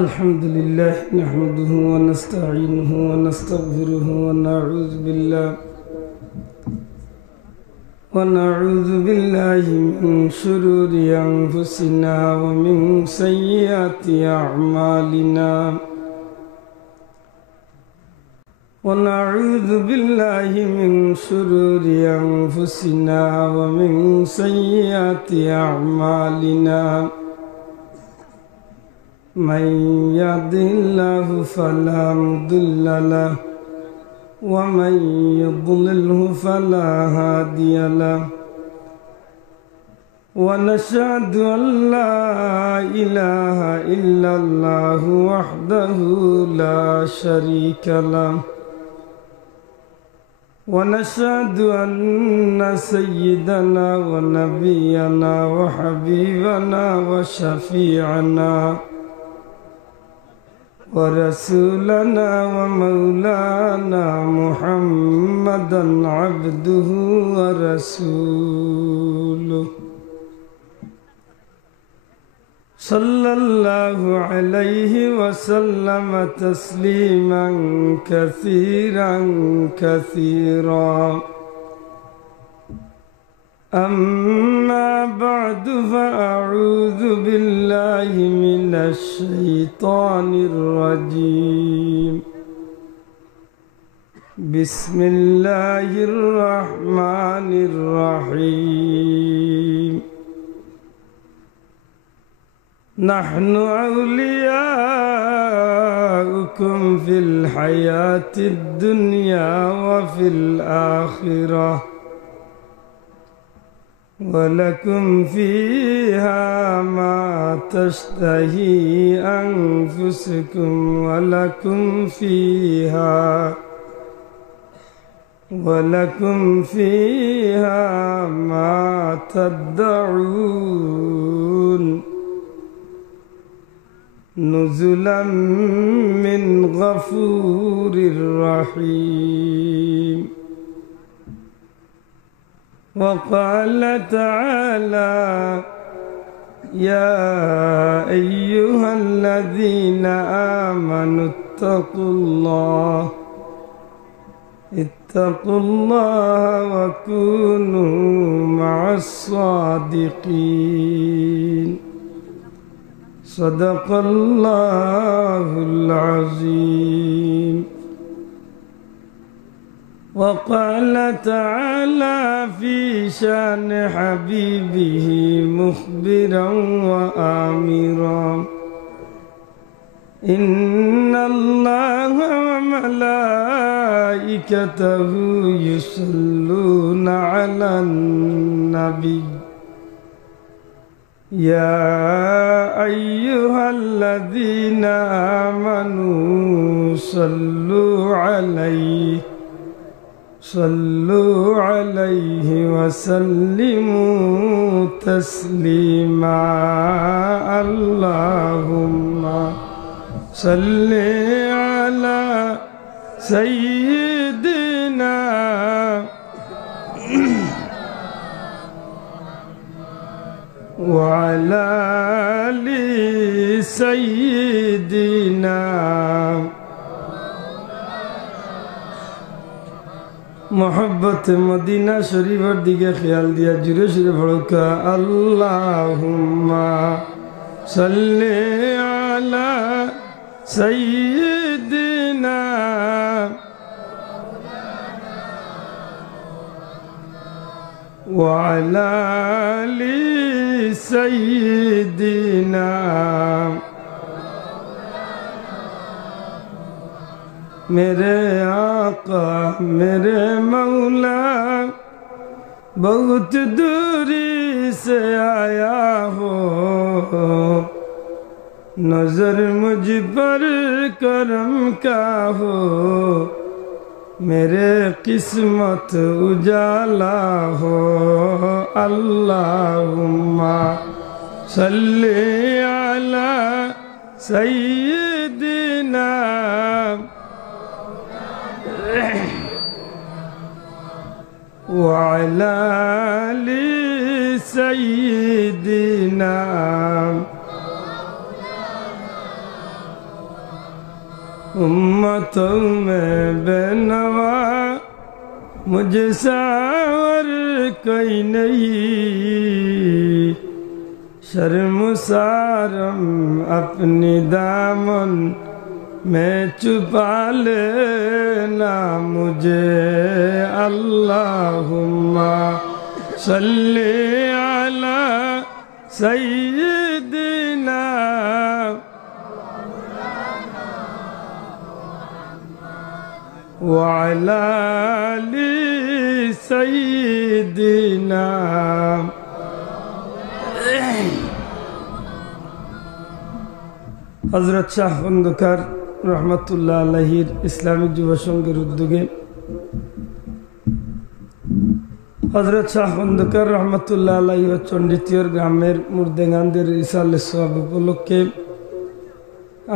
الحمد لله نحمده ونستعينه ونستغفره ونعوذ بالله من شرور أنفسنا ومن سيئات أعمالنا ونعوذ بالله من شرور أنفسنا ومن سيئات أعمالنا من يهده الله فلا مضل له ومن يضلله فلا هادي له ونشهد أن لا إله إلا الله وحده لا شريك له ونشهد أن سيدنا ونبينا وحبيبنا وشفيعنا ورسولنا ومولانا محمدا عبده ورسوله صلى الله عليه وسلم تسليما كثيرا كثيرا أما بعد فأعوذ بالله من الشيطان الرجيم بسم الله الرحمن الرحيم نحن أولياؤكم في الحياة الدنيا وفي الآخرة ولكم فيها ما تشتهي أنفسكم ولكم فيها ما تدعون نزلا من غفور رحيم وقال تعالى يا أيها الذين آمنوا اتقوا الله وكونوا مع الصادقين صدق الله العظيم وقال تعالى في شان حبيبه مخبرا وآمرا إن الله وملائكته يصلون على النبي يا أيها الذين آمنوا صلوا عليه وسلموا تسليما اللهم صل على سيدنا وعلى آل سيدنا मोहब्बत मदीना शरीफ दिखे ख्याल दिया जुरे शरीफ का अल्लाहुम्मा सल्ले अला सय्यिदिना व अला आलि सय्यिदिना मेरे आका मेरे मौला बहुत दूरी से आया हो नजर मुझ पर करम का हो मेरे किस्मत उजाला हो अल्लाहुम्मा सल्ली अला सय्यिदिना وعلى آل سيدنا उम्मतों में बेनवा मुझसे और कोई नहीं शर्मसारम अपनी दामन मैं छुपा लेना मुझे अल्लाहुम्मा सल्ली अला सय्यिदिना व अला आलि सय्यिदिना। हजरत शाह खंदकार रहमतुल्लाह अलैहिर इस्लामी युव संघेर उद्योगे हजरत शाह खंदकार रहमतुल्लाह अलैहि चंडितियर ग्रामेर मुर्देगानদের ইসালে সওয়াব উপলক্ষে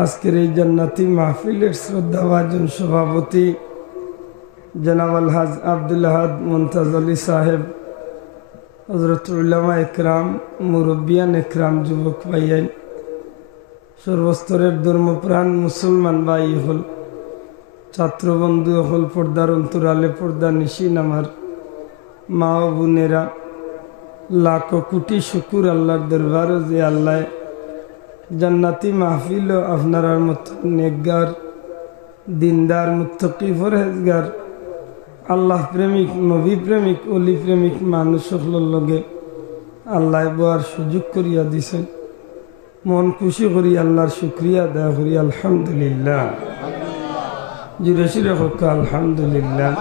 আজকের এই জান্নাতি মাহফিলের শ্রদ্ধাভাজন সভাপতি জনাব আলহাজ আব্দুল আহাদ মুনতাজ আলী সাহেব, হযরত উলামা একরাম, মুরব্বিয়ান একরাম, যুবক ভাইয়ান, সর্বস্তরের ধর্মপ্রাণ মুসলমান ভাই হল, ছাত্র বন্ধু হল, পর্দার অন্তরালে পর্দা নিশিন আমার মা ও বোনেরা, লাখো কোটি শুকুর আল্লাহর দরবারে যে আল্লাহ জান্নাতি মাহফিল ও আপনার মতো নেকগার দিনদার মুত্তাকি পরহেজগার আল্লাহ প্রেমিক নবী প্রেমিক অলি প্রেমিক মানুষ সকলের লগে আল্লাহ বোয়ার সুযোগ করিয়া দিছেন। মন খুশি করি আল্লাহর শুকরিয়া আদায় করি আলহামদুলিল্লাহ। জুড়ে সুরে হোক আলহামদুলিল্লাহ।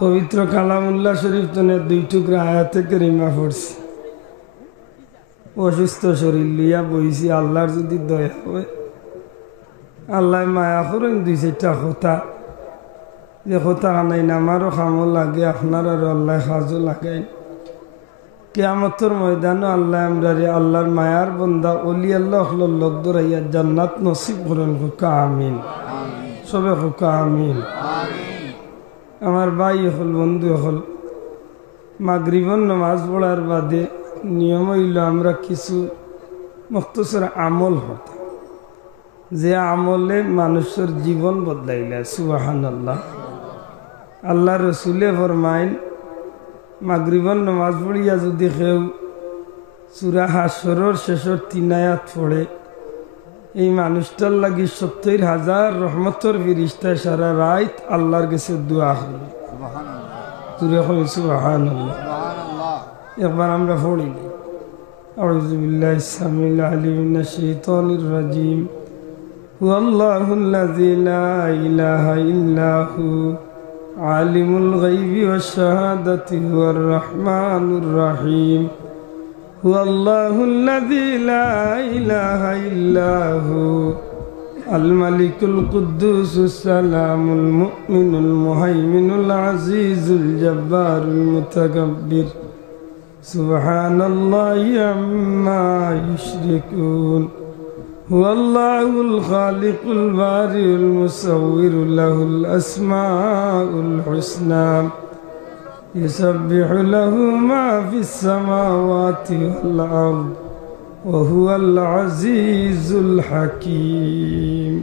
পবিত্র কালামুল্লাহ শরীফ তনে 2 টুকরা আয়াতে কারিমা পড়ছি। অসুস্থ শরীর লিয়া বইছি, আল্লাহর যদি দয়া হয় আল্লাহ মায়া করেন 2-4টা কথা, যে কথা নাই না আমারও খামও লাগে, আপনার আর আল্লাহ সাজও লাগাই। কিয়ামতের ময়দানে আল্লাহ আমরারে আল্লাহর মায়ার বন্দা অলি আল্লাহ লোক দরাইয়া জান্নাত নসিব করেন। হুকা আমিন, সবে হুকা আমিন। আমার ভাই হল, বন্ধু হল, মাগরিবন নামাজ পড়ার বাদে নিয়ম হইল আমরা কিছু মুখতসর আমল হতাম, যে আমলে মানুষের জীবন বদলাইলে। সুবহানাল্লাহ। আল্লাহ রসুলে ফরমাইন মাগরিবন নামাজ পড়িয়া যদি কেউ সূরা হাশরের শেষের 3 আয়াত পড়ে, এই মানুষটার লাগি 70,000 রহমতের ফেরেশতা সারা রাত আল্লাহর কাছে দোয়া করে। সুবহানাল্লাহ। একবার আমরা পড়ি, আউযু বিল্লাহিস সামিল আলিম মিনাশ শাইতানির রাজিম। হুয়াল্লাহুল্লাযী লা ইলাহা ইল্লা হু আলিমুল গায়বি ওয়াশ শাহাদাতি হুয়ার রাহমানুর রহিম। হুয়াল্লাহুল্লাযী লা ইলাহা ইল্লা হু আল মালিকুল কুদ্দুসুস সালামুল মুমিনুল মুহাইমিনুল আজিজুল জব্বারুল মুতাকাব্বির। সুবহানাল্লাহি আম্মা ইউশরিকুন। হুয়াল্লাহুল খালিকুল বারিউল মুসাউবিরু লাহুল আসমাউল হুসনা। ইউসাব্বিহু লাহু মা ফিস সামাওয়াতি ওয়াল আরদ ওয়া হুয়াল আজিজুল হাকীম।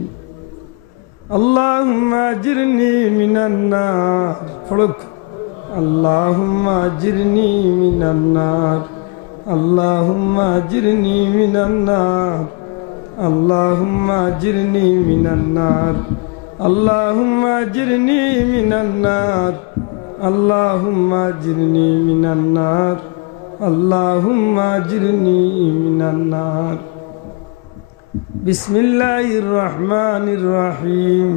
আল্লাহুম্মা আজিরনি মিনান নার। পড়ুক, আল্লাহুম্মা আজিরনি মিনান নার, আল্লাহুম্মা আজিরনি মিনান নার, আল্লাহুম্মা আজিরনি মিনান নার, আল্লাহুম্মা আজিরনি মিনান নার, আল্লাহুম্মা আজিরনি মিনান নার, আল্লাহুম্মা আজিরনি মিনান নার। বিসমিল্লাহির রহমানির রহিম।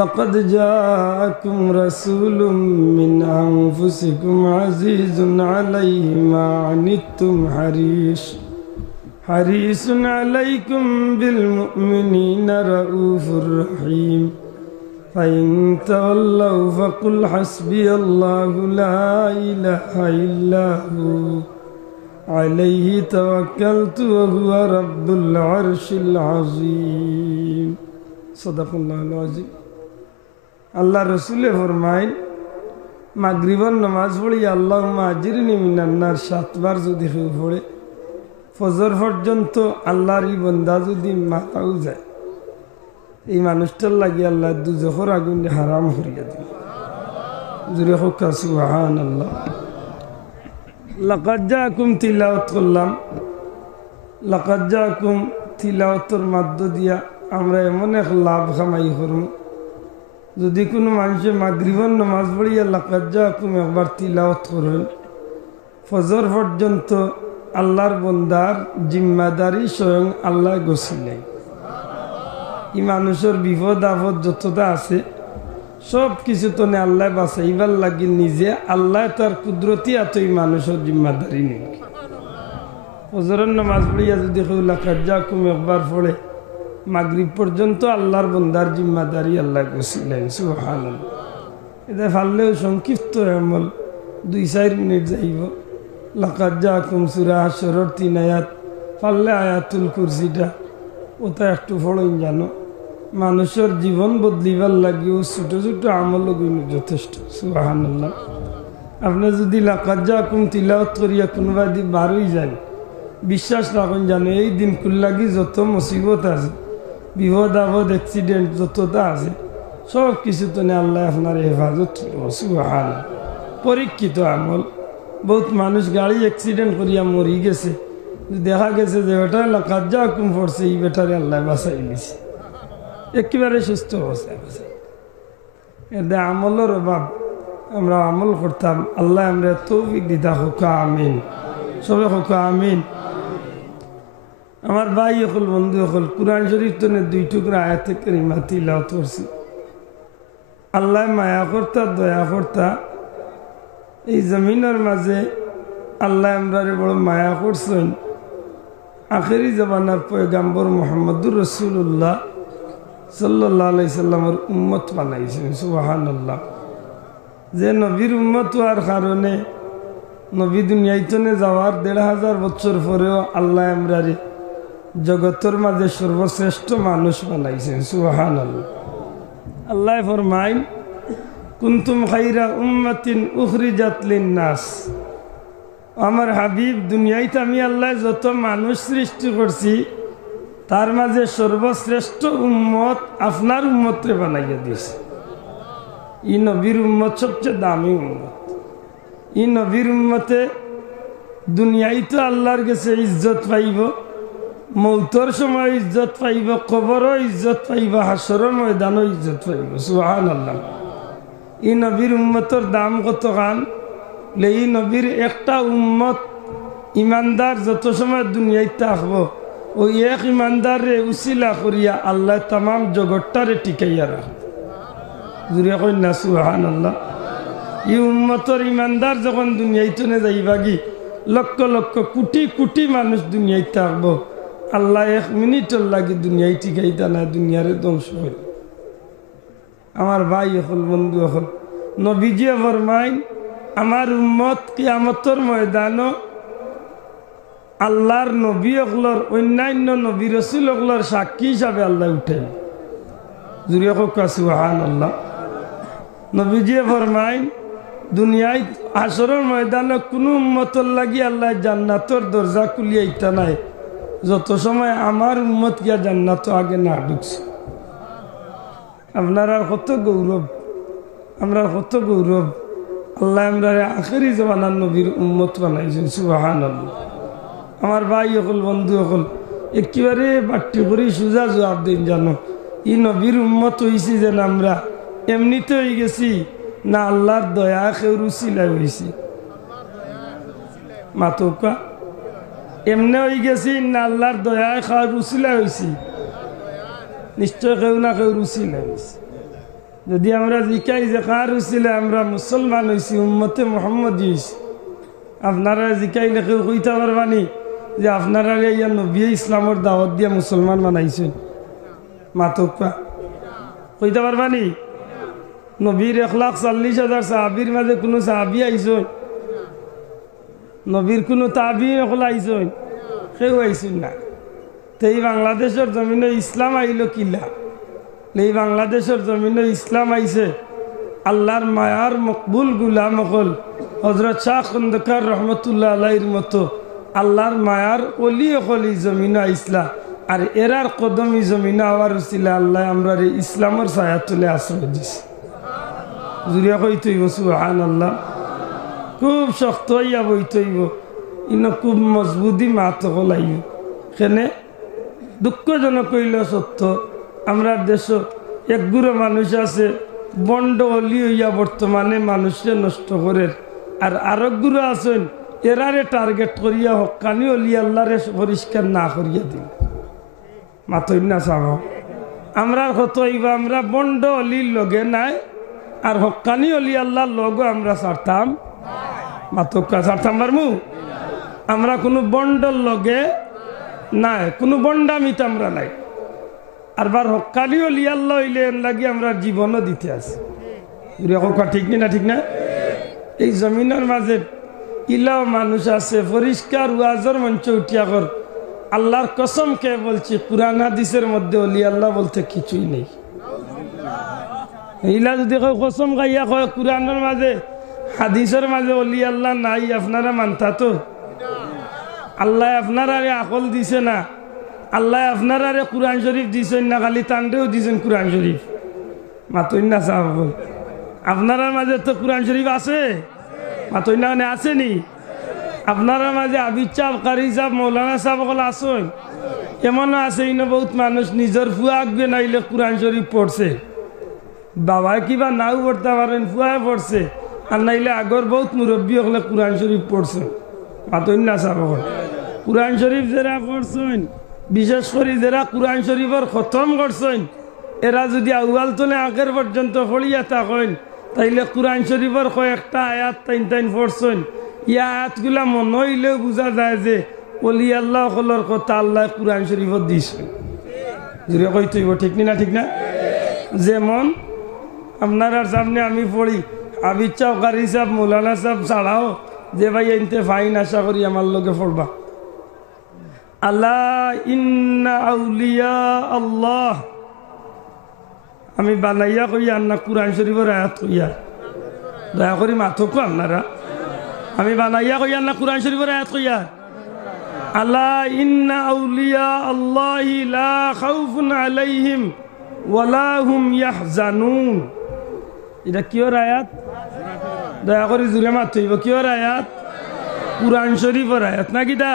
لقد جاءكم رسول من أنفسكم عزيز عليه ما عنتم حريص عليكم بالمؤمنين رؤوف رحيم فإن تولوا فقل حسبي الله لا إله إلا هو عليه توكلت وهو رب العرش العظيم صدق الله العظيم। আল্লাহ রসুলে ফরমাইন মাগরিবের নামাজ পড়ি আল্লাহুম্মা আজিরনি মিনান নার 7 বার যদি কেউ পড়ে, ফজর পর্যন্ত আল্লাহর এই বান্দা যদি মারাও যায় এই মানুষটার লাগি আল্লাহ দুজখর আগুন হারাম করিয়া দিল। জুড়ে হোক সুবহানাল্লাহ। লাকাদ জাআকুম তিলাওয়াত করলাম। লাকাদ জাআকুম তিলাওয়াতের মাধ্য দিয়া আমরা এমন এক লাভ কামাই করুম, যদি কোনো মানুষে মাগরিবর নামাজ পড়িয়া লাকাদ জাআকুম একবার তিলাওয়াত করেন, ফজর পর্যন্ত আল্লাহর বন্দার জিম্মাদারি স্বয়ং আল্লাহ গছিলেন। এই মানুষের বিপদ আপদ যতটা আছে সব কিছু তো আল্লাহ বাঁচাইবার লাগি নিজে আল্লাহ তার কুদরতি এত এই মানুষের জিম্মাদারি নেই। ফজরের নামাজ পড়িয়া যদি কেউ লাকাদ জাআকুম একবার পড়ে, মাগরিব পর্যন্ত আল্লাহর বন্দার জিম্মাদারি আল্লাহ গছিলেন। সুবহানাল্লাহ। এটা পারলেও সংক্ষিপ্ত আমল 2-4 মিনিট যাইব। লাকাদ জাআকুম সূরা হাশরের 3 আয়াত, পারলে আয়াতুল কুরসিটা ওটা একটু পড়েন জানো। মানুষের জীবন বদলিবার লাগিও ছোট ছোট আমল যথেষ্ট। সুবহানাল্লাহ। আপনি যদি লাকাদ জাআকুম তিলাওয়াত করিয়া কোনোবা দিন বার হয়ে যান, বিশ্বাস রাখুন জানো এই দিন কুল্লাগি যত মুসিবত আছে, বিপদ আপদ অ্যাক্সিডেন্ট যতটা আছে সব কিছু তো আল্লাহ আপনার হেফাজত করব। সুবহানাল্লাহ। পরীক্ষিত আমল। বহুত মানুষ গাড়ি অ্যাক্সিডেন্ট করিয়া মরি গেছে, দেখা গেছে যে বেটা লাকাদ জাআকুম পড়ছে, এই বেটারে আল্লাহ বাঁচাই দিছে, একেবারে সুস্থ অবস্থায় আছে। এদের আমলের অভাব, আমরা আমল করতাম। আল্লাহ আমরা তৌফিক দিতা হোক, আমিন। সবে হোক আমিন। আমার ভাই হল, বন্ধু হল, কুরআন শরীফ তো 2 টুকরা আয়াতে কারিমা তিলাওয়াত করছি। আল্লাহ মায়া করতা, দয়া করতা। এই জমিনের মাঝে আল্লাহ আমরারে বড় মায়া করছেন। আখেরি জমানার পয়গাম্বর মুহাম্মদুর রাসূলুল্লাহ সাল্লাল্লাহু আলাইহি সাল্লামের উম্মত বানাইছেন। সুবহানাল্লাহ। যে নবীর উম্মত হওয়ার কারণে নবী দুনিয়াইতনে যাওয়ার 1500 বছর পরেও আল্লাহ আমরারে জগতের মাঝে সর্বশ্রেষ্ঠ মানুষ বানাইছেন। সুবহানাল্লাহ। আল্লাহ ফরমাইন, কুনতুম খাইরা উম্মাতিন উখরিজাত লিন-নাস। আমার হাবিব, দুনিয়াতে আমি আল্লাহ যত মানুষ সৃষ্টি করছি তার মাঝে সর্বশ্রেষ্ঠ উম্মত আপনার উম্মতরে বানাইয়া দিয়েছে। ই নবীর উম্মত সবচেয়ে দামি উম্মত। ই নবীর উম্মতে দুনিয়ায় তো আল্লাহর কাছে ইজ্জত পাইব, মৌতর সময় ইজ্জত পাইব, কবরও ইজ্জত পাইব, হাসরের ময়দানও ইজ্জত পাইব। সুবহানাল্লাহ। ই নবীর উম্মতের দাম কত কান? এই নবীর একটা উম্মত ইমানদার যত সময় দুনিয়ায় থাকবো, ওই এক ইমানদারে উসিলা করিয়া আল্লাহ তামাম জগৎটারে টিকাইয়া রাখবে। জুড়ে কই না সুবহানাল্লাহ। এই উম্মতর ইমানদার যখন দুনিয়াইতে যাইবা গি, লক্ষ লক্ষ কোটি কোটি মানুষ দুনিয়ায় থাকবো, আল্লাহ 1 মিনিটের লাগি দুনিয়ায় টিকাইতা না, দুনিয়ারে ধ্বংস করে। আমার ভাই হল, বন্ধু হল, নবীজিয়ে ফরমাইন, আমার উম্মত কিয়ামতের ময়দানও আল্লাহর নবী অকলর, অন্যান্য নবী রসুল অকলর সাক্ষী হিসাবে আল্লাহ উঠেন। জুড়ে হোক সুবহানাল্লাহ। নবীজিয়ে ফরমাইন, দুনিয়ায় হাসরের ময়দানে কোনো উম্মতর লাগি আল্লাহ জান্নাতর দরজা খুলিয়া ইতা নাই যত সময় আমার উম্মত গিয়া জান্নাত আগে না ঢুকছে। আপনারা কত গৌরব, আমরা কত গৌরব। আল্লাহ আমরা আখেরি জমানার নবীর উম্মত বানাইছেন। সুবহানাল্লাহ। আমার ভাই হল, বন্ধু হল, একেবারে বাট্টি করে সোজা জবাব দিন জানো, ই নবীর উম্মত হয়েছি যেন আমরা এমনিতে হয়ে গেছি না আল্লাহর দয়া কেউ রুচিলাই হয়েছি? মাতকা এমনি হয়ে গেছি না আল্লাহর দয়া খাওয়া রুচিলাই হয়েছি? নিশ্চয় কেউ না কেউ রুচিলাই হয়েছি। যদি আমরা জিকাই যে কার রুচিলে আমরা মুসলমান হয়েছি, উম্মতে মুহাম্মদ হয়েছি, আপনারা জিকাইলে কেউ কইতে পারবানি যে আপনারা ইয়া নবী ইসলামের দাওয়াত দিয়া মুসলমান বানাইছেন? মাতকা কইতে পারবানি? নবীর 1,40,000 সাহাবির মাঝে কোনো সাহাবি আইসন? নবীর কোনো তাবি হল আইসন? কেউ আইসুন না। তো এই বাংলাদেশের জমিনে ইসলাম আইল কিলা? এই বাংলাদেশের জমিনে ইসলাম আইছে আল্লাহর মায়ার মকবুল গুলাম হল হযরত শাহ খন্দকার রহমতুল্লাহ আলাইহির মতো আল্লাহর মায়ার অলি হল এই জমিনে আইসলা। আর এরার কদমি জমিনে হওয়ার উচিলে আল্লাহ আমরা ইসলামের ছায়া তুলে আশ্রয় দিছি। জুড়িয়া কইতইব সুবহানাল্লাহ। খুব শক্ত হইয়া বইতইব, ইন খুব মজবুতি মাত লাগবে। সেনে দুঃখজনক কইল সত্য, আমরা দেশ একগুলো মানুষ আছে বন্ড অলি হইয়া বর্তমানে মানুষকে নষ্ট করে, আর আরেকগুলো আছেন এরারে টার্গেট করিয়া হকানি অলি আল্লাহরে পরিষ্কার না করিয়া দিন। মাতই না চাব আমরা কত হইবা, আমরা বন্ড অলির লগে নাই আর হকানি অলি আল্লাহর লগও আমরা ছাড়তাম, মাতকা ছাড়তাম পারমু। আমরা কোনো বন্ডর লগে নাই, কোনো বন্ডামিত আমরা নাই। আর বার হকানি অলি আল্লাহ হইলে লাগি আমরা জীবনও দিতে আছি। ঠিক না ঠিক না? এই জমিনের মাঝে ইলাও মানুষ আছে পরিষ্কার ওয়াজের মঞ্চ উঠিয়া কর, আল্লাহর কসম কে বলছি কুরআন হাদিসের মধ্যে অলি আল্লাহ বলতে কিছুই নেই। ইলা যদি কসম গাইয়া কয় কুরআনের মাঝে হাদিসের মাঝে অলি আল্লাহ নাই, আপনারা মানতা তো? আল্লাহ আপনারা আকল দিছে না, আল্লাহ আপনারা কুরআন শরীফ দিছেন না, খালি তান্ডেও দিছেন কুরআন শরীফ। মাতই না সাহেব, আপনার মাঝে তো কুরআন শরীফ আছে, মাতই না আসেনি? আপনার মাঝে আবিদ সাহেব, কারি সাহেব, মৌলানা সাহেব সকল আসেন। এমনও আছে ইনো বহুত মানুষ নিজের ফুয়া আগে নাইলে কুরআন শরীফ পড়ছে, বাবা কিবা নাও পড়তে পারেন, ফুয়ায় পড়ছে, আর নাইলে আগর বহুত মুরব্বী হলে কুরআন শরীফ পড়ছে। মাতই না সাহেব, কুরআন শরীফ যারা পড়ছেন, বিশেষ করে যারা কুরআন শরীফের খতম করছেন, এরা যদি আউয়াল তোলে আগের পর্যন্ত পড়িয়া থাকেন, তাইলে কুরআন শরীফের কয়েকটা আয়াত টাইন টাইন পড়ছেন, ইয়া আয়াতগুলা মনে হইলেও বোঝা যায় যে অলি আল্লাহ হলর কথা আল্লাহ কুরআন শরীফত দিয়েছেন। যদি কইতইব ঠিক না ঠিক না? যেমন আপনার সামনে আমি পড়ি আবিদ সাহেব, কারি সাহেব, মৌলানা সাহেব ছাড়াও যে ভাই এনতে ফাইন আশা করি আমার লগে পড়বা। আল্লাহ ইন্না আউলিয়া আল্লাহ, আমি বানাইয়া কইয়া না কুরআন শরীফের আয়াত কইয়া, দয়া করি মাথকো আপনারা, আমি বানাইয়া কইয়া না কুরআন শরীফের আয়াত কইয়া। আল্লাহ ইন্না আউলিয়া আল্লাহি লা খাউফুন আলাইহিম ওয়ালা হুম ইয়াহজানুন। এটা কিওর আয়াত? দয়া করি জুড়ে মাথইব, কিওর আয়াত? কুরআন শরীফের আয়াত নাকি দা?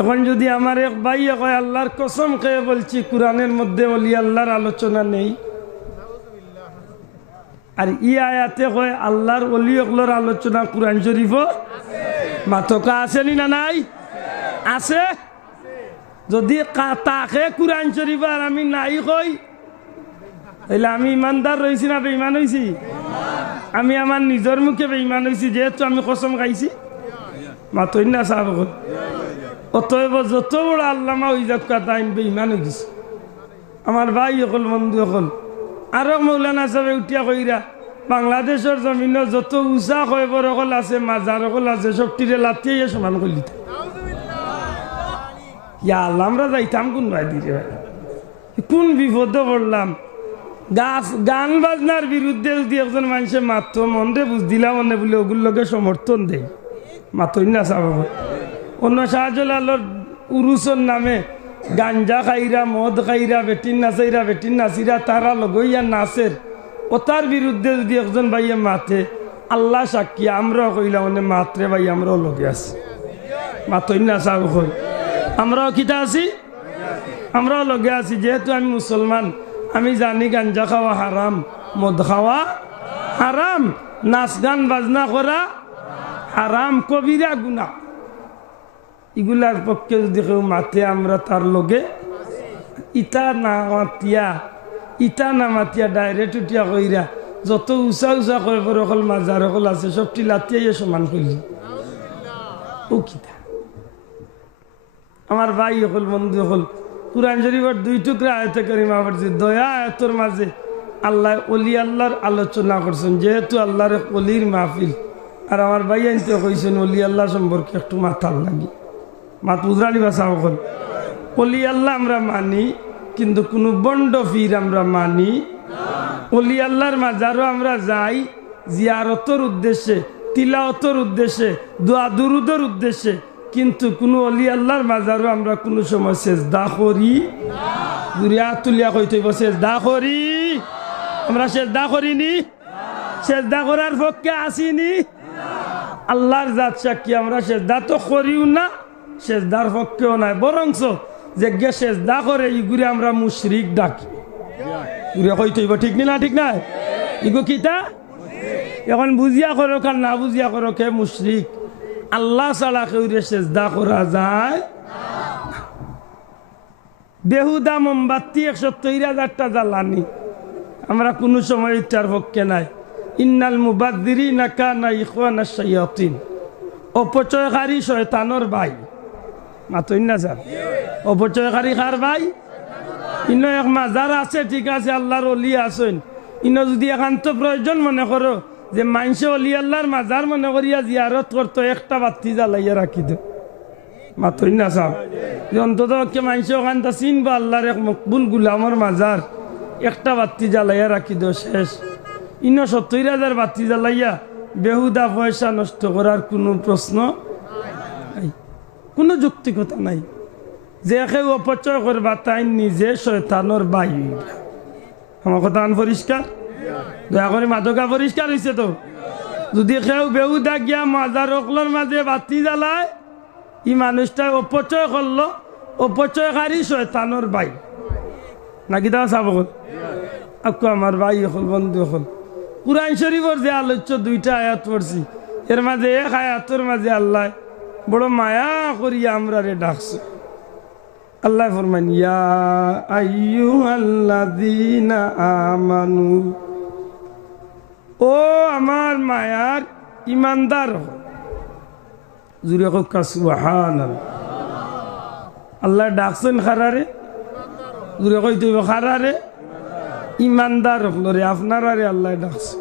এখন যদি আমার এক ভাই কয় আল্লাহর কসম খেয়ে বলছি কুরআনের মধ্যে ওলি আল্লাহর আলোচনা নেই, আর ই আয়াতে কয় আল্লাহর ওলি ওগুলোর আলোচনা কুরআন শরীফও মাতকা আসেনি না নাই? আছে। যদি তাকে কুরআন শরীফ আর আমি নাই কই, তাহলে আমি ইমানদার রয়েছি না বেঈমান হয়েছি? আমি আমার নিজের মুখে বেঈমান হয়েছি, যেহেতু আমি কসম খাইছি। মাতই না সাহেব, অতএব যত বড় আল্লামা ওই যাক তাই বেঈমান হয়ে গেছে। আমার ভাই অকল, বন্ধু অকল, আরো মৌলানা সাহেব উঠিয়া কইরা বাংলাদেশের জমিন যত উঁচা কয়বর অকল আছে, মাজার অকল আছে, সবটিরে লাতিয়ে সমান করলি। ইয়া আল্লাহ, আমরা যাইতাম কোন ভাই দিরে ভাই, কোন বিপদে পড়লাম। গান বাজনার বিরুদ্ধে যদি একজন মানুষের মাত্র মনে বুঝ দিলাম মনে বলে ওগুলোকে সমর্থন দেয়, মাতই না চাব। অন্য শাহজালালোর উরুসর নামে গাঞ্জা খাইরা, মদ খাইরা, বেটিন নাচাইরা, বেটিন নাচিরা তারা লগইয়া নাচের, ও তার বিরুদ্ধে যদি একজন ভাইয়ে মাতে, আল্লাহ সাক্ষী আমরাও কইলাম মানে মাত্রে ভাই আমরাও লগে আছি। মাতই না চাব, আমরাও কিতা আছি, আমরাও লগে আছি। যেহেতু আমি মুসলমান, আমি জানি গাঞ্জা খাওয়া হারাম, মদ খাওয়া হারাম, নাচ গান বাজনা করা হারাম, কবিরা গুনাহ। এগুলার পক্ষে যদি কেউ মাতে, আমরা তার লগে ইটা না মাতিয়া ডাইরেক্ট উঠিয়া কইরা যত উঁচা উঁচা করে অকল মাজার অকল আছে সবটি লাতিয়াইয়ে সমান করলি। ও কিতা আমার ভাই অকল, বন্ধু অকল, কুরআন শরীফের 2 টুকরা আয়াতে কারিমা পড়ছে, দয়া আয়াতের মাঝে আল্লাহ ওলি আল্লাহর আলোচনা করছেন। যেহেতু আল্লাহর ওলির মাহফিল, আর আমার ভাই আনতে কইছেন ওলি আল্লাহ সম্পর্কে একটু মাথার লাগি, মাত উজরানি ভাষা সকল। ওলি আল্লাহ আমরা মানি, কিন্তু কোনো বন্ড ফির আমরা মানি। ওলি আল্লাহর মাজারও আমরা যাই জিয়ারতর উদ্দেশ্যে, তিলাওয়াতের উদ্দেশ্যে, দোয়া দুরুদের উদ্দেশ্যে, কিন্তু কোনো অলি আল্লাহর মাজারও আমরা কোনো সময় সেজদা করি দুরিয়া তুলিয়া কইতে সেজদা করি আমরা সেজদা করিনি সেজদা করার পক্ষে আসিনি আল্লাহর জাত সাক্ষী আমরা সেজদা তো করিও না সেজদার পক্ষেও নাই বরংস যে গে সেজদা করে ইগুরে আমরা মুশরিক ডাকি ইগুরে কইতে ঠিক না ঠিক না ইগো কিতা এখন বুঝিয়া করো আর না বুঝিয়া করো কে মুশরিক আল্লাহ ছাড়া কেউ সেজদা করা যায় বেহুদা মোমবাতি 170,000টা জ্বালানি আমরা কোনো সময় ইচ্ছার পক্ষে নাই ইন্নাল মুবাদ্দিরিনা কানা ইখওয়ানাশ শায়াতিন অপচয়কারী শয়তানের ভাই মাতই না স্যার অপচয়কারী কার ভাই ইনো এক মাজার আছে ঠিক আছে আল্লাহর ওলি আছেন ইনো যদি একান্ত প্রয়োজন মনে করো যে মানুষে অলি আল্লাহর মাজার মনে করিয়া জিয়ারত করতো একটা বাতি জ্বালাইয়া রাখি দে মাতই না স্যার অন্তত মানুষ ওখানটা চিনবো আল্লাহর এক মকবুল গুলামর মাজার একটা বাতি জ্বালাইয়া রাখি দে শেষ ইনো 70,000 বাতি জ্বালাইয়া বেহুদা পয়সা নষ্ট করার কোনো প্রশ্ন নাই কোনো যৌক্তিকতা নাই যে কেউ অপচয় করবা তাই নিজে শয়তানোর বাই আমার কথা পরিষ্কার দয়া করে মাদকা পরিষ্কার হয়েছে তো যদি কেউ বেহুদা গিয়া মাজার অকলর মাঝে বাতি জ্বালায় ই মানুষটা অপচয় করলো অপচয়কারী শয়তানোর বাই নাকি তা চাব আকু আমার ভাই হল বন্ধু হল কুরআন শরীফের যে আলোচ্য 2টা আয়াত পড়ছি এর মাঝে এক আয়াতের মাঝে আল্লাহ বড় মায়া করিয়া আমরা রে ডাকছে আল্লাহ ফরমান ইয়া আইয়ুহাল্লাযীনা আমানু ও আমার মায়ার ইমানদার জুরে কা সুবহানাল্লাহ আল্লাহ ডাকছেন খারারে জুরে কইতে খারারে ইমানদার হলরে আপনারা রে আল্লাহ ডাকছে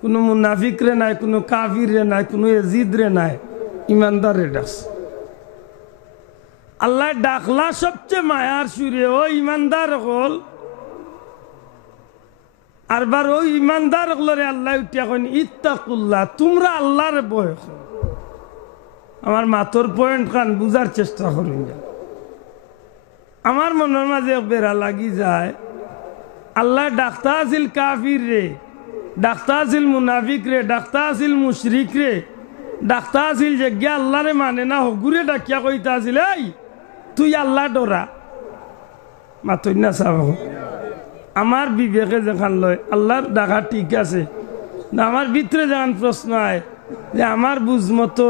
কোনো মুনাফিক রে নাই কোনো কাফির রে নাই কোনো এজিদ রে নাই ইমানদার রে ডাকছে আল্লাহ ডাকলা সবচেয়ে মায়ার সুরে ও ইমানদার হল আরবার ওই ইমানদার হলরে আল্লাহ উঠিয়া কইন ইত্তাকুল্লাহ তোমরা আল্লাহর ভয় করো আমার মাথর পয়েন্ট খান বুঝার চেষ্টা করুন আমার মনের মাঝে বেড়া লাগি যায় আল্লাহ ডাক্তা আছিল কাফির রে ডাক্তা আছিল মুনাফিক রে ডাক্তা আছিল মুশরিক রে ডাক্তা আছিল যে গে আল্লাহরে মানে না হগুরে ডাকিয়া কইতা আছিল এই তুই আল্লাহ ডরা মাতই না চাব আমার বিবেকে যেখান লয় আল্লাহর ডাকা ঠিক আছে না আমার ভিতরে যেখান প্রশ্ন হয় যে আমার বুঝমতো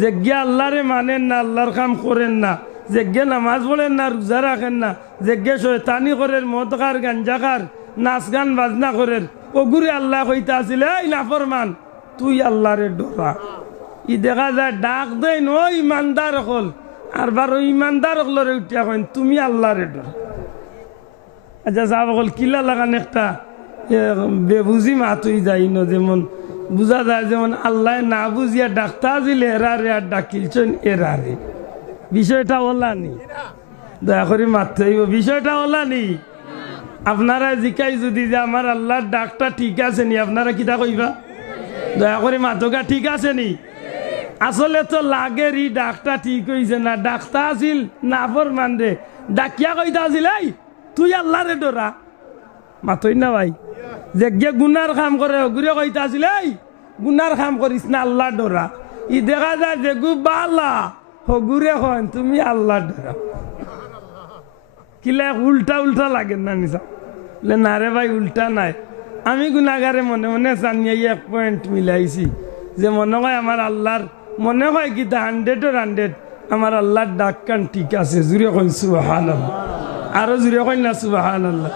যে গে আল্লাহরে মানেন না আল্লাহর কাম করেন না যে গে নামাজ পড়েন না রোজা রাখেন না যে গে শয়তানি করেন মদ খার গাঞ্জা খার নাচ গান বাজনা করেন ওগুরে আল্লাহ কইতা আছিল এই নাফরমান তুই আল্লাহরে ডরা ই দেখা যায় ডাক দেন ও ইমানদার হল আর বার ওই ইমানদার হলরে উঠিয়া কইন তুমি আল্লাহরে ডরা আচ্ছা সাহেব হল কিলা লাগান একটা বেবুঝি মাতুই যাই না যেমন বুঝা যায় যেমন আল্লাহ না বুঝিয়া ডাকতা আছিল এরারে আর ডাকিলছেন এরারে বিষয়টা ওলা নি দয়া করে মারতে হইব বিষয়টা ওলা নি আপনারা জিকাই যদি যে আমার আল্লাহর ডাকটা ঠিক আছে নি আপনারা কিতা কইবা দয়া করে মাতকা ঠিক আছে নি আসলে তো লাগের ই ডাকটা ঠিক হইছে না ডাকতা আছিল না ফরমান রে ডাকিয়া কইতা আছিল এই তুই আল্লাহরে ডরা মাতই না ভাই যে গে গুনার কাম করে ঘুরে কইতা আছিল এই গুনার কাম করিস না আল্লাহ ডরা ই দেখা যায় যে গু বালা হগুরে হন তুমি আল্লাহ ডরা কিলা উল্টা উল্টা লাগে না নিসা না রে ভাই উল্টা নাই আমি গুনাগারে মনে মনে জানিয়ে 1 পয়েন্ট মিলাইছি যে মনে হয় আমার আল্লাহর মনে হয় কি 100 আমার আল্লাহর ডাক কান ঠিক আছে জুড়ে কইন সুবহানাল্লাহ আরো জুড়ে কইন না সুবহানাল্লাহ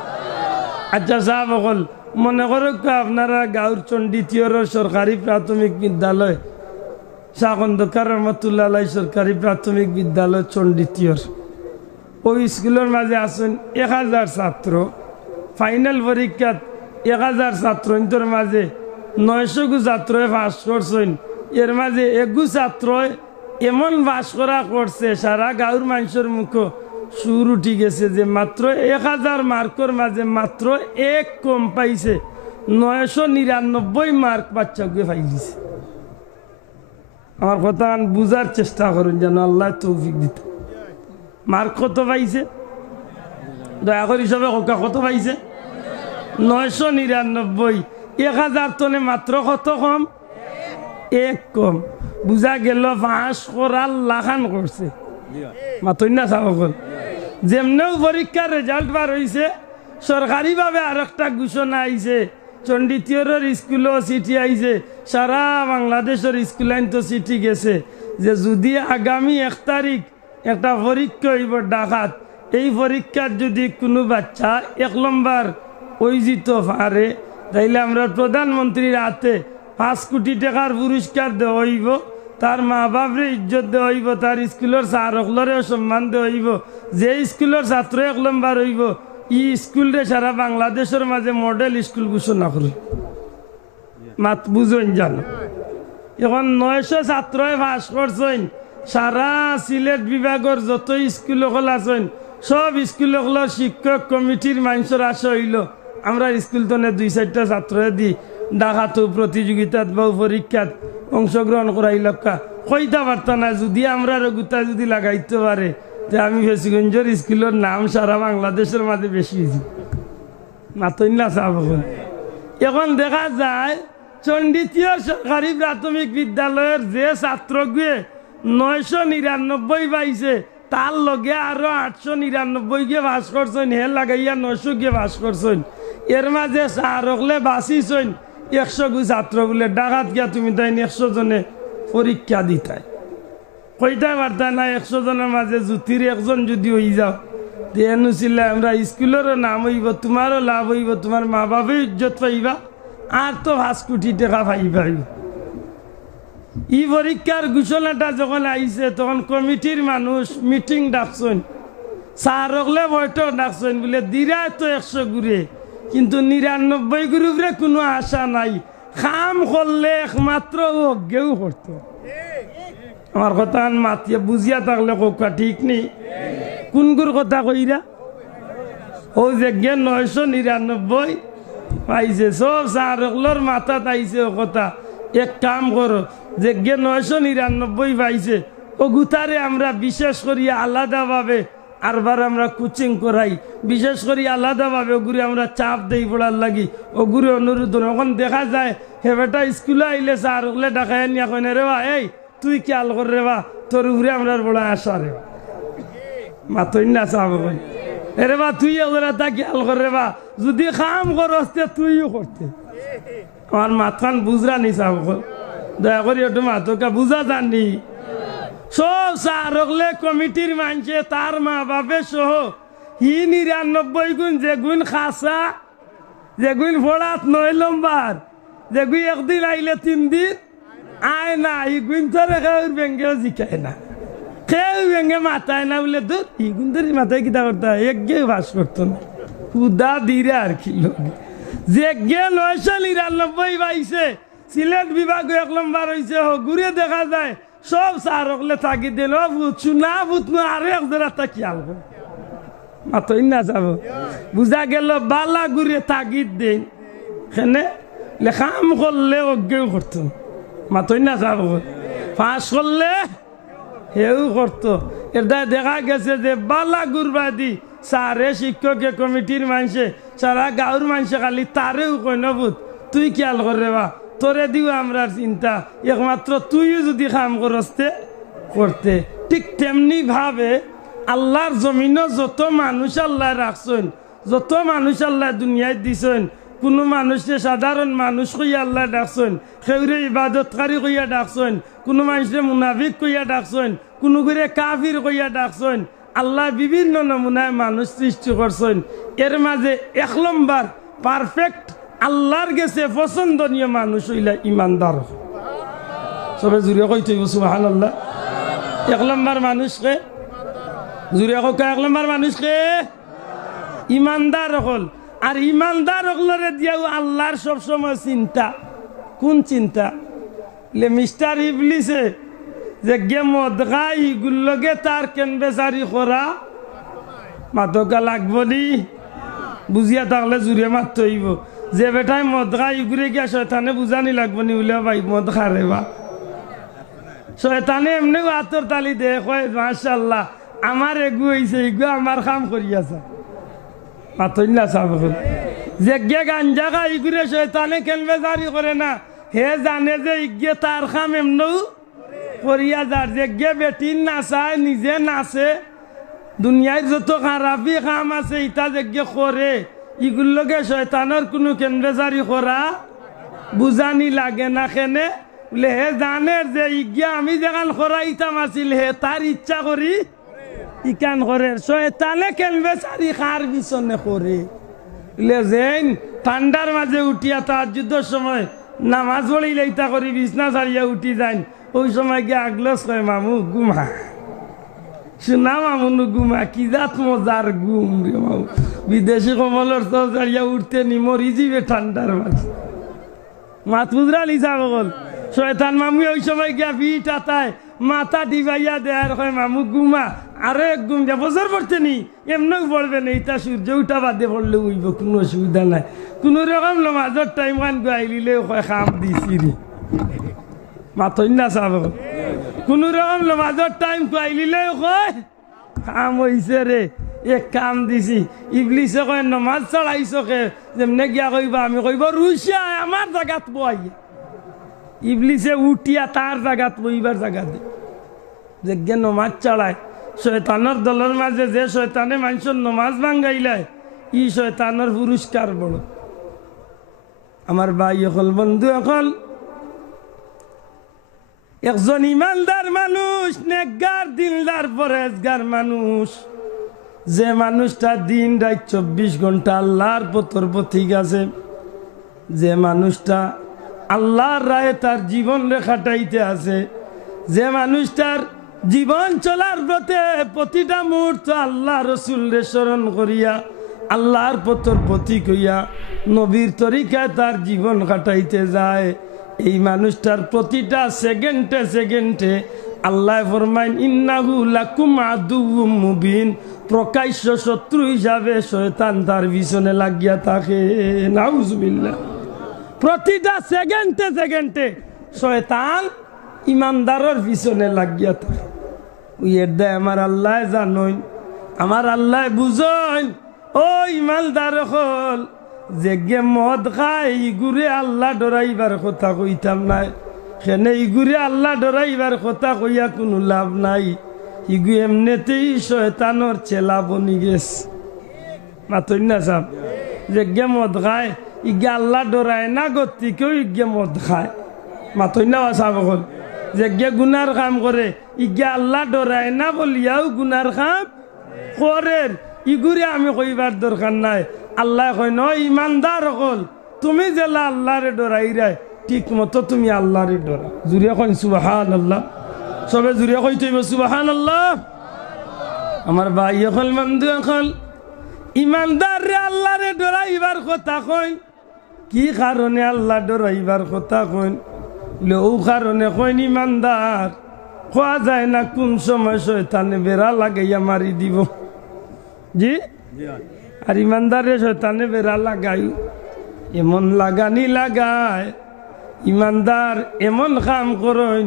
আচ্ছা সাহেব বল মনে করো আপনারা গাঁর চণ্ডীতিয়র সরকারি প্রাথমিক বিদ্যালয় শাহ খন্দকার রহমতুল্লাহ আলাই সরকারি প্রাথমিক বিদ্যালয় চণ্ডীতিয়র ওই স্কুলের মাঝে আছেন 1000 ছাত্র ফাইনাল পরীক্ষাত 1000 ছাত্র ইন্তর মাঝে 900 ছাত্র পাস করছেন এর মাঝে 1 ছাত্র এমন বাস করা করছে সারা গাঁর মানুষের মুখ সুর উঠি গেছে যে মাত্র 1000 মার্কের মাঝে মাত্র 1 কম পাইছে 999 মার্ক বাচ্চাকে পাইছে আমার কথা বুঝার চেষ্টা করুন যেন আল্লাহ তৌফিক দিত। মার্ক কত পাইছে দয়া করে হিসাবে কত পাইছে? 999। 1000 তনে মাত্র কত কম? এক কম। বুঝা গেল পাস করার লাখান করছে মাতই না সাবকল। যেমনেও পরীক্ষার রেজাল্ট বার হয়েছে, সরকারিভাবে আর একটা ঘোষণা আইছে, চণ্ডীতীয়রের স্কুলও চিঠি আইছে, সারা বাংলাদেশের স্কুল আইন তো চিঠি গেছে যে যদি আগামী 1 তারিখ একটা পরীক্ষা হইব ডাকাত, এই পরীক্ষার যদি কোনো বাচ্চা 1 নম্বর ওই জিত পারে তাইলে আমরা প্রধানমন্ত্রীর হাতে 5 কোটি টাকার পুরস্কার দেওয়া হইব, তার মা বাপরে ইজ্জত দেওয়া হইব, তার স্কুলের ছাত্রসকলেরও সম্মান দেওয়া হইব। যে স্কুলের ছাত্র 1 নম্বর হইব ই স্কুলরে সারা বাংলাদেশের মাঝে মডেল স্কুল ঘোষণা করি। মাত বুঝুন জানো এখন 900 ছাত্রই পাস করছেন। সারা সিলেট বিভাগের যত স্কুল সকল আছেন সব স্কুল সকলের শিক্ষক কমিটির মানুষের আশা হইল আমরা স্কুল তো 2-4টা ছাত্র দি ডাকাত প্রতিযোগিতাত বা পরীক্ষাত অংশগ্রহণ করাই লক্কা কইতা পারত না। যদি আমরা গুতা যদি লাগাইতে পারে যে আমি ফেসিগঞ্জের স্কুলের নাম সারা বাংলাদেশের মাঝে বেশি হয়েছি মাতই না চাব। এখন দেখা যায় চণ্ডীতীয় সরকারি প্রাথমিক বিদ্যালয়ের যে ছাত্রগুয়ে 999 পাইছে তার লগে আরো 899 গিয়ে বাস করছেন, হে লাগাইয়া 900 গিয়ে বাস করছেন। এর মাঝে সারকলে বাঁচিছেন 100 গু ছাত্র বলে ডাকাত গিয়া তুমি তাই 100 জনে পরীক্ষা দিতাই কইতে পারতা না। 100 জনের মাঝে জ্যোতির একজন যদি হয়ে যাও দেনুছিলে আমরা স্কুলেরও নাম হইব, তোমারও লাভ হইব, তোমার মা বাপে ইজ্জত পাইবা, আর তো 5 কোটি টাকা পাইবা। ই পরীক্ষার ঘোষণাটা যখন আইছে তখন কমিটির মানুষ মিটিং ডাকছেন, স্যারকলে বৈঠক ডাকছেন বলে দিরা তো 100 ঘুরে কিন্তু 99 গ্রুপরে কোনো আশা নাই, খাম করলে একমাত্র অজ্ঞেও করতো। আমার কথা মাতিয়ে বুঝিয়া থাকলে কোকা ঠিক নেই। কোন গুর কথা কইরা ও যে 999 পাইছে সব স্যারকলর মাথাত আইছে ও কথা। এক কাম করো যে 999 পাইছে ও গুতারে আমরা বিশেষ করিয়া আলাদাভাবে আরবার আমরা কোচিং করাই, বিশেষ করে আলাদাভাবে ওগুলি আমরা চাপ দেই পড়ার লাগি, ওগুলি অনুরোধ। এখন দেখা যায় হে বেটা স্কুলে আইলে স্যার ওগুলো ডাকাই নিয়ে কয় না রে বা এই তুই খেয়াল কর রে বা তোর উপরে আমরা বড় আশা রে বা মাতই না চাপ রে বা তুই ওগুলা তা খেয়াল কর রে বা যদি কাম করতে তুইও করতে। আমার মাথান বুঝরা নি চাপ দয়া করি ওটা মাথা বুঝা জানি। সব সারকলে কমিটির মানছে তার মা বাপে সহ হি 99 গুণ, যে গুণ খাসা, যে গুণ ফোড়াত 9 নম্বর, যে গুণ একদিন আইলে 3 দিন আয় না, ই গুণ ধরে কেউ ব্যাঙ্গেও জিকায় না, কেউ ব্যাঙ্গে মাথায় না বলে দূর ই গুণ ধরে মাথায় কিতা করতে হয় একগেও বাস করতো না উদা দিরে আর কি লোক। যে 999 পাইছে সিলেট বিভাগ 1 নম্বর হয়েছে ঘুরে দেখা যায় সব সারকলে থাকি দিল বুঝছু না বুঝনু আর এক জোড়া তা খেয়াল করে মাতই না যাব। বুঝা গেল বালা ঘুরে তাগিদ দিন সেনে লেখাম করলে অজ্ঞেও করতো মাতই না যাব। পাস করলে হেউ করতো। এটা দেখা গেছে যে বালা গুরবাদি সারে শিক্ষকে কমিটির মানুষে সারা গাঁর মানুষে খালি তারেও কই নবুত তুই খেয়াল করে বা তোরে দিও আমরা চিন্তা, একমাত্র তুইও যদি কাম করতে করতে। ঠিক তেমনি ভাবে আল্লাহর জমিনও যত মানুষ আল্লাহ রাখছেন, যত মানুষ আল্লাহ দুনিয়ায় দিছেন, কোনো মানুষকে সাধারণ মানুষ কইয়া আল্লাহ ডাকছেন, সেউরে ইবাদতকারী কইয়া ডাকছেন, কোনো মানুষকে মুনাফিক কইয়া ডাকছেন, কোনো করে কাফির কইয়া ডাকছেন। আল্লাহ বিভিন্ন নমুনায় মানুষ সৃষ্টি করছেন। এর মাঝে 1 নম্বর পারফেক্ট আল্লাহর গেছে পছন্দনীয় মানুষ হইলা ইমানদার। সবে জুড়ে কইতে সুবহানাল্লাহ। 1 নম্বর মানুষকে জুড়ে কা 1 নম্বর মানুষকে ইমানদার হল। আর ইমানদার হলরে দিয়াও আল্লাহর সবসময় চিন্তা। কোন চিন্তা? লে মিস্টার ইবলিসে যে গে মদ খাই গুল্লগে তার কেন বেচারি করা মাতকা লাগবো নি বুঝিয়া থাকলে জুড়ে মারতে হইব। যে বেটাই মদ খাই ঘুরে গিয়া শয়তানে বুঝানি লাগবো নি বলে ভাই মদ খারে বা শয়তানে এমনি আতর তালি দে কয় মাশাআল্লাহ আমার এগু হইছে এগু আমার কাম করিয়াছে মাতইনা সাহেব যে গে গাঞ্জা খাই ইগুরে শয়তানে কেনবে জারি করে না হে জানে যে ইগে তার কাম এমনও করিয়া যার যে গে বেটিন নাচায় নিজে নাচে দুনিয়ায় যত খারাপি কাম আছে ইটা যে গে করে ইগুলোকে শয়তানের কোনো কেনবে জারি করা বুঝানি লাগে না কেনে বলে হে জানে যে ইগে আমি যেখান করাইতাম আছিল হে তার ইচ্ছা করি ইকান করে শয়তানে কেনবে সারি খার বিছনে করে বলে যেন ঠান্ডার মাঝে উঠিয়া তাহাজ্জুদের সময় নামাজ পড়িলে ইতা করি বিছনা ছাড়িয়া উঠি যান ওই সময় গিয়ে আগলস কয় মামু ঘুমা শোনা মামুনু ঘুমা কি জাত মজার ঘুম রে মামু বিদেশি কমলের তো ছাড়িয়া উঠতে নি মরি যাবে ঠান্ডার মাঝে মাত বুঝরা লিসা বল শয়তান মামু ওই সময় গিয়া পিঠ আতায় মাথা ডিবাইয়া দেয়ার কয় মামু ঘুমা আরো এক ঘুম যা বছর পড়তে নি এমনও পড়বে না ইটা সূর্য উঠা বাদে পড়লে উইব কোনো অসুবিধা নাই কোন রকম নমাজের টাইম খান গাইলিলে কয় খাম দিছি রে মাথইন না চাব কোন রকম নমাজের টাইম গাইলিলে কয় খাম হইছে রে এক কাম দিছি ইবলিসে কয় নমাজ চড়াইছো কে যেমনে গিয়া কইবা আমি কইব রুশিয়া আমার জায়গাত বই ইবলিসে উঠিয়া তার জায়গাত বইবার জায়গা দে যে নমাজ চড়ায় শয়তানের দলের মাঝে যে শয়তানে মানুষের নমাজ ভাঙ্গাইলায় ই শয়তানের পুরস্কার বড় আমার ভাই অকল বন্ধু অকল একজন ইমানদার মানুষ নেকগার দিলদার পরেজগার মানুষ যে মানুষটা দিন রাত 24 ঘন্টা আল্লাহর পথর পথিক আছে যে মানুষটা আল্লাহর রায়ে তার জীবন রেখাটাইতে আছে যে মানুষটার জীবন চলার পথে প্রতিটা মুহূর্ত আল্লাহ রসুলরে স্মরণ করিয়া আল্লাহর পথর পথিক হইয়া নবীর তরিকায় তার জীবন কাটাইতে যায় এই মানুষটার প্রতিটা সেকেন্ডে সেকেন্ডে আল্লাহ ফরমাইন ইন্নাহু লাকুম আদুউম মুবিন প্রকাশ্য শত্রু হিসাবে শয়তান তার পিছনে লাগিয়া থাকে নাউজুবিল্লাহ প্রতিটা সেকেন্ডে সেকেন্ডে শয়তান ইমানদারের পিছনে লাগিয়া থাকে উইয়ের দেয় আমার আল্লাহ জানইন আমার আল্লাহ বুঝইন ও ইমানদার হল যে গে মদ খায় ইগুরে আল্লাহ ডরাইবার কথা কইতাম নাই সেনে ইগুরে আল্লাহ ডরাইবার কথা কইয়া কোনো লাভ নাই ইগু এমনিতেই শয়তানোর চেলা বনি গেছে মাতই না সাব যে গে মদ খায় ইগে আল্লাহ ডরায় না গতি কেউ ইগে মদ খায় মাতই না সাব হল যে গে গুনার কাম করে ইগে আল্লাহ ডরায় না বলিয়াও গুনার কাম করে ইগুরে আমি কইবার দরকার নাই আল্লাহ কয় ন ইমানদার হল তুমি জেলা আল্লাহরে ডরাই রায় ঠিক মতো তুমি আল্লাহরে ডরা জুড়িয়া কইন সুবহানাল্লাহ সবে জুড়িয়া কই তুই সুবহানাল্লাহ আমার ভাই এখন বন্ধু এখন ইমানদার রে আল্লাহরে ডরাইবার কথা কই কি কারণে আল্লাহ ডরাইবার কথা কই ও কারণে কইন ইমানদার খোয়া যায় না কোন সময় শয়তানে বেড়া লাগাইয়া মারি দিব জি আর ইমানদারে শয়তানে বেড়া লাগাই এমন লাগানি লাগায় ইমানদার এমন কাম করেন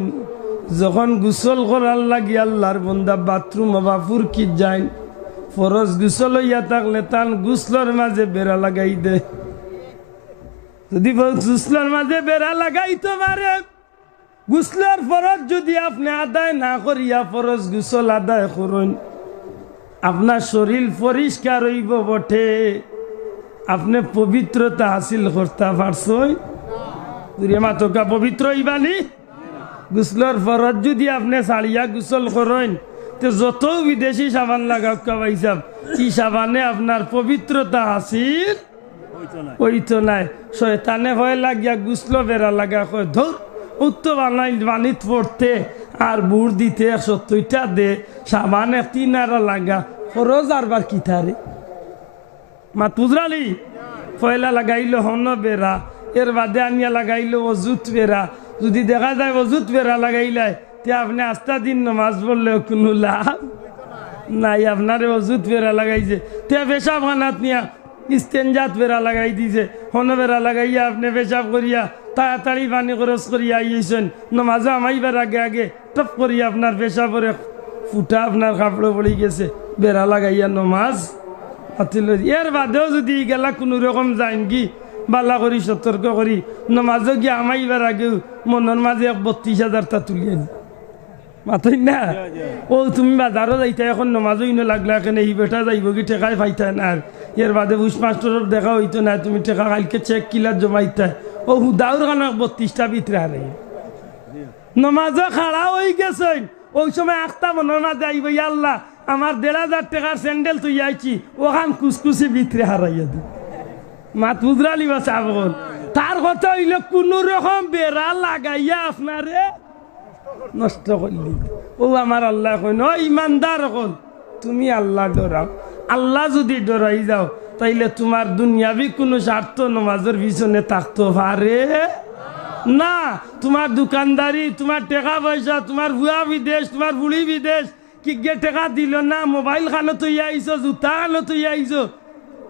যখন গোসল করার লাগি আল্লাহর বন্দা বাথরুম বা ফুরকি যায় ফরজ গোসল হইয়া থাকলে তান গোসলের মাঝে বেড়া লাগাই দে যদি গোসলের মাঝে বেড়া লাগাইতে পারে গোসলের ফরজ যদি আপনি আদায় না করিয়া ফরজ গোসল আদায় করেন আপনার শরীর পরিষ্কার হইব বটে আপনি পবিত্রতা হাসিল করতে পারছেন মাতকা পবিত্র হইবানি গোসলের ফরজ যদি আপনি ছাড়িয়া গোসল করেন তো যত বিদেশি সাবান লাগাও কাবাইসাব কি সাবানে আপনার পবিত্রতা হাসিল হইতো নাই শয়তানে ভয় লাগিয়া গোসল বেড়া লাগা কয় ধর উত্তর বানিত পড়তে আর বুড় দিতে 70টা দে সাবানে 3 লাগা ফরজ আরবার কি থারে মাত বুঝরালি পয়লা লাগাইলো হন বেড়া এর বাদে আনিয়া লাগাইলো অজুত বেড়া যদি দেখা যায় অজুত বেড়া লাগাইলাই তে আপনি আস্তা দিন নামাজ পড়লেও কোনো লাভ নাই আপনারে অজুত বেড়া লাগাইছে তে পেশাব খানাত নিয়া ইস্তেঞ্জাত বেড়া লাগাই দিছে হন বেড়া লাগাইয়া আপনি পেশাব করিয়া তাড়াতাড়ি পানি খরচ করিয়া আইয়েছেন নামাজে আমাইবার আগে আগে টপ করিয়া আপনার পেশা পরে ফুটা আপনার কাপড়ে পড়ে গেছে বেড়া লাগাইয়া নমাজ হাতিল। এর বাদেও যদি গেলা কোনো রকম যাইন কি বালা করি সতর্ক করি নমাজে গিয়ে আমাইবার আগেও মনের মাঝে 32,000টা তুলিয়ে মাতই না। ও তুমি বাজারও যাইতা এখন নমাজও ইনো লাগলা এখানে এই বেটা যাইব কি টেকাই পাইতা না। আর এর বাদে বুস মাস্টরের দেখা হইতো না, তুমি টেকা কালকে চেক কিলা জমাইতা। ও হুদাউর কারণে 32টা ভিতরে হারে নমাজও খাড়া হয়ে গেছেন। ওই সময় আখতা মনের মাঝে আইব আল্লাহ আমার 1,500 টাকার স্যান্ডেল তুই আইছি ওখান কুসকুসি ভিতরে হারাইয়া দি মাত বুঝরালি বা চাবল। তার কথা হইল কোন রকম বেড়া লাগাইয়া আপনারে নষ্ট করলি। ও আমার আল্লাহ কইন ও ইমানদার হল তুমি আল্লাহ ডরাও। আল্লাহ যদি ডরাই যাও তাইলে তোমার দুনিয়াবি কোনো স্বার্থ নমাজের পিছনে থাকতে পারে না। তোমার দোকানদারি, তোমার টাকা পয়সা, তোমার ভুয়া বিদেশ, তোমার বুড়ি বিদেশ কি গে টাকা দিল না, মোবাইল খানো তুই আইছো, জুতা খানো তুই আইছো,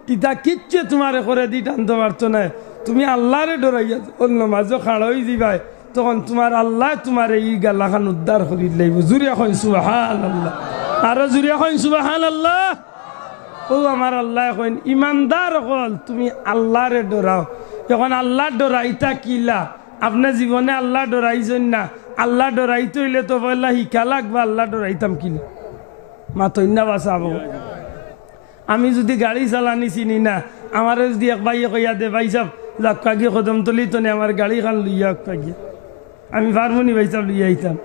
কিতা কিচ্ছু তোমার করে দি টানতে পারতো না। তুমি আল্লাহরে ডরাইয়া নমাজও খাড়া হয়ে যাবাই তখন তোমার আল্লাহ তোমার এই গালাখান উদ্ধার করি লাগবে। জুড়ে এখন সুবহানাল্লাহ, আরো জুড়ে এখন সুবহানাল্লাহ। ও আমার আল্লাহ এখন ইমানদার হল তুমি আল্লাহরে ডরাও। যখন আল্লাহ ডরাইতা কিলা আপনার জীবনে আল্লাহ ডরাইছেন না। আল্লাহ ডরাইতে হইলে তো বললা শিকা লাগবে আল্লাহ ডরাইতাম কিনা মাতই না বাঁচাবো। আমি যদি গাড়ি চালানি চিনি না আমার যদি এক ভাইয়ে কইয়া দে ভাই সাহেব যাক কাকি কদম তলি তো আমার গাড়ি খান লইয়া কাকিয়া আমি ফার্মনি ভাই সাহেব লইয়া আইতাম।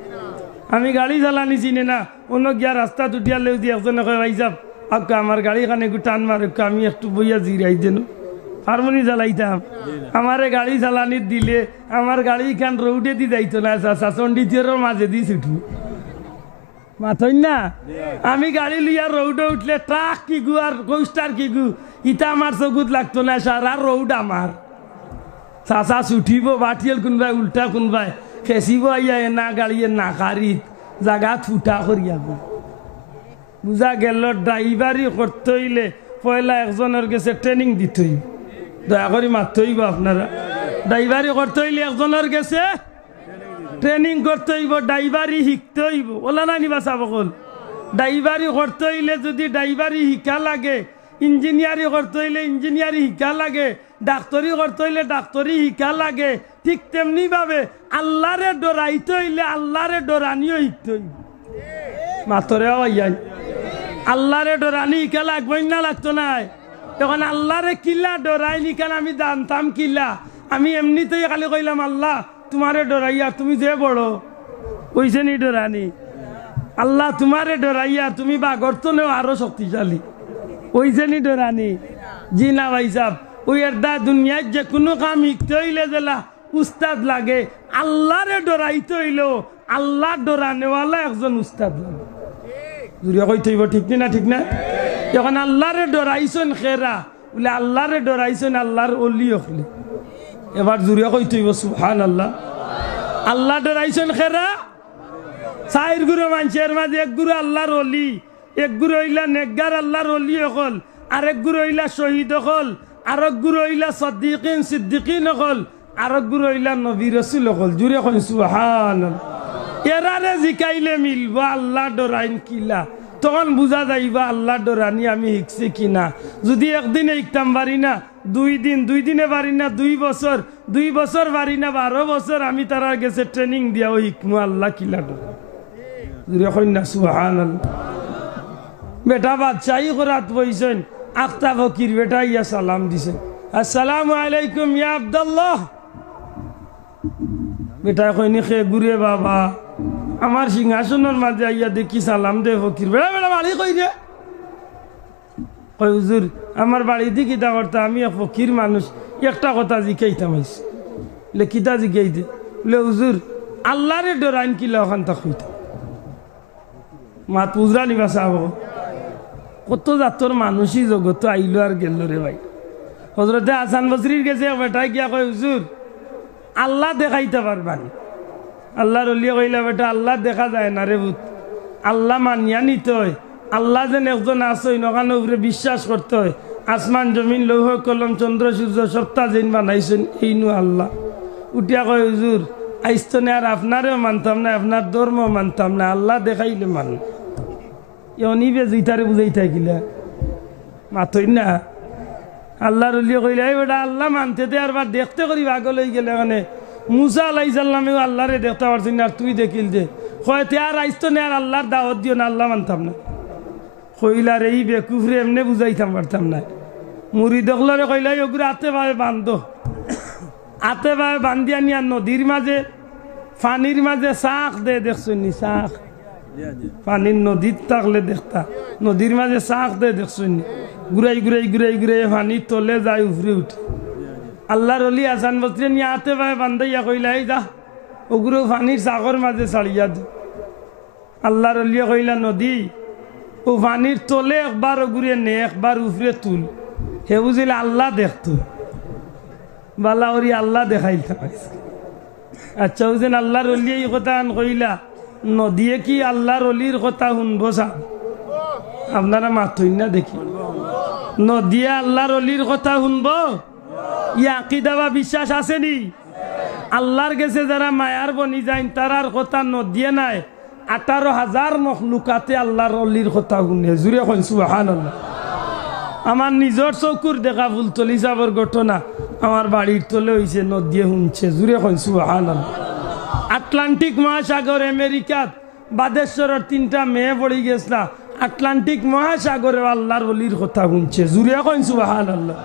আমি গাড়ি চালানি চিনি না অন্য গিয়া রাস্তা উঠিয়া লেউ দিয়ে একজনে কয় ভাই সাহেব আক্কা আমার গাড়ি খান একটু টান মার আমি একটু বইয়া জিরাই দেন হারমোনি চালাইতাম। আমারে গাড়ি চালানি দিলে আমার গাড়ি খান রৌডে দি যাইতো না চন্ডিথিয়র মাঝে দি ছুটি মাথই না। আমি গাড়ি লইয়া রৌডে উঠলে ট্রাক কি গু আর কোস্টার কি গু ইটা আমার চকুত লাগতো না সারা রৌড আমার চাচা ছুটিব বাটিয়েল কোনবাই উল্টা কোনবাই খেঁচিব আইয়া না গাড়িয়ে না গাড়িত জাগা ফুটা করিয়া বুঝা গেল। ড্রাইভারি করতে হইলে পয়লা একজনের গেছে ট্রেনিং দিতে হইব, দয়া করে মারতে হইব আপনারা। ড্রাইভারি করতে হইলে একজনের গেছে ট্রেনিং করতে হইব, ড্রাইভারি শিখতে হইব। ওলা না নিবা চাবকল ড্রাইভারি করতে হইলে যদি ড্রাইভারি শিক্ষা লাগে, ইঞ্জিনিয়ারি করতে হইলে ইঞ্জিনিয়ারি শিক্ষা লাগে, ডাক্তারি করতে হইলে ডাক্তারি শিক্ষা লাগে। ঠিক তেমনি ভাবে আল্লাহরে ডরাইতে হইলে আল্লাহরে ডরানিও শিখতে হইব। মাতরেও আইয়াই আল্লাহরে ডরানি শিক্ষা লাগবই না লাগতো নাই। এখন আল্লাহরে কিলা ডরাইনি কেন আমি জানতাম কিলা। আমি এমনিতেই খালি কইলাম আল্লাহ তোমারে ডরাইয়া তুমি যে বড় কইছে নি ডরানি। আল্লাহ তোমারে ডরাইয়া তুমি বাগর তো নেও আরো শক্তিশালী কইছে নি ডরানি। জি না ভাই সাহেব ওই এরদা দুনিয়ার যে কোনো কাম শিখতে হইলে জেলা উস্তাদ লাগে। আল্লাহরে ডরাইতে হইল আল্লাহ ডরানেওয়ালা একজন উস্তাদ লাগে। জুড়িয়া কই থইব ঠিক না ঠিক না। যখন আল্লাহরে ডরাইছেন খেরা বলে আল্লাহরে ডরাইছেন আল্লাহর অলি হলে এবার জুড়িয়া কই থইব সুবহানাল্লাহ। আল্লাহ ডরাইছেন খেরা চার গুরু মানুষের মাঝে এক গুরু আল্লাহর অলি, এক গুরু হইলা নেকগার আল্লাহর অলি হল, আরেক গুরু হইলা শহীদ হল, আরেক গুরু হইলা সদ্দিকিন সিদ্দিকিন হল, আরেক গুরু হইলা নবী রাসূল হল। জুড়ে কই সুবহানাল্লাহ। এরারে জিকাইলে মিলব আল্লাহ ডরাইন কিলা তখন বুঝা যাইবা আল্লাহ ডরানি আমি শিখছি কিনা। যদি একদিন শিখতাম পারি না, 2 দিন, 2 দিনে পারি না 2 বছর, 2 বছর পারি না 12 বছর আমি তারা গেছে ট্রেনিং দিয়া ওই শিখমু আল্লাহ কিলা ডরা। না সুবহানাল্লাহ। বেটা বাদশাহী করাত বইছেন আখতা ফকির বেটা ইয়া সালাম দিছেন আসসালামু আলাইকুম ইয়া আব্দুল্লাহ। বেটা কইনি খে গুরে বাবা আমার সিংহাসনের মাঝে আইয়া দেখি সালাম দে ফকির। বেড়া বেড়া বাড়ি কই রে কই হুজুর আমার বাড়ি দি কিতা করতা আমি এক ফকির মানুষ একটা কথা জিকাইতাম আইস লে কিতা জিকাইতে বলে হুজুর আল্লাহরে ডরাইন কিলা ওখান তা কইতা মাত পুজরা নিবা চাব। কত জাতর মানুষই জগত আইলো আর গেল রে ভাই। হজরতে হাসান বসরির গেছে বেটাই গিয়া কয় হুজুর আল্লাহ দেখাইতে পারবানি। আল্লাহর অলিয়া কইলা বেটা আল্লাহ দেখা যায় না রে ভূত, আল্লাহ মানিয়া নিতে হয়। আল্লাহ যেন একজন আসই নখানোর উপরে বিশ্বাস করতে হয়। আসমান জমিন লৌহ কলম চন্দ্র সূর্য সপ্তাহ যেন বানাইছেন এই নু আল্লাহ। উঠিয়া কয় হুজুর আইস্তনে আর আপনারেও মানতাম না, আপনার ধর্ম মানতাম না, আল্লাহ দেখাইলে মান। অনিবে জুইতারে বুঝাই থাকিলা মাথই না। আল্লাহর উলিয়ে কইলে এই বেটা আল্লাহ মানতে দে, আর দেখতে করি আগল হয়ে গেলে মানে মুসা আলাইহিস সালামেও আল্লাহরে দেখতে পারছি না, আর তুই দেখিল যে কয় তে আর আইস্তনে আর আল্লাহর দাওয়াত দিও না, আল্লাহ মানতাম না। কইলার এই বেকুফরে এমনি বুঝাইতাম পারতাম না। মুড়ি দখলরে কইলাই ওগুলো হাতে ভাবে বান্ধ, হাতে ভাবে বান্ধিয়া নিয়া নদীর মাঝে পানির মাঝে শাক দে, দেখছো নি শাক পানির নদীর থাকলে দেখতা, নদীর মাঝে শাক দে দেখছো নি, ঘুরাই ঘুরাই ঘুরাই ঘুরাই পানির তলে যায় উফরে উঠে। আল্লাহর অলি হাসান বসরি নিয়ে হাতে ভাবে বান্ধাইয়া কইলাই যা ওগুলো পানির শাকর মাঝে ছাড়িয়া দে। আল্লাহর অলিয়া কইলা নদী ও পানির তলে একবার ঘুরে নে, একবার উফরে তুল। হে বুঝিলে আল্লাহ দেখতো, বালা ওরি আল্লাহ দেখাইতে পাইছে। আচ্ছা বুঝেন আল্লাহর অলিয়া এই কথা কইলা, নদীয়ে কি আল্লাহর অলির কথা শুনবো সা? আপনারা মাথই না দেখি, নদীয়ে আল্লাহর অলির কথা শুনবো? ই আকীদা বা বিশ্বাস আসেনি? আল্লাহর কাছে যারা মায়ার বনি যায় তারার কথা নদীয়ে নাই, 18,000 মখলুকাতে আল্লাহর অলির কথা শুনে। জুড়ে কইন সুবহানাল্লাহ। আমার নিজের চকুর দেখা ফুলতলি যাবার ঘটনা আমার বাড়ির তলে হয়েছে, নদীয়ে শুনছে। জুড়ে কইন সুবহানাল্লাহ। আটলান্টিক মহাসাগর আমেরিকাত বাদেশ্বরের 3টা মেয়ে পড়ে গেছলা, আটলান্টিক মহাসাগরে আল্লাহর অলির কথা শুনছে। জুড়ে কইন সুবহানাল্লাহ।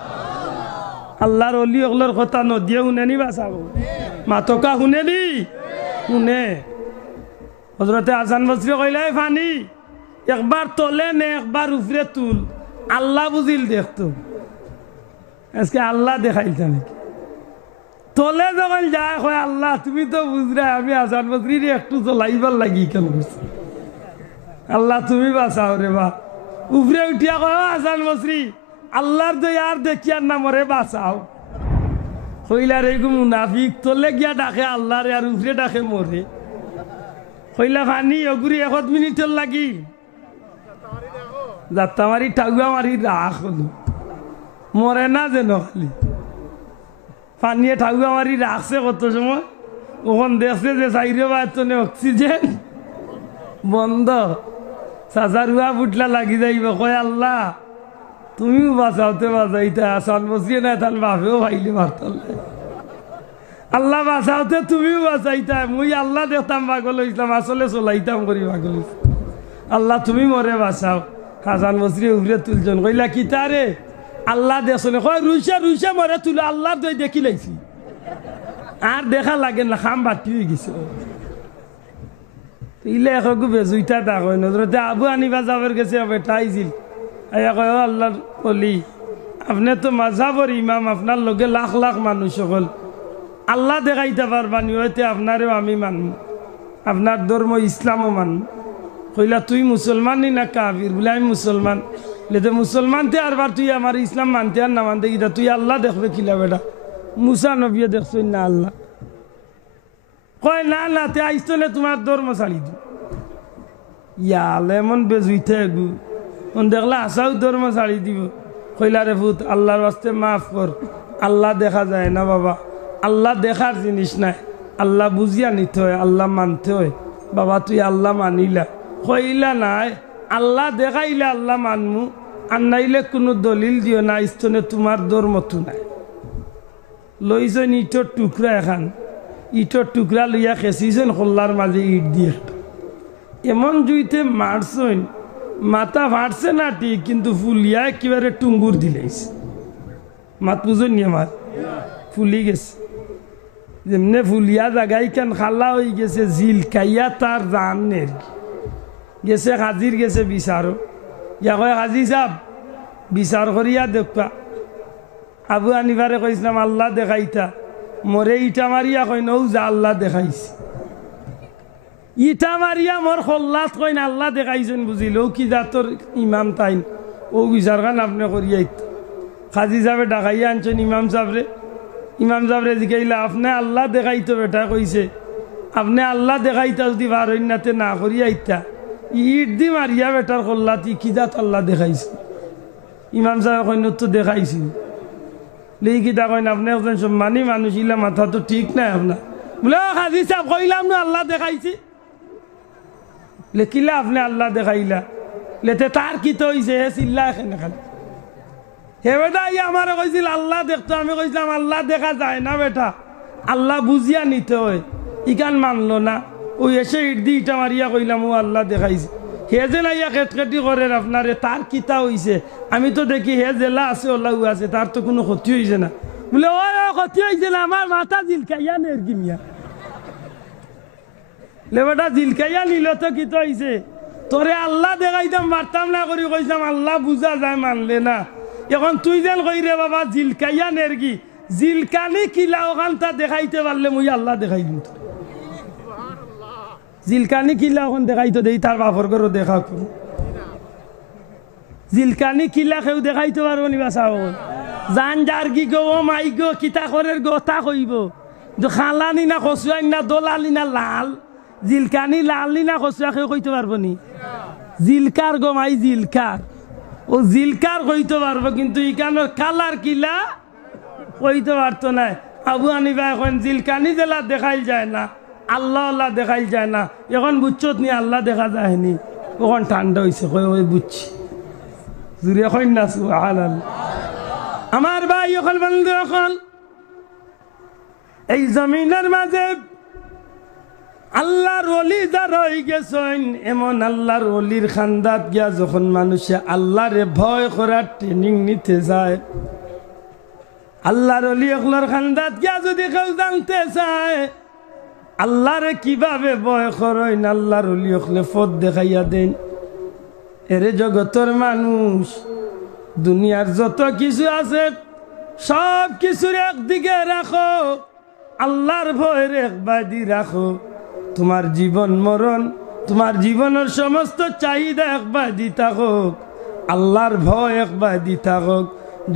আল্লাহর অলি ওগুলোর কথা নদীয়ে শুনেনি বাসাব মাতকা শুনেনি? শুনে। হযরতে হাসান বসরি কইলাই ফানি একবার তলে নে, একবার উপরে তুল, আল্লাহ বুঝিল দেখতো। আজকে আল্লাহ দেখাইতাম তলে যখন যায় কয় আল্লাহ তুমি তো বুঝরা, আমি হাসান বসরির একটু চলাইবার লাগি কেন করছি, আল্লাহ তুমি বাঁচাও রে বা। উপরে উঠিয়া কয় হাসান বসরি আল্লাহর দয়ার দেখিয়ার না মরে বাঁচাও। কইলার এইগু মুনাফিক, তলে গিয়া ডাকে আল্লাহরে আর উপরে ডাকে মরে। কইলা ফানি অগুরি 1 মিনিটের লাগি যাত্রা মারি ঠাগুয়া মারি রাখ হলো, মরে না যেন খালি পানিয়ে ঠাগুয়া মারি রাখছে কত সময়। ওখান দেখছে যে চাইরে বায়তনে অক্সিজেন বন্ধ, চাচারুয়া ফুটলা লাগি যাইব। কয় আল্লাহ তুমিও বাঁচাওতে বাঁচাইতা, আসান বসিয়ে না তার বাপেও ভাইলে মারতাল। আল্লাহ বাঁচাওতে তুমিও বাঁচাইতা, মুই আল্লাহ দেখতাম পাগল হইতাম, আসলে চলাইতাম করি পাগল হইতাম। আল্লাহ তুমি মরে বাঁচাও। হাসান বসরি উভরে তুলজন। কইলা কি তারে আল্লাহ দেখছনে? কয় রুইসা রুইসা মরে তুলো, আল্লাহর দই দেখি লাইছি, আর দেখা লাগে না, খাম বাতি হয়ে গেছে। ইলে একু বেজুইতা তা কয় নজরতে আবু আনিবা যাবার গেছে, বেটা আইছিল আয়া কয় আল্লাহর অলি আপনি তো মাযহাবর ইমাম, আপনার লগে লাখ লাখ মানুষ সকল, আল্লাহ দেখাইতে পারবানি, হইতে আপনারেও আমি মানব, আপনার ধর্ম ইসলামও মানব। কইলা তুই মুসলমানই না কাফির? বলে আমি মুসলমান। লেতে মুসলমানতে আরবার তুই আমার ইসলাম মানতে আর না মানতে গিয়া তুই আল্লাহ দেখবে কিলা বেটা? মুসা নবিয়ে দেখছই না আল্লাহ? কয় না না তে আইসলে তোমার ধর্ম ছাড়ি দু। ইয়াল এমন বেজুইতে গু দেখলা আসাও ধর্ম ছাড়ি দিব। কইলা রে ভূত আল্লাহর বাস্তে মাফ কর, আল্লাহ দেখা যায় না বাবা, আল্লাহ দেখার জিনিস নাই, আল্লাহ বুঝিয়া নিতে হয়, আল্লাহ মানতে হয়। বাবা তুই আল্লাহ মানিলা? কইলা নাই, আল্লাহ দেখাইলে আল্লাহ মানমু, আর নাইলে কোনো দলিল দিও না, স্তনে তোমার ধর্মতো নাই। লইছেন ইটর টুকরা, এখান ইটর টুকরা লইয়া খেঁচিছেন খোল্লার মাঝে ইট দিয়ে, এমন জুইতে মারছেন মাথা ফাটছে না ঠিক, কিন্তু ফুলিয়া একেবারে টুঙ্গুর দিলাইছে। মাত বুঝুন নি আমার ফুলি গেছে, যেমনে ফুলিয়া জাগাই কেন খালা হয়ে গেছে, জিল কাইয়া তার জানের গেছে, হাজির গেছে বিচারও। ইয়া কয় হাজি সাহ বিচার করিয়া দেখবা। আবু আনিবারে কইছিলাম আল্লাহ দেখাইতা, মরে ইটা মারিয়া কই নৌ যা আল্লাহ দেখাইছে। ইটা মারিয়া মোর খল্লাত কইন আল্লাহ দেখাইছেন, বুঝিল কি জাতর ইমাম তাইন ও বিচার খান আপনি করিয়াই। খাজি সাহেবে ডাকাইয়া আনছেন ইমাম সাহেবরে। ইমাম সাহেবরে জিকাইলা আপনি আল্লাহ দেখাইতো বেটা, কইছে আপনি আল্লাহ দেখাইতা যদি ভারণ্যাতে না করিয়াইতা, ইট দি মারিয়া বেটার খল্লাত কি জাত আল্লাহ দেখাইছে? ইমাম সাহেব কইন তো দেখাইছি। লিখি দেখেন আপনি একজন সম্মানী মানুষ ইলা মাথা তো ঠিক নাই আপনার বলে হাজি সাহেব কইলাম না আল্লাহ দেখাইছি লেখিলা আপনি আল্লাহ দেখাইলা লেতে তার কি তো হইছে হে চিল্লা এখানে খালি হে বেটা ই আমার কইছিল আল্লাহ দেখতো আমি কইছিলাম আল্লাহ দেখা যায় না বেটা আল্লাহ বুঝিয়া নিতে হয় ইকান মানলো না ওই এসে ইট দি ইটা মারিয়া কইলাম ও আল্লাহ দেখাইছে হে যে না ইয়া কেটকেটি করেন আপনারে তার কিতা হইছে আমি তো দেখি হে জেলা আছে ওল্লাহ আছে তার তো কোনো ক্ষতি হইছে না বলে ও ক্ষতি হয়েছে না আমার মাথা জিলকাইয়া নের গিমিয়া লে বেটা জিলকাইয়া নিল তো কি তো হইছে তোরে আল্লাহ দেখাইতাম মারতাম না করি কইতাম আল্লাহ বুঝা যায় মানলে না এখন তুই যেন কই রে বাবা জিলকাইয়া নের কি জিলকানি কিলা ওখানটা দেখাইতে পারলে মুই আল্লাহ দেখাই দিম তো জিলকানি কিলা ওখান দেখাইতো দেই তার বাপর করে দেখা করো জিলকানি কিলা কেউ দেখাইতে পারবো নি বাসা জান যার কি গো মাই গো কিতা করে গোতা কইব খালানি না কচুয়াই না দোলালি না লাল জিলকানি লালি না কচুয়া কেউ কইতে পারবো নি জিলকার গো মাই জিলকার ও জিলকার কইতে পারবো কিন্তু ইকানোর কালার কিলা কইতে পারতো না আবু হানিফা এখন জিলকানি জেলা দেখাইল যায় না আল্লাহ আল্লাহ দেখাইল যায় না এখন বুঝছত নি আল্লাহ দেখা যায়নি কখন ঠান্ডা হয়েছে ওই বুঝছি জুড়ে কই না সুবহানাল্লাহ আমার ভাই এখন বন্ধু এখন এই জমিনের মাঝে আল্লাহর ওলি যারা হয়ে গেছেন এমন আল্লাহর ওলির খান্দাত গিয়া যখন মানুষে আল্লাহরে ভয় করার ট্রেনিং নিতে যায় আল্লাহর ওলি এগুলোর খান্দাত গিয়া যদি কেউ জানতে চায় আল্লাহরে কিভাবে ভয় করেন আল্লাহর ওলি ওখলে পথ দেখাইয়া দেন এরে জগতের মানুষ দুনিয়ার যত কিছু আছে সব কিছুর একদিকে রাখো আল্লাহর ভয়ের একবাদি রাখো তোমার জীবন মরণ তোমার জীবনের সমস্ত চাহিদা একবাদি থাকুক আল্লাহর ভয় একবাদি থাকুক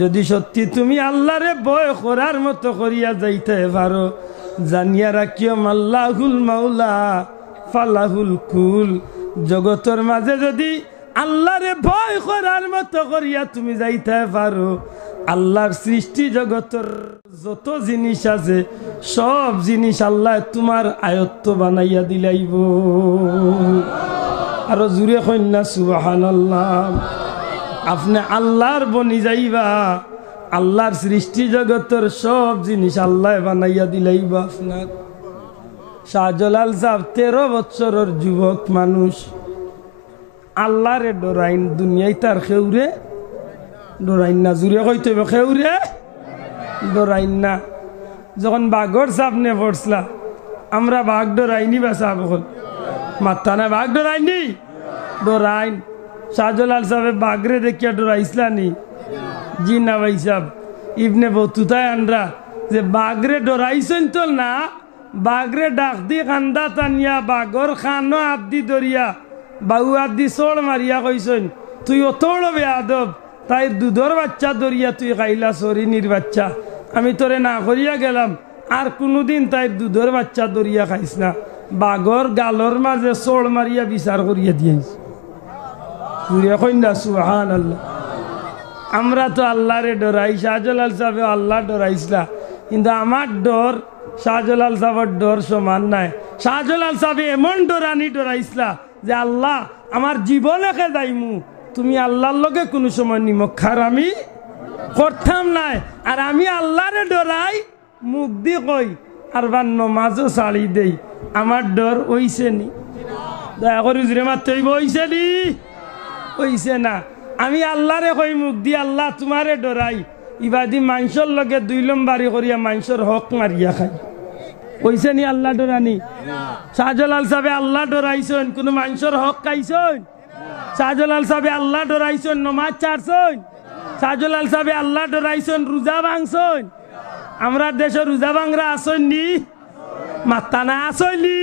যদি সত্যি তুমি আল্লাহরে ভয় করার মতো করিয়া যাইতে পারো জানিয়া রাখিও আল্লাহুল মাওলা ফালাহুল কুল জগতের মাঝে যদি আল্লাহরে ভয় করার মতো করিয়া তুমি যাইতে পারো আল্লাহর সৃষ্টি জগতের যত জিনিস আছে সব জিনিস আল্লাহ তোমার আয়ত্ত বানাইয়া দিলাইব আরো জুড়ে কন্যা সুবহানাল্লাহ আপনি আল্লাহর বনি যাইবা আল্লাহর সৃষ্টি জগতের সব জিনিস আল্লাহ বানাইয়া দিলাইব আপনার শাহজালাল সাহেব 13 বছরের যুবক মানুষ আল্লাহরে ডরাইন দুনিয়ায় তার খেউরে ডরাইন না জুড়ে কইতে হবে খেউরে ডরাইন না যখন বাঘর সামনে পড়ছলা আমরা বাঘ ডরাইনি বা সাহেব মাত্তা না বাঘ ডরাইনি ডরাইন শাহজালাল সাহেব বাঘরে দেখিয়া ডরাইছলা নি জি না ভাই সাহেব ইবনে বতুতায় আনরা যে বাঘরে ডরাইছেন তো না বাঘরে ডাক দি কান্দা টানিয়া বাঘর খানো আদি দরিয়া বাউ আদি চড় মারিয়া কইছেন তুই অতড় বেয়াদব তাই দুধর বাচ্চা দরিয়া তুই খাইলা সরিনির বাচ্চা আমি তোরে না করিয়া গেলাম আর কোনোদিন তাই দুধর বাচ্চা দরিয়া খাইস না বাঘর গালর মাঝে চড় মারিয়া বিচার করিয়া দিয়েছ কন্যা সুবহানাল্লাহ আমরা তো আল্লাহরে ডরাই শাহজালাল সাহেব আল্লাহ ডরাইছিলা কিন্তু আমার ডর শাহজালাল সাহেবের ডর সমান নাই শাহজালাল সাহেব এমন ডরানি ডরাইছিলা যে আল্লাহ আমার জীবনকে যাইমু তুমি আল্লাহর লগে কোনো সময় নিমক খারামি করতাম নাই আর আমি আল্লাহরে ডরাই মুখ দি কই আর বা নমাজও ছাড়ি দেই আমার ডর হইছে নি দয়া করে জুড়ে মারতে হইছে নি হইছে না আমি আল্লাহরে কই মুখ দি আল্লাহ তোমারে ডরাই ইবাদি মাংসর লগে 2 লম্বারি করিয়া মাংসর হক মারিয়া খাই হইছে নি আল্লাহ ডরানি শাহজালাল সাহেব আল্লাহ ডরাইছেন কোন মাংসর হক খাইছেন শাহজালাল সাহেব আল্লাহ ডরাইছেন নমাজ ছাড়ছেন শাহজালাল সাহেব আল্লাহ ডরাইছেন রোজা ভাঙছেন আমরা দেশে রোজা ভাঙরা আসেন নি মাত্তা না আসেন নি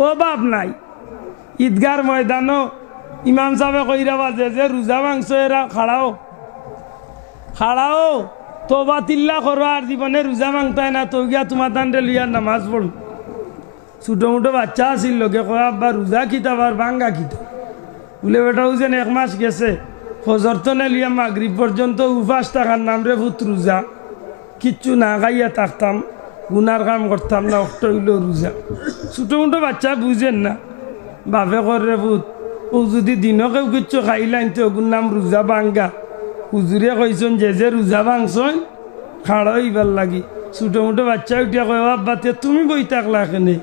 অভাব নাই ঈদগার ময়দানও ইমাম সাহেব কইরা বাজে যে রোজা ভাঙছ এরা খাড়াও তোবা তিল্লা করো আর জীবনে রোজা ভাঙতায় না তো গিয়া তোমার দান্ডে লিয়ার নামাজ পড় ছোটো মোটো বাচ্চা আসিল লোকে কয় আব্বা রোজা খিতা বার ভাঙ্গা খিতা বলে বেটাও যেন 1 মাস গেছে ফজর তনে লিয়া মাগরিব পর্যন্ত উপাস থাকার নাম রে ভূত রোজা কিচ্ছু না খাইয়া থাকতাম গুনার কাম করতাম না অক্ট হইল রোজা ছোটো মোটো বাচ্চা বুঝেন না বাপে করে ভূত ও যদি দিনও কেউ কিচ্ছু খাইলাইন তো ওগুর নাম রোজা ভাঙ্গা হুজুরে কইছেন যে রোজা ভাঙছন খাড়া হইবার লাগি ছোটো মোটো বাচ্চা উঠিয়া কয় আব্বাতে তুমি বই থাকলা এখানে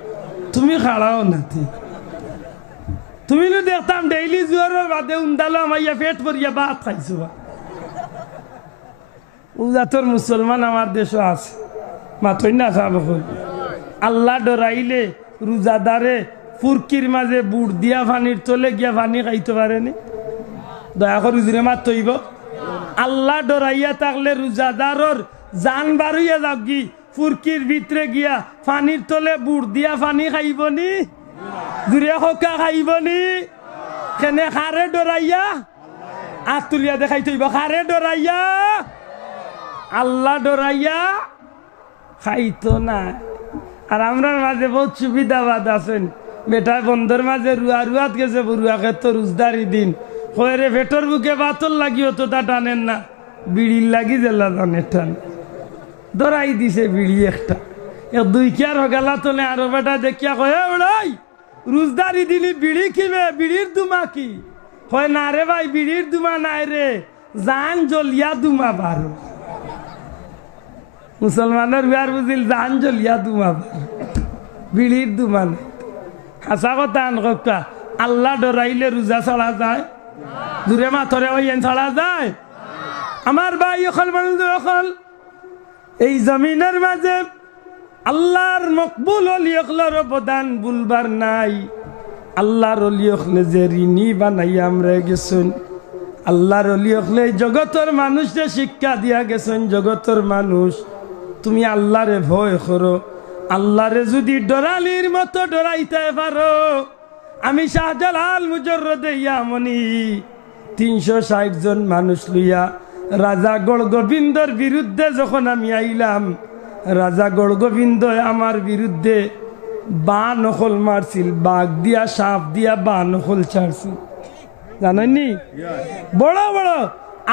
তুমি খাড়াও নাতি তুমি তো দেখতাম ডেইলি জোয়ারের বাদে উন্দালো আমাইয়া পেট ভরিয়া ভাত খাইছো উজাতর মুসলমান আমার দেশও আছে মাথই না সাব আল্লাহ ডরাইলে রোজাদারে ফুরকির মাঝে বুট দিয়া পানির তলে গিয়া পানি খাইতে পারেনি দয়া করে হুজুরে মাত তৈব আল্লাহ ডরাইয়া থাকলে রোজাদারর জান বাড়িয়া যাক গি ফুরকির ভিতরে গিয়া পানির তলে বুট দিয়া পানি খাইবনি জুড়ে হকা খাইবনি কেনে খারে ডরাইয়া আত তুলিয়া দেখাই তৈব খারে ডরাইয়া আল্লাহ ডরাইয়া খাইতো না আর আমরা মাঝে বহুত সুবিধাবাদ আছেন বেটা বন্ধর মাঝে রুয়া রুয়াত গেছে বরুয়াকে তো রোজদারি দিন হয়ে ভেটর বুকে বাতল লাগিও তো তা টানেন না বিড়ির লাগি জেলা টানে টান ধরাই দিছে বিড়ি একটা দুই কেয়ার হগালা তোলে আরো বেটা দেখিয়া কয়ে ওড়াই রোজদারি দিলি বিড়ি কিবে বিড়ির দুমা কি হয় না রে ভাই বিড়ির দুমা নাই রে জান জ্বলিয়া দুমা বারো মুসলমানের বিয়ার বুঝিল জান জ্বলিয়া দুমা বারো বিড়ির দুমা নাই হাসা কথা আন কা আল্লাহ ডরাইলে রোজা ছাড়া যায় দূরে মাথরে ওইন ছাড়া যায় আমার ভাই অকল মানুষ অকল এই জমিনের মাঝে আল্লাহর মকবুল অলিয়কলার অবদান বুলবার নাই আল্লাহর অলিয়কলে যে ঋণী বানাই আমরা গেছেন আল্লাহর অলিয়কলে জগতের মানুষকে শিক্ষা দিয়া গেছেন জগতের মানুষ তুমি আল্লাহরে ভয় করো আল্লাহরে যদি ডরালির মতো ডরাইতে পারো আমি শাহজালাল মুজররদে ইয়ামনি 360 জন মানুষ লইয়া রাজা গড়গোবিন্দর বিরুদ্ধে যখন আমি আইলাম রাজা গড়গোবিন্দ আমার বিরুদ্ধে বা নকল মারছিল বাঘ দিয়া সাপ দিয়া বা নকল ছাড়ছিল জানেননি বড় বড়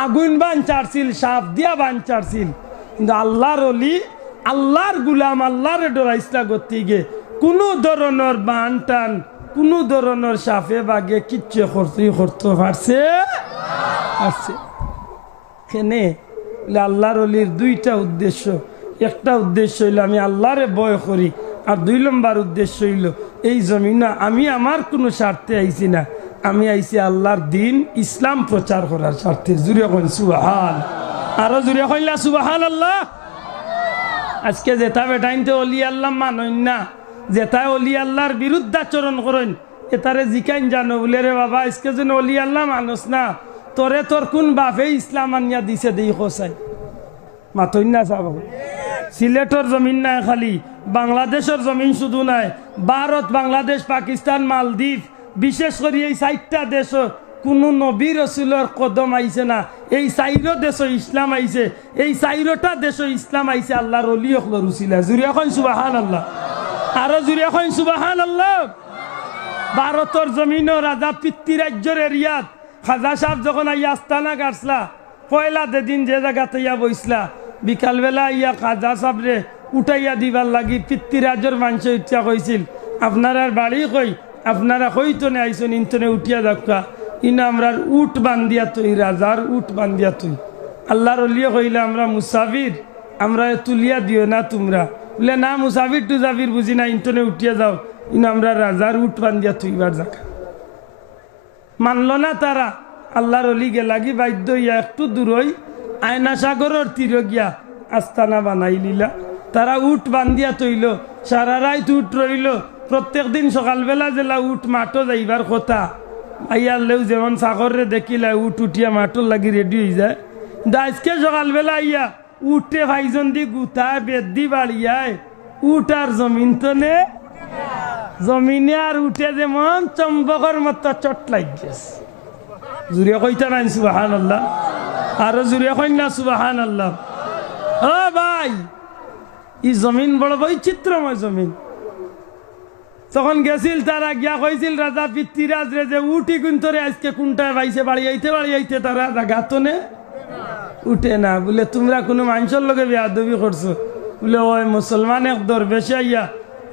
আগুন বান চাড়ছিল সাপ দিয়া বান চাড়ছিল কিন্তু আল্লাহর অলি আল্লাহর গুলাম আল্লাহরে ডরাইসলা করতে গিয়ে কোনো ধরনের বান টান কোনো ধরনের সাপে বাঘে কিচ্ছু করতে পারছে কেনে আল্লাহর অলির দুইটা উদ্দেশ্য একটা উদ্দেশ্য হইল আমি আল্লাহরে ভয় করি আর 2 নম্বর উদ্দেশ্য হইল এই জমিনা আমি আমার কোনো স্বার্থে আইছি না আমি আইছি আল্লাহর দিন ইসলাম প্রচার করার স্বার্থে জুড়ে কইন সুবহান আরো জুড়ে কইলা সুবহানাল্লাহ আজকে যেটা বেটাইনতে অলি আল্লাহ মানইন না যেটা অলি আল্লাহর বিরুদ্ধাচরণ করেন এটারে জিকাইন জানো বলে রে বাবা আজকে যেন অলি আল্লাহ মানুষ না তোরে তোর কোন বাপে ইসলাম আনিয়া দিছে দেই খোসাই মাতইন না চাব সিলেটর জমিন নাই খালি বাংলাদেশের জমিন শুধু নাই ভারত বাংলাদেশ পাকিস্তান মালদ্বীপ বিশেষ করে এই 4টা দেশ কোনো নবী রসুলের কদম আইছে না এই 4 দেশ ইসলাম আইছে এই 4টা দেশ ইসলাম আইছে আল্লাহর ওলি হল রুসিলা জুরিয়া কইন সুবহানাল্লাহ আরো জুরিয়া কইন সুবহানাল্লাহ ভারতের জমিন রাজা পৃথ্বীরাজ্যের এরিয়াত খাজা সাহেব যখন আইয়া আস্তানা গাছলা পয়লা দিন যে জায়গাতে ইয়া বইসলা বিকালবেলা ইয়া খাজা সাহেবরে উঠাইয়া দিবার লাগি পৃথ্বীরাজ্যের মানুষ ইচ্ছা কইছিল আপনার বাড়ি কই আপনারা হইতো না আইসন ইন্তনে উঠিয়া দেখা ইনা আমরা উট বান্ধিয়া তুই রাজার উট বান্ধিয়া তুই আল্লাহর অলিয়া কইলে আমরা মুসাফির আমরা তুলিয়া দিও না তোমরা বলে না মুসাফির টুজাফির বুঝি না ইন্তনে উঠিয়া যাও ইনা আমরা রাজার উট বান্ধিয়া তুইবার জায়গা মানল না তারা আল্লাহর অলিগে লাগি বাধ্য ইয়া একটু দূরই আয়না সাগরের তীরে গিয়া আস্তানা বানাই লিলা তারা উট বান্ধিয়া তৈল সারা রাত উট রইল প্রত্যেক দিন সকালবেলা জেলা উট মাঠও যাইবার কথা আইয়ারলেও যেমন সাগরে দেখিলা উট উঠিয়া মাঠর লাগি রেডি হয়ে যায় কিন্তু আজকে সকালবেলা ইয়া উঠে ভাইজন দি গুতা বেদি বাড়িয়ায় উট আর জমিন তো নে জমিনে আর উঠে যেমন চম্বকর মতো চট লাগিয়েছে জুড়ে কইতা নাই সুবহানাল্লাহ আরো জুড়ে কই না সুবহানাল্লাহ ও ভাই এই জমিন বড় বৈচিত্র্যময় জমিন তখন গেছিল তারা গিয়া কইছিল রাজা পিতৃরাজ রে যে উঠি কুন্তরে আজকে কোনটায় বাইছে বাড়ি আইতে তারা গাতনে উঠে না। বলে তোমরা কোনো মানুষের লগে বেয়াদবি করছো? বলে ওই মুসলমান এক দরবেশে আইয়া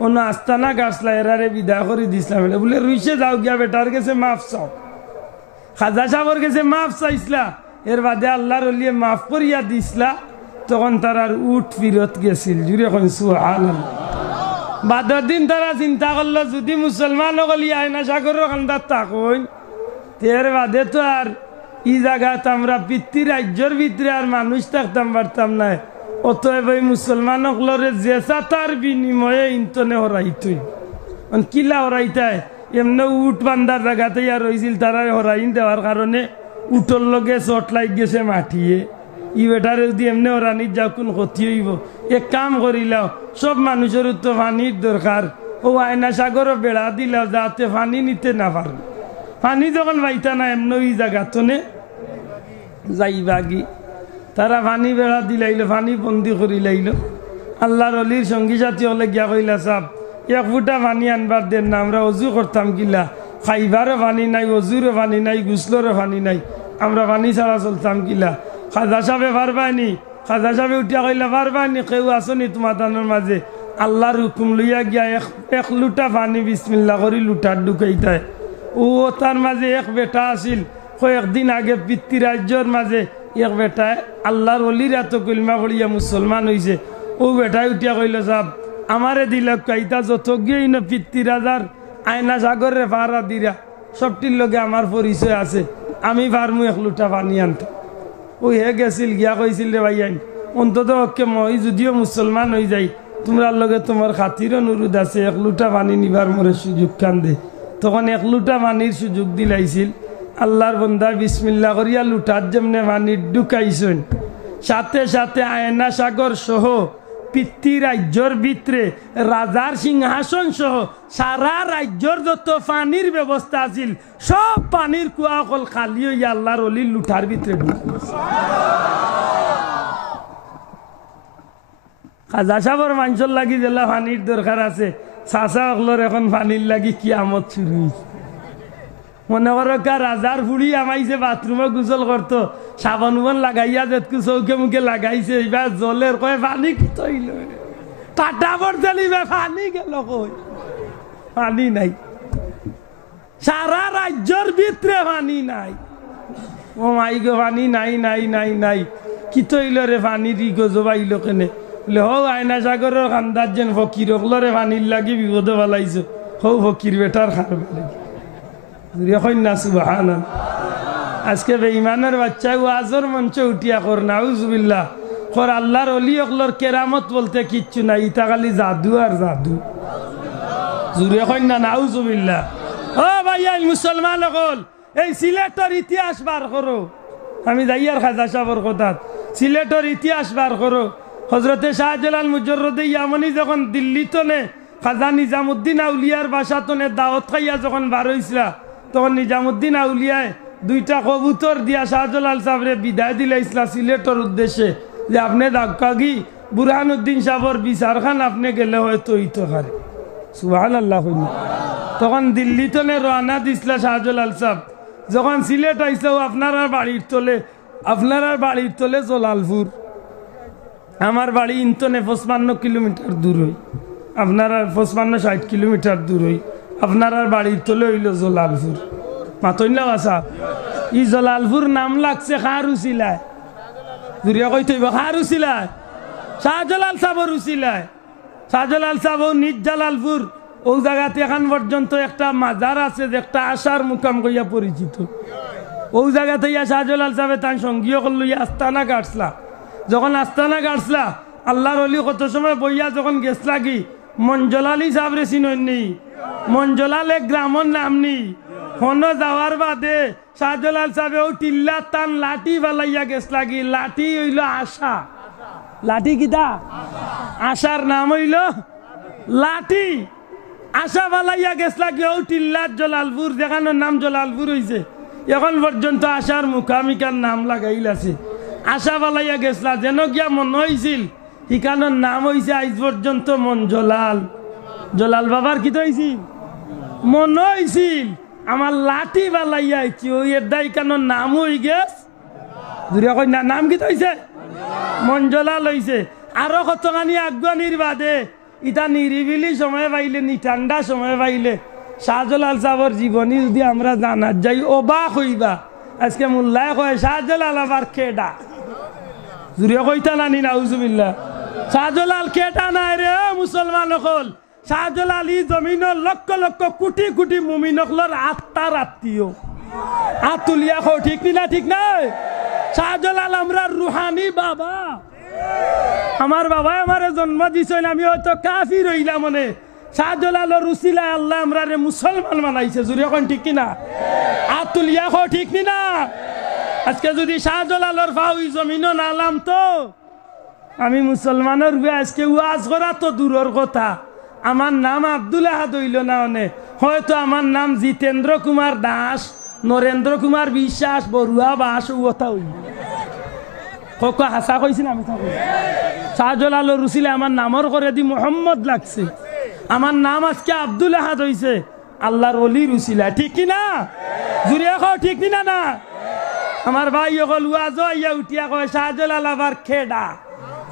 অন্য আস্তানা গাছলা এরারে বিদায় করে দিছিলাম। বলে রুইসে যাও গিয়া বেটার কাছে মাফ চাও। খাজা সাহর কাছে মাফ চাইছিলা, এর বাদে আল্লাহর ওলিয়ে মাফ করিয়া দিছিলা। তখন তারার উঠ ফিরত গেছিল। জুড়ে এখন সুবহানাল্লাহ। বাদর দিন তারা চিন্তা করলো যদি মুসলমান হলিয়া আয়না সাগরের কান্দার থাকুন, এর বাদে তো আর ই জায়গাত আমরা পিতৃ রাজ্যের ভিতরে আর মানুষ থাকতাম পারতাম না। অতএব এই মুসলমান হলরে জেসা তার বিনিময়ে ইন্তনে হরাইতই কিলা হরাইতায় এমনি উঠ বান্ধার জায়গাতেই আর রয়েছিল। তারা হরাইন দেওয়ার কারণে উঠর লগে চট লাগ গেছে মাটিয়ে। ই বেটারে যদি এমনি হরানির যাও কোন ক্ষতি হইব। এক কাম করিলাও, সব মানুষের তো পানির দরকার। ও আয়না সাগরও বেড়া দিলাও যাতে পানি নিতে না পারে। পানি যখন পাইতা না এমনি ওই জায়গাতনে যাইবাগি। তারা পানি বেড়া দিলাইল, পানি বন্দি করি লাইল। আল্লাহর অলির সঙ্গী সাথী হলে গিয়া কইলা সাপ এক ফুটা পানি আনবার দেন না, আমরা অজু করতাম কিলা, খাইবারও পানি নাই, অজুরও পানি নাই, গুসলরও পানি নাই, আমরা পানি ছাড়া চলতাম কিলা। খাজা সাহেবে পারবানি? খাজা সাহেবে উঠিয়া কইলা পারবানি? কেউ আসনি তোমার তানোর মাঝে? আল্লাহর হুকুম লইয়া গিয়া এক লুটা পানি বিসমিল্লা করি লুটার ঢুকাইতায়। ও তার মাঝে এক বেটা আসিল, কয়েকদিন আগে পিতৃরাজ্যর মাঝে এক বেটায় আল্লাহর অলির এত কলমা পড়িয়া মুসলমান হয়েছে। ও বেটায় উঠিয়া কইল সাহেব আমারে দিল কাইতা যত গিয়ে না পিতৃরাজার আয়না সাগরে ভাড়া দিরা সবটির লগে আমার পরিচয় আছে, আমি পারমু এক লুটা পানি আনতে। ও হে গেছিল গিয়া কইছিল রে ভাই আইন অন্তত ওকে মই যদিও মুসলমান হয়ে যাই তোমরা লগে তোমার খাতির অনুরোধ আছে, এক লুটা পানি নিবার মোরে সুযোগ কান দে। তখন এক লুটা পানির সুযোগ দিলাইছিল। আল্লাহর বন্দা বিসমিল্লা করিয়া লুটার যেমনে পানি ঢুকাইছেন, সাথে সাথে আয়না সাগর সহ পিতৃ রাজ্যর ভিতরে রাজার সিংহাসন সহ সারা রাজ্যর যত পানির ব্যবস্থা আছিল সব পানির কুয়া অকল খালি হইয়া আল্লাহর অলির লুটার ভিতরে খাজা সাহর মানুষের লাগি যেলা পানির দরকার আছে, চাষা অকলর এখন পানির লাগি কিয়ামত শুরু হয়েছে। মনে করো কা রাজার ফুড়ি আমাইছে বাথরুমে গোসল করতো, সাবান উবান লাগাইয়া যেতকু চৌকে মুখে লাগাইছে, এবার জলের কয় পানি কি তৈল টাটা বর্তালিবে পানি গেল কই, পানি নাই। সারা রাজ্যর ভিতরে পানি নাই। ও মাই গো পানি নাই নাই নাই নাই কি তৈল রে পানি দি গজবাইল কেনে? বলে হো আয়না সাগরের কান্দার যেন ফকির ওগুলোরে পানির লাগি বিপদে ফেলাইছো, হো ফকির বেটার খারবে লাগি। আজকে বেঈমানের বাচ্চা ওয়াজের মঞ্চে উঠিয়া কর নাউজুবিল্লাহ কর আল্লাহর অলি অকলর কেরামত বলতে কিচ্ছু নাই, ইটা খালি জাদু আর জাদু। জুড়ে কই না নাউজুবিল্লাহ। ও ভাইয়া মুসলমান অকল এই সিলেটের ইতিহাস বার করো। আমি যাই আর খাজা সাহর কথা, সিলেটের ইতিহাস বার করো। হজরতে শাহজালাল মুজররদে ইয়ামানি যখন দিল্লি তনে খাজা নিজামুদ্দিন আউলিয়ার বাসা তনে দাওয়াত খাইয়া যখন বার হইছিলা, তখন নিজামুদ্দিন আউলিয়ায় দুইটা কবুতর দিয়া শাহজালাল সাহেবরে বিদায় দিলাইছিলা সিলেটের উদ্দেশ্যে, যে আপনি দাক্কাগি বুরহানুদ্দিন সাহেবর বিচারখান আপনি গেলে হয়তো ইতো পারে। সুবহানাল্লাহ। তখন দিল্লি তনে রওনা দিছিলা শাহজালাল সাহেব, যখন সিলেট আইসা আপনার বাড়ির তলে জলালপুর, আমার বাড়ি ইন্তনে 55 কিলোমিটার দূর হই, আপনার 55-60 কিলোমিটার দূর হই, আপনার বাড়ির তলে হইল জলালপুর। মাতইলা আসা ই জলালপুর নাম লাগছে খার উচিলায়, জুড়িয়া কই থইব খার উচিলায় শাহজালাল সাহেবর উচিলায়। শাহজালাল সাহেব নিজ জালালপুর ও জায়গাতে এখন পর্যন্ত একটা মাজার আছে, যে একটা আশার মুকাম কইয়া পরিচিত। ও জায়গাতে ইয়া শাহজালাল সাহেব তার সঙ্গীয় করল আস্তানা কাটসলা। যখন আস্তানা কাটসলা আল্লাহর অলি কত সময় বইয়া যখন গেছলা কি মঞ্জলালি সাহেবরে চিনই নেই, মঞ্জলাল এক গ্রামের নাম নেই। হন যাওয়ার বাদে শাহজালাল সাহেব ও টিল্লা টান লাঠি বালাইয়া গেছলা কি, লাঠি হইল আশা। লাঠি কিতা? আশার নাম হইল লাঠি। আশা বালাইয়া গেছলা কি ও টিল্লার জলালপুর, যেখানোর নাম জলালপুর হইছে। এখন পর্যন্ত আশার মুখামিকার নাম লাগাইল আছে। আশা বালাইয়া গেছলা যেন গিয়া মনে হয়েছিল ইখানোর নাম হয়েছে আজ পর্যন্ত মঞ্জলাল। জলাল বাবার কি হয়েছিল মনে হয়েছিল আমার লাঠি বালাইয়া কি ওই এদাই কেন নাম হয়ে গেছ দুরিয়া কই নাম কি হয়েছে মঞ্জলাল হয়েছে আরো কতখানি আগুয়ানির বাদে ইটা নিরিবিলি সময় পাইলে নি ঠান্ডা সময় পাইলে শাহজালাল সাহর জীবনী যদি আমরা জানার যাই অবাক হইবা আজকে মোল্লায় কয় শাহজালাল আবার কেডা জুড়িয়া কইতা নানি নাউজুবিল্লাহ শাহজালাল কেডা নাই রে মুসলমান হল শাহজালাল ই জমিনের লক্ষ লক্ষ কোটি কোটি মুমিন হলর আত্মার আত্মীয় আতুলিয়া কো ঠিক না ঠিক নাই শাহজালাল আমরা রুহানি বাবা আমার বাবা আমার জন্ম দিছেন আমি হয়তো কাফির হইলাম মনে শাহজালালের রুসিলায় আল্লাহ আমরা রে মুসলমান বানাইছে জুড়ে কোন ঠিক কিনা আতুলিয়া কো ঠিক না আজকে যদি শাহজালালের ফাউই জমিন নালাম তো আমি মুসলমানের আজকে ওয়াজ করা তো দূরের কথা আমার নাম আব্দুল আহাদ হইল না অনে হয়তো আমার নাম জিতেন্দ্র কুমার দাস নরেন্দ্র কুমার বিশ্বাস বড়ুয়া বাস কথা হইল কক হাসা কইছি না আমি শাহজালালের রুসিলে আমার নামর করে দি মোহাম্মদ লাগছে আমার নাম আজকে আব্দুল আহাদ হইছে আল্লাহর ওলি রুসিলা ঠিক কি না জুড়িয়া খাও ঠিক না না আমার ভাই অকল ওয়াজ ইয়া উঠিয়া কয় শাহজালাল আবার খেডা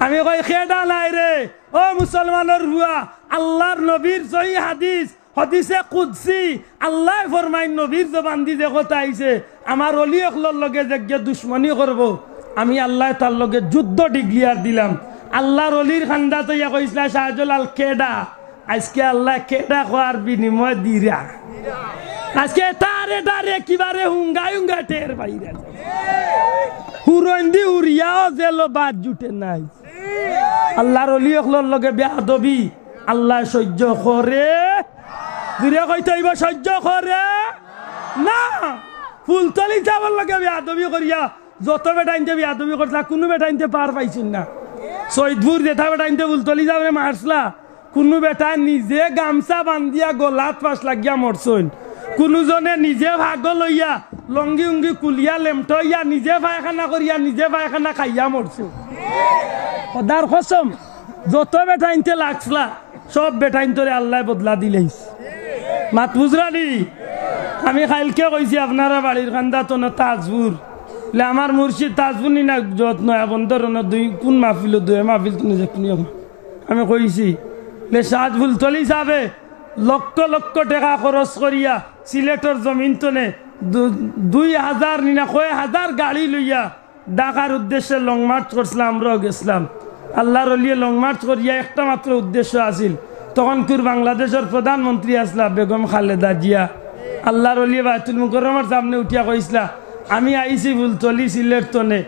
আমি কই খেডা নাই রে ও মুসলমানের হুয়া আল্লাহর নবীর সহি হাদিস হদিসে কুদসি আল্লাহ ফরমাইন নবীর জবান দি যে কথা আইছে আমার ওলি অকলর লগে যে দুশ্মনী করব আমি আল্লাহ তার লগে যুদ্ধ ডিক্লিয়ার দিলাম আল্লাহর অলির খান্দা তো ইয়া কইসলা শাহজালাল কেডা আজকে আল্লাহ কেডা কোয়ার বিনিময় দিরা আজকে তারে কিবারে হুঙ্গা টের বাইরে হুরন্দি উড়িয়াও জেলো বাদ জুটে নাই আল্লাহর অলি অকলর লগে বেয়াদবি আল্লাহ সহ্য করে দূরে কইতে হইব সহ্য করে না ফুলতলি যাবার লগে বেয়াদবি করিয়া যত বেটাইনতে বেয়াদবি করছিলা কোনো বেটাইনতে পার পাইছেন না সৈদপুর যেটা বেটাইনতে ফুলতলি যাবে মারছলা কোনো বেটা নিজে গামছা বান্ধিয়া গলাত পাশ লাগিয়া মরছইন কোনো জনে নিজে ভাগ লইয়া লঙ্গি উঙ্গি কুলিয়া লেমটইয়া নিজে পায়খানা করিয়া নিজে পায়খানা খাইয়া মরছে সদার কসম যত বেটাইনতে লাগছলা সব বেটাইনতরে আল্লাহ বদলা দিলেইস মাত বুঝরানি আমি কালকে কইছি আপনারা বাড়ির কান্দা তো না তাজপুর আমার মুর্শিদ তাজপুর নি না যত্ন বন্ধর দুই কোন মাহফিল দুই মাহফিল তুমি দেখুন আমি কইছি লে সাজবুল তলি যাবে লক্ষ লক্ষ টাকা খরচ করিয়া সিলেটর জমিন তনে 2000 নিনা কয় হাজার গাড়ি লইয়া ঢাকার উদ্দেশ্যে লং মার্চ করছিলাম আমরাও গেছিলাম আল্লাহর ওলিয়ে লং মার্চ করিয়া একটা মাত্র উদ্দেশ্য আছিল তখনকার বাংলাদেশের প্রধানমন্ত্রী আসলা বেগম খালেদা জিয়া আল্লাহর ওলিয়ে বাইতুল মুকাররমের সামনে উঠিয়া কইসলা আমি আইছি ফুলতলি সিলেট তনে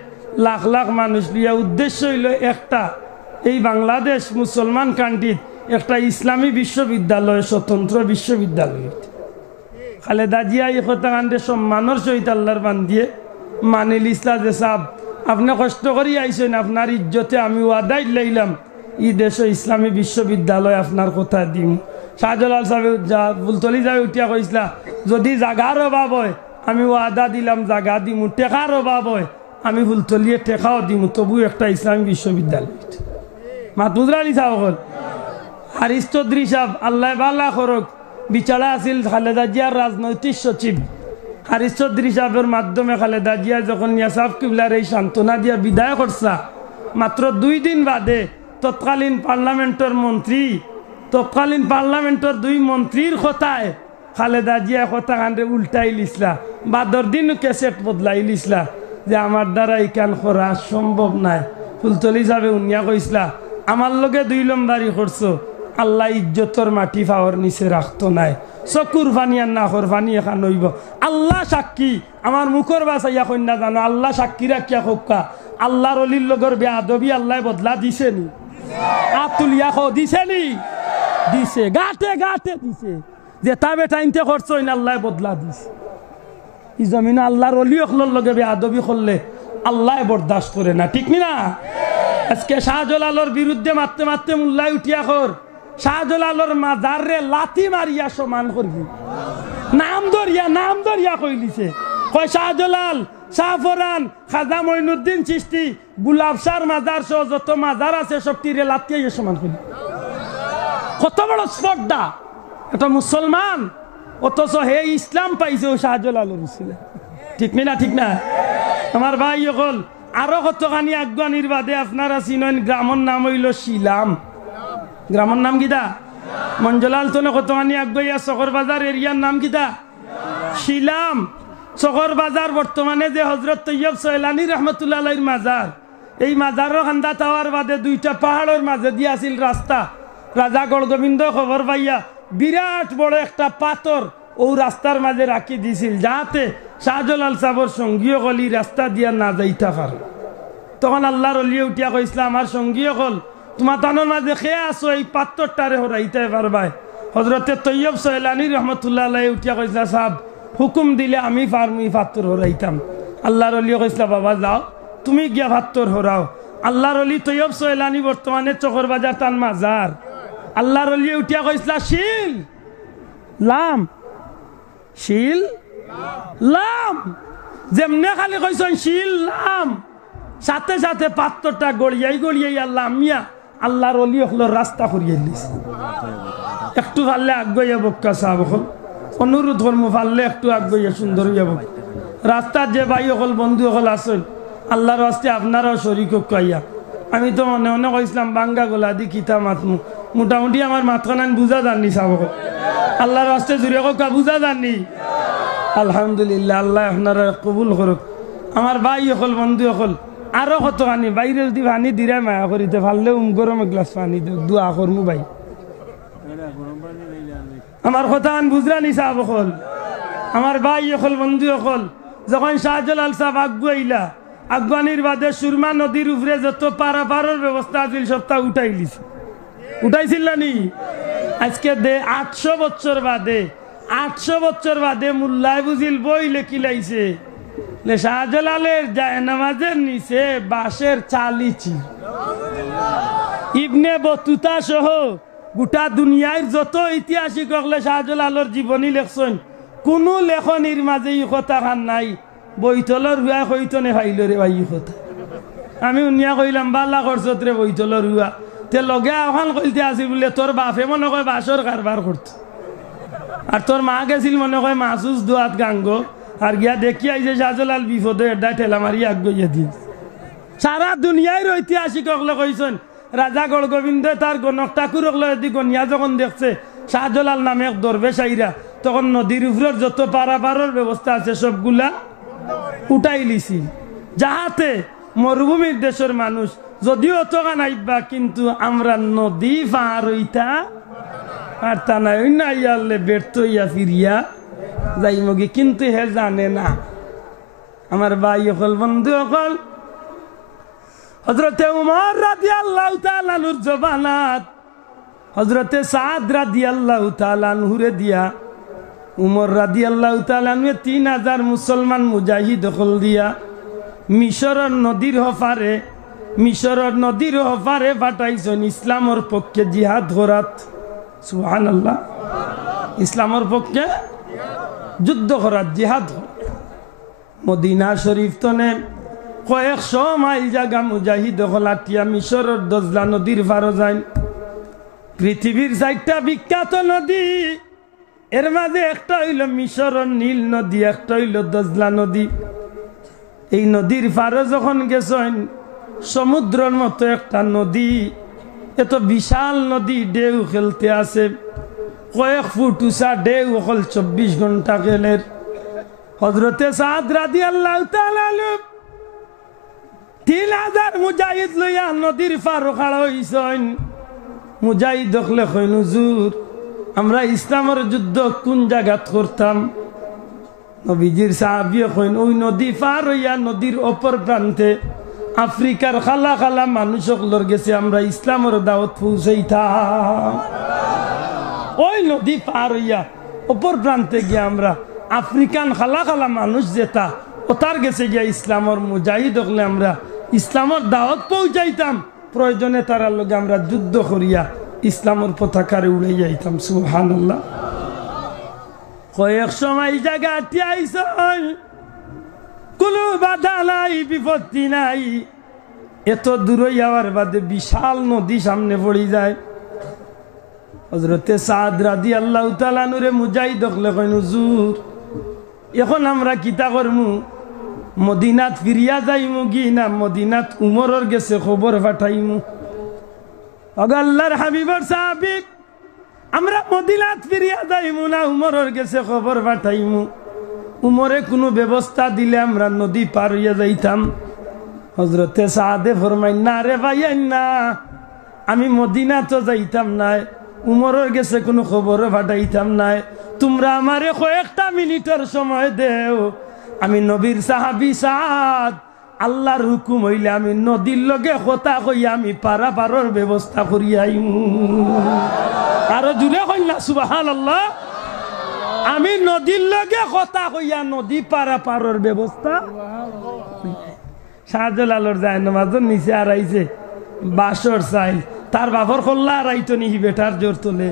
লাখ লাখ মানুষ লিয়া উদ্দেশ্য হইল একটা এই বাংলাদেশ মুসলমান কান্ট্রিত একটা ইসলামী বিশ্ববিদ্যালয় স্বতন্ত্র বিশ্ববিদ্যালয় খালেদা জিয়া এই কথা কাণ্ডে সম্মানের সহিত আল্লাহর বান্ধিয়ে মানিল ইসলা যে সাহ আপনি কষ্ট করি আইসেন আপনার ইজ্জতে আমি ওয়াদাই লাইলাম ই দেশ ইসলামী বিশ্ববিদ্যালয় আপনার কথা দিম শাহজালাল সাহেব ফুলতলি যাবে উঠিয়া কইসলা যদি জাগার অভাব হয় আমি ওয়াদা দিলাম জাগা দিমু টেকার অভাব হয় আমি ফুলতলিয়ে টেকাও দিমু তবু একটা ইসলামী বিশ্ববিদ্যালয় মাহমুদ আলী সাহেব হারিস চৌধুরী সাহেব আল্লাহ বাল্লা খরক বিচারা আছিল খালেদা জিয়ার রাজনৈতিক সচিব হারিস চৌধুরী সাহেবের মাধ্যমে খালেদা জিয়া যখন ইয়াসাফ কিবলার এই সান্ত্বনা দিয়া বিদায় করছা মাত্র 2 দিন বাদে তৎকালীন পার্লামেন্টের 2 মন্ত্রীর কথায় খালেদা জিয়া কথা কান্দে উল্টাই লিসলা বাদর দিন ক্যাসেট বদলাই লিসলা যে আমার দ্বারা এই কান করা সম্ভব নাই ফুলতলি যাবে উনিয়া কইসলা আমার লগে 2 লম্বারি করছো আল্লাহ ইজ্জতর মাটি পাওয়ার নিচে রাখতো নাই চকুর পানি আর না খর পানি এখান হইব আল্লাহ সাক্ষী আমার মুখর বাসাইয়া কন্যা জানো আল্লাহ সাক্ষী রাখিয়া খোকা আল্লাহর অলির লগর বেয়াদবি আল্লাহ বদলা দিছে নি আতুলিয়া খো দিছে নি দিছে গাতে দিছে যে তা বেটাইনতে করছো আল্লাহ বদলা দিছে এই জমিন আল্লাহর অলি অখলর লগে বেয়াদবি করলে আল্লাহ বরদাস্ত করে না ঠিক না আজকে শাহজালালের বিরুদ্ধে মারতে মারতে মুল্লাই উঠিয়া কর শাহজালালের মাজার রে লাথি মারিয়া সমান করবি নাম দরিয়া কইলিছে কয় শাহজালাল শাহফরান খাজা মঈনুদ্দিন চিশতি গুলাব শাহর মাজার সহ যত মাজার আছে সবটিরে লাথিয়ে সমান করবি কত বড় স্পর্ধা এটা মুসলমান, অথচ হে ইসলাম পাইছে ও শাহজালালের ছিল। ঠিক না ঠিক না? আমার ভাই সকল, আরো কতখানি আজ্ঞানির বাদে আপনারা চিনেন গ্রামের নাম হইল শিলাম। গ্রামের নাম কিতা? মঞ্জলাল তো কতখানি আজ্ঞা চকর বাজার এরিয়ার নাম কিতা? শিলাম। চকর বাজার বর্তমানে যে হজরত তৈয়ব সয়লানী রহমতুল্লাহ আলাইহির মাজার, এই মাজারের খান্দা তাওয়ার বাদে দুইটা পাহাড়ের মাঝে দিয়ে আছিল রাস্তা। রাজা গড়গোবিন্দ খবর পাইয়া বিরাট বড় একটা পাথর ও রাস্তার মাঝে রাখি দিছিল, যাতে শাহজালাল সাহর সঙ্গীয় কলি রাস্তা দিয়া না যাইতা পারে। তখন আল্লাহর অলিয়ে উঠিয়া কইসলাম, আমার সঙ্গীয় কল তোমার তানোর মাঝে খেয়ে আসো, এই পাথরটারে হরাইতে পারবাই। হজরতে তৈয়ব সয়লানী রহমতুল্লাহ আলাইহি উঠিয়া কইসলা, সাহেব হুকুম দিলে আমি পারমি পাথর হরাইতাম। আল্লাহর অলিয়ে কইসলা, বাবা যাও তুমি গিয়া পাথর হরাও। আল্লাহর অলি তৈয়ব সয়লানী বর্তমানে চকর বাজার তান মাজার। আল্লাহর অলিয়ে উঠিয়া কইসলা, শিল লাম, শিল লাম। যেমনে খালি কইছেন শিল লাম, সাথে সাথে পাথরটা গড়িয়াই গড়িয়াই আল্লাহ মিয়া আল্লাহর অলি হল রাস্তা করিয়ে দিস। একটু পারলে আগ্রহ বক্কা সাহেব অনুরোধ করবো, পারলে একটু আগ্রহ সুন্দর হইয়া বক। রাস্তার যে ভাই হল বন্ধু হল আসেন, আল্লাহর রাস্তে আপনারাও শরীক কাইয়া। আমি তো মনে মনে কইসলাম বাঙ্গা গোলা দি কিতা মাতমু, মোটামুটি আমার মাতখান বুঝা জাননি সাহেব। আল্লাহর রাস্তে জুড়ে কা বুঝা জাননি। আলহামদুলিল্লাহ, আল্লাহ আপনারা কবুল করুক। আমার ভাই হল বন্ধু হল আরো কত পানি বাইরে যদি পানি দিরাই মায়া করিতে পারলে গরম গ্লাস পানি দোয়া করমু ভাই। আমার কথা বুঝরানি সাহেব হল, আমার ভাই হল বন্ধু হল, যখন শাহজালাল সাহেব আগুয়াইলা, আগুয়ানির বাদে সুরমা নদীর উপরে যত পারাপারের ব্যবস্থা আছিল সবটা উঠাইলিস। উঠাইছিল নি? আজকে দে 800 বছর বাদে, 800 বছর বাদে মোল্লায় বুঝিল বই লেখি লাইছে, শাহজালালের জায়নামাজের নিচে বাঁশের চালিছি। ইবনে বতুতা সহ গোটা দুনিয়ার যত ঐতিহাসিক হলে শাহজালালের জীবনী লেখছেন, কোন লেখনির মাঝে ই কথা খান নাই বইতলর হুয়া কইতো নে ভাইল রে ভাই কথা। আমি উনিয়া কইলাম বালা করছত রে বইতলর হুয়া, তে লগে আহান কইতে আসি বলে তোর বাপে মনে কয় বাসর কারবার করত, আর তোর মা গেছিল মনে কয় মাসুস দোয়াত গাঙ্গ, আর গিয়া দেখি আইছে শাহজালাল বিপদে এডা ঠেলা মারি আগুইয়া দি। সারা দুনিয়ার ঐতিহাসিক হলে কইছেন রাজা গড়গোবিন্দ তার গণক ঠাকুর হলে যদি গনিয়া যখন দেখছে শাহজালাল নামে এক দরবেশ আইরা, তখন নদীর উপরের যত পারাপারের ব্যবস্থা আছে সবগুলা উঠাই লিছি, যাহাতে মরুভূমির দেশের মানুষ যদিও অতগান আইবা, কিন্তু আমরা নদী পার হইতা আর তা নাই না ইয়ালে ব্যর্থ হইয়া ফিরিয়া যাই মগি, কিন্তু হে জানে না। আমার ভাই হল বন্ধু হল হজরতে উমর রাদিয়াল্লাহু তাআলা আনহুর জবানাত হজরতে সাদ রাদিয়াল্লাহু তাআলা আনহুরে দিয়া উমর রাদিয়াল্লাহু তাআলা আনহু 3000 মুসলমান মুজাহিদ হল দিয়া মিশরের নদীর হফারে পাঠাইছেন ইসলামের পক্ষে জিহাদ করাত। সুবহানাল্লাহ, ইসলামের পক্ষে যুদ্ধ করাত, জিহাদ। মদিনা শরীফ তনে কয়েকশো মাইল জায়গা মুজাহিদ হলাটিয়া মিশরের দজলা নদীর পারো যায়। পৃথিবীর 4টা বিখ্যাত নদী, এর মাঝে একটা হইল মিশরের নীল নদী, একটা হইল দজলা নদী। এই নদীর পারে যখন গেছেন, সমুদ্রের মতো একটা নদী, এত বিশাল নদী, ঢেউ খেলতে আছে, কয়েক ফুট উঁচা ঢেউ, অকল 24 ঘন্টা গেলের। হজরতে সাদ রাদিয়াল্লাহু তাআলা আনহু 3000 মুজাহিদ লইয়া নদীর পারে খাড়া হইছেন। মুজাহিদ দেখলে কইন, হুজুর আমরা ইসলামের যুদ্ধ কোন জায়গাত করতাম? নবীজির সাহাবী কইন, ওই নদী পার হইয়া নদীর অপর প্রান্তে আফ্রিকার খালা খালা মানুষ সকলের গেছে আমরা ইসলামের দাওয়াত পৌঁছাইতাম। ওই নদী পার হইয়া অপর প্রান্তে গিয়া আমরা আফ্রিকান খালা খালা মানুষ যেটা ওতার গেছে গিয়া ইসলামের মুজাহিদ হলে আমরা ইসলামের দাওয়াত পৌঁছাইতাম, প্রয়োজনে তারা লগে আমরা যুদ্ধ করিয়া ইসলামের পতাকারে উড়ে যাইতাম। সুবহানাল্লাহ। কয়েক সময় জায়গা আইসন, কোনো বাধা নাই, বিপত্তি নাই। এত দূরে যাওয়ার বাদে বিশাল নদী সামনে পড়ে যায়। হযরতে সাদ রাদিয়াল্লাহু তাআলা নূরে মুজাহিদ দেখলে কইন হুজুর এখন আমরা কিতা করমু মদিনাত ফিরিয়া যাইমু কি না মদিনাত উমরের গেছে খবর পাঠাইমু আল্লাহর হাবিবর সাহাবী আমরা মদিনাত ফিরিয়া যাইমু না উমরের গেছে খবর পাঠাইমু উমরে কোনো ব্যবস্থা দিলে আমরা নদী পার হইয়া যাইতাম হযরতে সাদে ফরমাই না রে ভাই না আমি মদিনা তো যাইতাম না উমরের গেছে কোনো খবর পাঠাইতাম না তোমরা আমারে কয়েকটা মিনিটের সময় দেও আমি নবীর সাহাবী সাদ আল্লাহর হুকুম হইলে আমি নদীর লগে কথা কইয়া আমি পারাপারের ব্যবস্থা করিয়াইমু আরো জুড়ে কইলা সুবহানাল্লাহ আমি নদীর লগে কথা কইয়া নদী পারাপারের ব্যবস্থা শাহজালালর যায় নামাজের নিচে আড়াইছে বাসর চাইল তার বাপর খোল্লা আড়াইতো নি বেটার জোর তোলে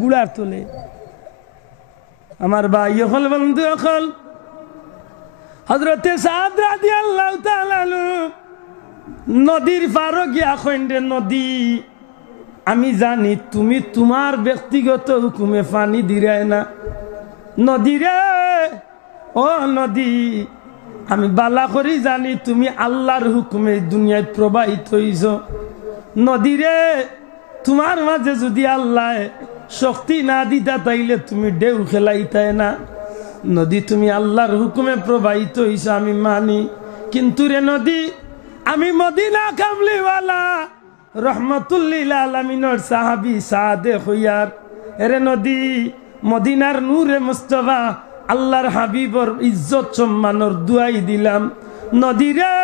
গুড়ার তোলে আমার ভাই হল বন্ধু হল হযরতে সাদ রাদিয়াল্লাহু তাআলা নদীর পারো গিয়া কইন্ডে নদী আমি জানি তুমি তোমার ব্যক্তিগত হুকুমে পানি দিরাই না নদী রে ও নদী আমি বালা করি জানি তুমি আল্লাহর হুকুমে দুনিয়ায় প্রবাহিত হইছ নদী রে তোমার মাঝে যদি আল্লাহ শক্তি না দিতা তাইলে তুমি ঢেউ খেলাইতাই না নদী তুমি আল্লাহর হুকুমে প্রবাহিত হইছ আমি মানি কিন্তু রে নদী আমি মদিনা কামলিওয়ালা রহমতুল্লিল আলামিনের সাহাবী সাদে খুইয়ার এরে নদী মদিনার নূরে মুস্তাফা আল্লাহর হাবিবর ইজ্জত সম্মানের দুয়াই দিলাম নদী রে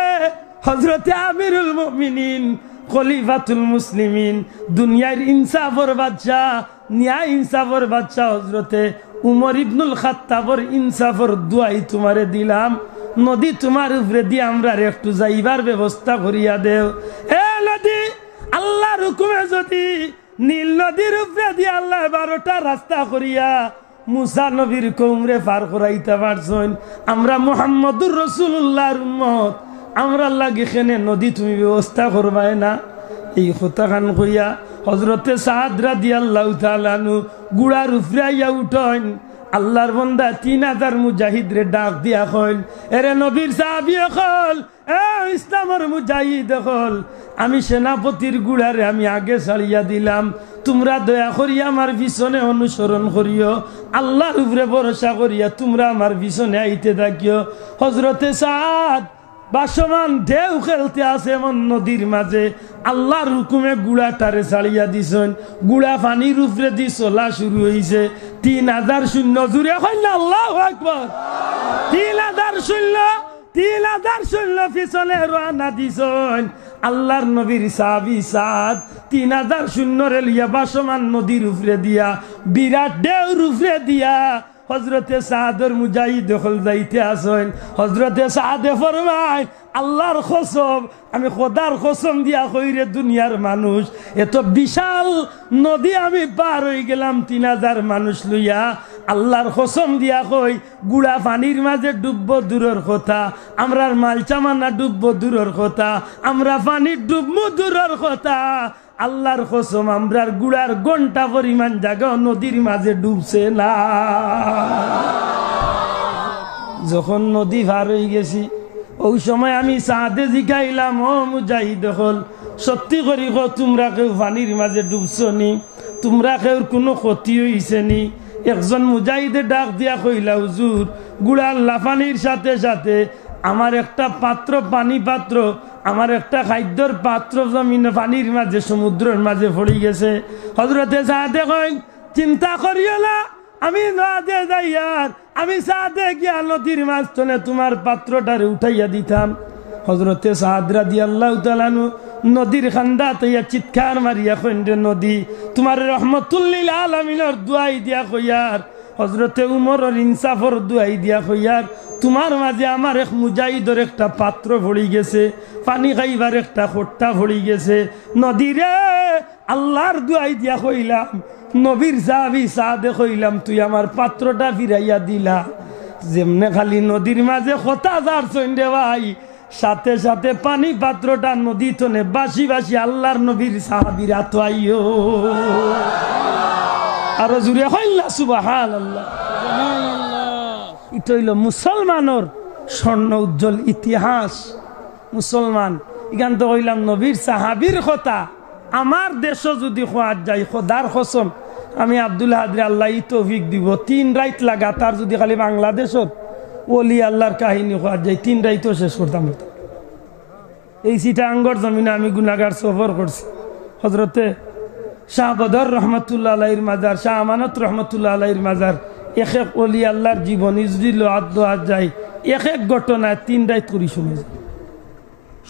হযরতে আমিরুল মুমিনিন খলিফাতুল মুসলিমিন দুনিয়ার ইনসাফর বাদশাহ ন্যায় ইনসাফর বাদশাহ হযরতে উমর ইবনুল খাত্তাবর ইনসাফর দুয়াই তোমারে দিলাম নদী তোমার উপরে দিয়ে আমরা একটু যাইবার ব্যবস্থা করিয়া দেও এ নদী আল্লাহর হুকুমে যদি নীল নদীর উপরে দিয়ে আল্লাহ 12টা রাস্তা করিয়া মুসা নবীর কওমরে পার করাইতে পারছেন আমরা মুহাম্মদুর রাসূলুল্লাহর উম্মত আমরা লাগি খেনে নদী তুমি ব্যবস্থা করবাই না এই কথা খান কইয়া হযরতে সাদ রাদিয়াল্লাহু তাআলা আনহু গুড়ার উপরে আইয়া উঠেন আল্লাহর বান্দা 3000 মুজাহিদ রে ডাক দিয়া কইল এরে নবীর সাহাবী হল এ ইসলামের মুজাহিদ হল আমি সেনাপতির গুড়ারে আমি আগে ছাড়িয়া দিলাম তোমরা দয়া করিয়া আমার পিছনে অনুসরণ করিও আল্লাহর উপরে ভরসা করিয়া তোমরা আমার পিছনে আইতে থাকিও হযরতে সাদ বাসমান ঢেউ খেলতে আছে এমন নদীর মাঝে আল্লাহর হুকুমে গুড়াটারে ছাড়িয়া দিছেন গুড়া পানির উপরে দি চলা শুরু হয়েছে 3000 শূন্য জুড়ে কইনা আল্লাহু আকবার 3000 শূন্য পিছনে রওনা দিছেন আল্লাহর নবীর সাহাবী সাদ 3000 শূন্যরে লিয়া বাসমান নদীর উপরে দিয়া বিরাট ঢেউর উপরে দিয়া হযরতে সাদর মুজাহিদ হল যাইতে আসেন হযরতে সাদে ফরমায় আল্লাহর কসম আমি খোদার কসম দিয়া কইরে দুনিয়ার মানুষ এত বিশাল নদী আমি পার হয়ে গেলাম 3000 মানুষ লইয়া আল্লাহর কসম দিয়া কই গুড়া পানির মাঝে ডুবব দূরের কথা আমরার মালচামানা ডুবব দূরের কথা আমরা পানির ডুববো দূরের কথা আল্লাহর কসম আমরার গুড়ার ঘন্টা পরিমাণ জায়গা নদীর মাঝে ডুবছে না যখন নদী পার হয়ে গেছি ওই সময় আমি সাদে জিগাইলাম ও মুজাহিদ হল সত্যি করি গো তোমরা কেউ পানির মাঝে ডুবছো নি তোমরা কেউ কোনো ক্ষতি হইছে নি একজন মুজাহিদে ডাক দিয়া কইলা হুজুর গুড়ার লাফানির সাথে সাথে আমার একটা পাত্র পানি পাত্র আমার একটা খাদ্যর পাত্র জমিনে পানির মাঝে সমুদ্রের মাঝে পড়ে গেছে হযরতে সাদে কই চিন্তা করিও না আমি নদে যাইয়ার আমি সাদে গিয়া নদীর মাঝখানে তোমার পাত্রটারে উঠাইয়া দিতাম হযরতে সাদ রাদিয়াল্লাহু তাআলা নদীর খান্দাতে চিৎকার মারিয়া কইন্ডে নদী তোমার রহমতুল্লিল আলামিনের দুয়াই দিয়া কইয়ার হযরতে উমরের ইনসাফর দুয়াই দিয়া কইয়ার তোমার মাঝে আমার এক মুজাহিদের একটা পাত্র ভরি গেছে পানি খাইবার একটা খোট্টা ভরি গেছে নদী রে আল্লাহর দুয়াই দিয়া কইলাম নবীর সাহাবী সাদে কইলাম তুই আমার পাত্রটা ফিরাইয়া দিলা যেমনে খালি নদীর মাঝে কথা যাচ্ছেন রে ভাই সাথে সাথে পানি পাত্রটা নদী তনে বাসি বাসি আল্লাহর নবীর সাহাবীরা তো আইও আর জুড়ে হইলা সুবহানাল্লাহ। এটা হইল মুসলমানের স্বর্ণ উজ্জ্বল ইতিহাস। মুসলমান এখান তো হইলাম নবীর সাহাবীর কথা। আমার দেশও যদি খোয়ার যাই খোদার কসম আমি আব্দুল হাদরে আল্লাহ তৌফিক দিব 3 রাত লাগাতার যদি খালি বাংলাদেশত ওলি আল্লাহর কাহিনী খোয়ার যাই 3 রাতও শেষ করতাম। এই চিটাঙ্গর জমিনে আমি গুনাহগার সফর করছি। হযরতে শাহ বদর রহমতুল্লাহ আলাইহির মাজার, শাহ আমানত রহমতুল্লাহ আলাইহির মাজার, এক এক ওলি আল্লাহর জীবনী যদি লোয়াত দোয়াত যায় এক এক ঘটনায় 3 রাত করি শুনে যায়।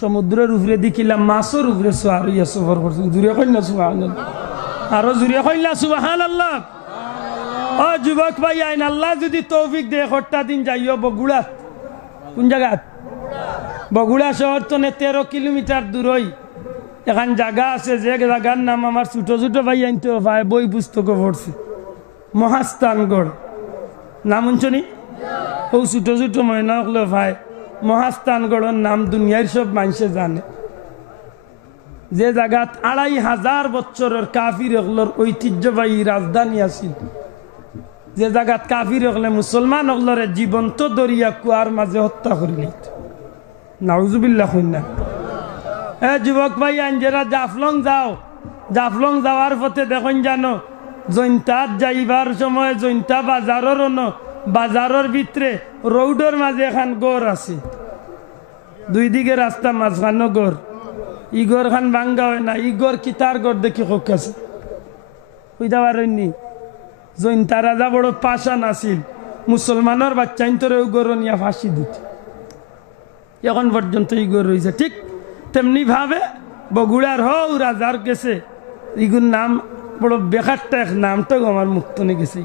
সমুদ্রের উপরে দেখিলাম মাছের উপরে সোয়ার হইয়া সফর করছি। জুড়ে কইনা সুবহানাল্লাহ, আরো জুড়ে কইলা সুবহানাল্লাহ। ও যুবক ভাই আইন আল্লাহ যদি তৌফিক দেয় হট্টা দিন যাইও বগুড়াত। কোন জায়গাত? বগুড়া শহর তো 13 কিলোমিটার দূরই এখান জায়গা আছে, যে জায়গার নাম আমার ছোট ছোট ভাই আনতে ভাই বই পুস্তক পড়ছে, মহাস্থানগড় নাম শুনি। ও ছোট ছোট ময়না হলো ভাই মহাস্থানগড়ের নাম দুনিয়ার সব মানুষে জানে। যে জায়গাত 2500 বছরের কাফির হকলর ঐতিহ্যবাহী রাজধানী আছিল, যে জায়গাত কাফির হকলে মুসলমান হকলরে জীবন্ত দরিয়া কুয়ার মাঝে হত্যা করিল। নাউজুবিল্লাহ কইনা। যুবক ভাই আঞ্জেরা জাফলং যাও, জাফলং যাওয়ার পথে দেখুন জানো জৈন্তাত যাইবার সময় জৈন্তা বাজারের বাজারের ভিতরে রোডের মাঝে এখান গড় আছে, 2 দিকে রাস্তা মাঝখানো গড়। ই গড় খান ভাঙ্গা হয় না, ই গড় কি তার গড় দেখি হোক আছে বুঝতে পারেননি। জৈন্তা রাজা বড় পাশান আছিল, মুসলমানের বাচ্চা ইন্তরে ও গড় নিয়ে ফাঁসি দিত। এখন পর্যন্ত ই গড় রয়েছে। ঠিক তেমনি ভাবে বগুড়ার হও রাজার গেছে ইগুর নাম বড় বেকারটা এক নামটা আমার মুক্ত নিয়ে গেছে।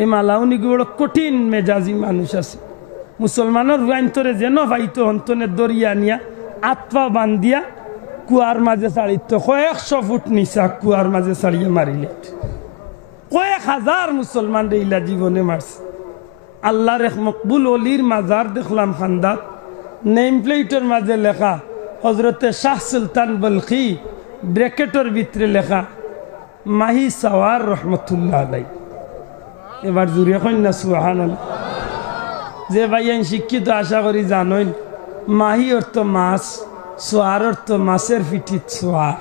এই মালাও নিগু বড় কঠিন মেজাজি মানুষ আছে। মুসলমানের রুয়ান্তরে যেন ভাইতো অন্তনে দরিয়া নিয়া আত্মা বান্ধিয়া কুয়ার মাঝে ছাড়িত, 100 ফুট নিচা কুয়ার মাঝে ছাড়িয়ে মারিলে। 1000 মুসলমান ইলা জীবনে মারছে। আল্লাহর এক মকবুল অলির মাজার দেখলাম খান্দাত, নেম প্লেটের মাঝে লেখা হজরতে শাহ সুলতান বলখি, ব্র্যাকেটের ভিতরে লেখা মাহি সাওয়ার রহমতুল্লাহ আলাই। এবার জুড়ে কন্যা সুবহানাল্লাহ। যে ভাইয়ান শিক্ষিত আশা করি জানেন মাহি অর্থ মাছ, সোয়ার অর্থ মাছের পিঠিত সোয়ার।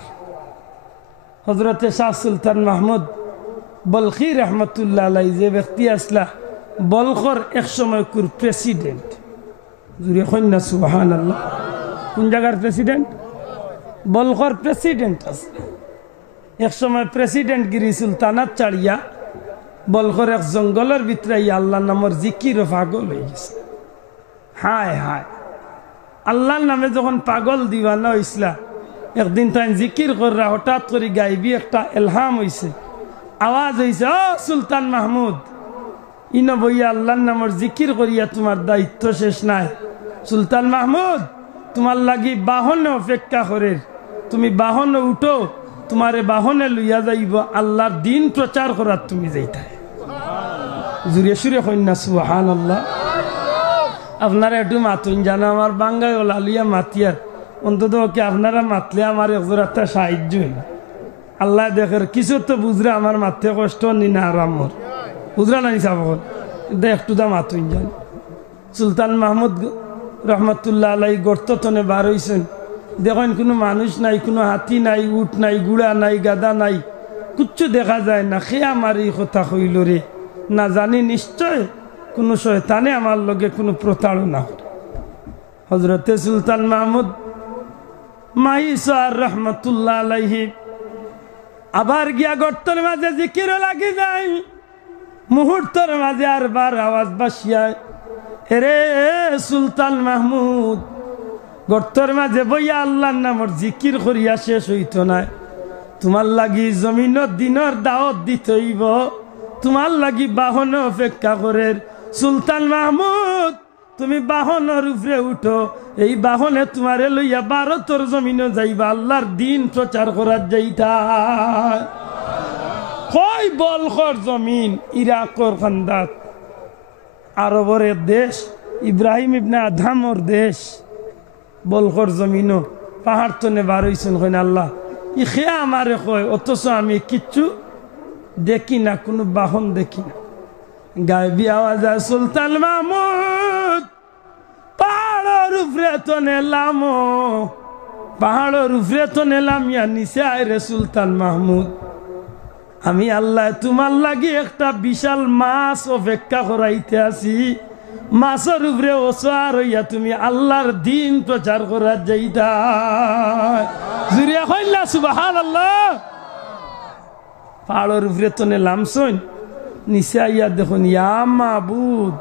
হজরতে শাহ সুলতান মাহমুদ বলখি রহমতুল্লাহ আলাই যে ব্যক্তি আসলা বলখর এক সময় কুর প্রেসিডেন্ট। জুড়ে কন্যা সুবহানাল্লাহ। কোন জায়গার প্রেসিডেন্ট? বলখর প্রেসিডেন্ট আছে। এক সময় প্রেসিডেন্ট গিরি সুলতানাত চাড়িয়া বলখর এক জঙ্গলের ভিতরে আল্লাহ নামের জিকির পাগল হয়ে গেছে। হায় হায়, আল্লাহর নামে যখন পাগল দিওয়ানা হইসলা, একদিন তাই জিকির করা হঠাৎ করে গাইবি একটা এলহাম হইছে, আওয়াজ হইছে, ও সুলতান মাহমুদ ইন বইয়া আল্লাহর নামের জিকির করিয়া তোমার দায়িত্ব শেষ নাই। সুলতান মাহমুদ তোমার লাগি বাহনে অপেক্ষা করে, তুমি বাহনে উঠো, তোমারে বাহনে লইয়া যাইব আল্লাহর দিন প্রচার করার তুমি যাইতা। জুড়ে সুরে কন্যা সুবহানাল্লাহ। আপনারা একটু মাতুন জানা আমার বাঙ্গায় লালিয়া মাতিয়ার অন্তত ওকে আপনারা মাতলে আমার একজোর একটা সাহায্য হইল। আল্লাহ দেখের কিছু তো বুঝরে আমার মাথে কষ্ট নি না আরাম মোর বুঝরা নাই সাবল একটু দা মাতুন জান। সুলতান মাহমুদ রহমতুল্লাহ আলাই গর্তনে বার হইছেন, দেখেন কোনো মানুষ নাই, কোনো হাতি নাই, উট নাই, গুড়া নাই, গাদা নাই, কিচ্ছু দেখা যায় না। সে আমার এই কথা কইল রে, না জানি নিশ্চয় কোনো শয়তানে আমার লগে কোনো প্রতারণা করে। হজরতে সুলতান মাহমুদ মাইসার রহমতুল্লাহ আলাইহি আবার গিয়া গর্তর মাঝে জিকির লাগি যায়, মুহূর্তের মাঝে আর বার আওয়াজ বাসিয়া, এরে সুলতান মাহমুদ গর্তর মাঝে বইয়া আল্লাহর নামর জিকির করিয়া শেষ হইত না। তোমার লাগি জমিনত দিনের দাওয়াত দিতে হইব, তোমার লাগি বাহনে অপেক্ষা করে। সুলতান মাহমুদ তুমি বাহনের উপরে উঠো, এই বাহনে তোমারে লইয়া ভারতের জমিনে যাইবা, আল্লাহর দিন প্রচার করার যাইতা। কই বলখর জমিন ইরাকর খান্দাত, আরবর দেশ, ইব্রাহিম ইবনে আদহামর দেশ, বলখর জমিনও পাহাড় তনে বার হইছেন। কইন আল্লাহ ই খেয়া আমারে কয়, অথচ আমি কিচ্ছু দেখি না, কোনো বাহন দেখি না। গায়েবী আওয়াজ সুলতান মাহমুদ পাহাড়ের উপরে তো নেলাম, পাহাড়ের উপরে তো নেলাম, ইয়া নিচে আয় রে সুলতান মাহমুদ, আমি আল্লাহ তোমার লাগি একটা বিশাল মাছ অপেক্ষা করাইতে আছি। মাছের উপরে ওসার হইয়া তুমি আল্লাহর দিন প্রচার করার যাইতা। জুরিয়া কইলা সুবহানাল্লাহ। পাহাড়ের উপরে তো নেলামছন, নিচে আইয়া দেখুন ইয়া মাবুদ,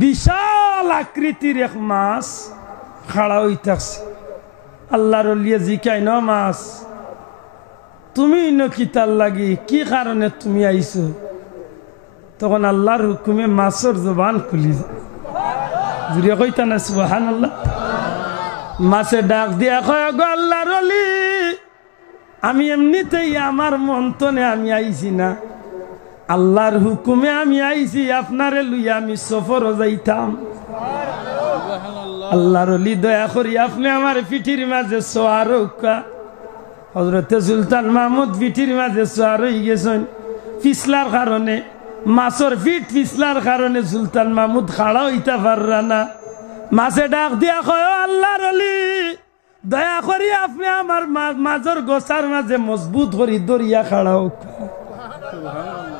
বিশাল আকৃতির এক মাছ খাড়া হইতাছে। আল্লাহর লিয়ে জিকাই ন মাছ তুমি নকিতার লাগি কি কারণে তুমি আইছো? তখন আল্লাহর হুকুমে মাছের জবান খুলি যায়। জুড়ে কইতা না সুবহানাল্লাহ। মাছে ডাক দিয়া কয় গো আল্লাহর ওলি, আমি এমনিতেই আমার মন্তনে আমি আইছি না, আল্লাহর হুকুমে আমি আইছি, আপনারে লইয়া আমি সফরও যাইতাম। আল্লাহর ওলি দয়া করি আপনি আমার পিঠির মাঝে সোয়ার উকা। হযরতে সুলতান মাহমুদ পিঠির মাঝে সোয়ার হয়ে গেছেন পিছলার কারণে, মাছের পিঠ পিছলার কারণে সুলতান মাহমুদ খাড়া হইতে পাররা না। মাছে ডাক দিয়া কয় আল্লাহর ওলি, দয়া করি আপনি আমার মাঝের গোসার মাঝে মজবুত করি দরিয়া খাড়া উকা।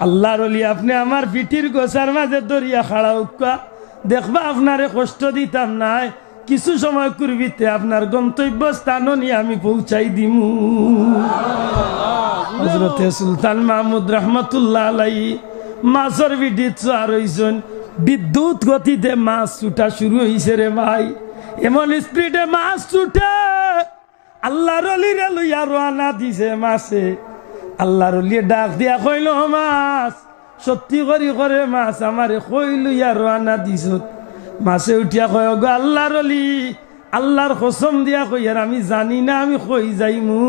আল্লাহর ওলি আপনি আমার পিঠির গোসার মাঝে দরিয়া খাড়া উকা, দেখবা আপনারে কষ্ট দিতাম নাই, কিছু সময় করবিতে আপনার গন্তব্য স্থান নিয়ে আমি পৌঁছাই দিমু। হযরতে সুলতান মাহমুদ রহমতুল্লাহ আলাইহি মাছের পিঠে চোয়ার হইছেন, বিদ্যুৎ গতিতে মাছ ছুটা শুরু হইছে রে ভাই, এমন স্পিডে মাছ ছুটে আল্লাহর ওলিরে লইয়া রওনা দিছে মাছে। আল্লাহর ওলি ডাক দিয়া কইল মাছ, সত্যি করি করে মাছ আমারে কই লইয়া রওনা দিছ? মাছে উঠিয়া কয় গো আল্লাহর ওলি, আল্লাহর কসম দিয়া কই আর আমি জানি না আমি কই যাইমু,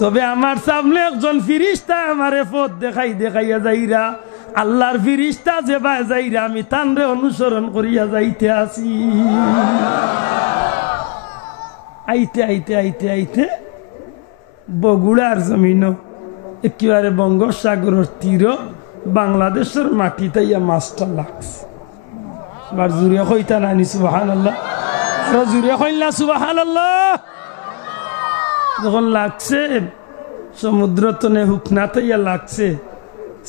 তবে আমার সামনে একজন ফিরিস্তা আমারে পথ দেখাইয়া যাইরা, আল্লাহর ফিরিস্তা যে বা যাইরা আমি তানরে অনুসরণ করিয়া যাইতে আছি। আইতে আইতে আইতে আইতে বগুড়ার জমিন একেবারে বঙ্গোপসাগরের তীর বাংলাদেশের মাটিতে ইয়া মাছটা লাগছে। এবার জুড়ে কইতা নানি সুবহানাল্লাহ, জুড়ে কইলা সুবহানাল্লাহ। যখন লাগছে সমুদ্র তনে হুকনাতে ইয়া লাগছে,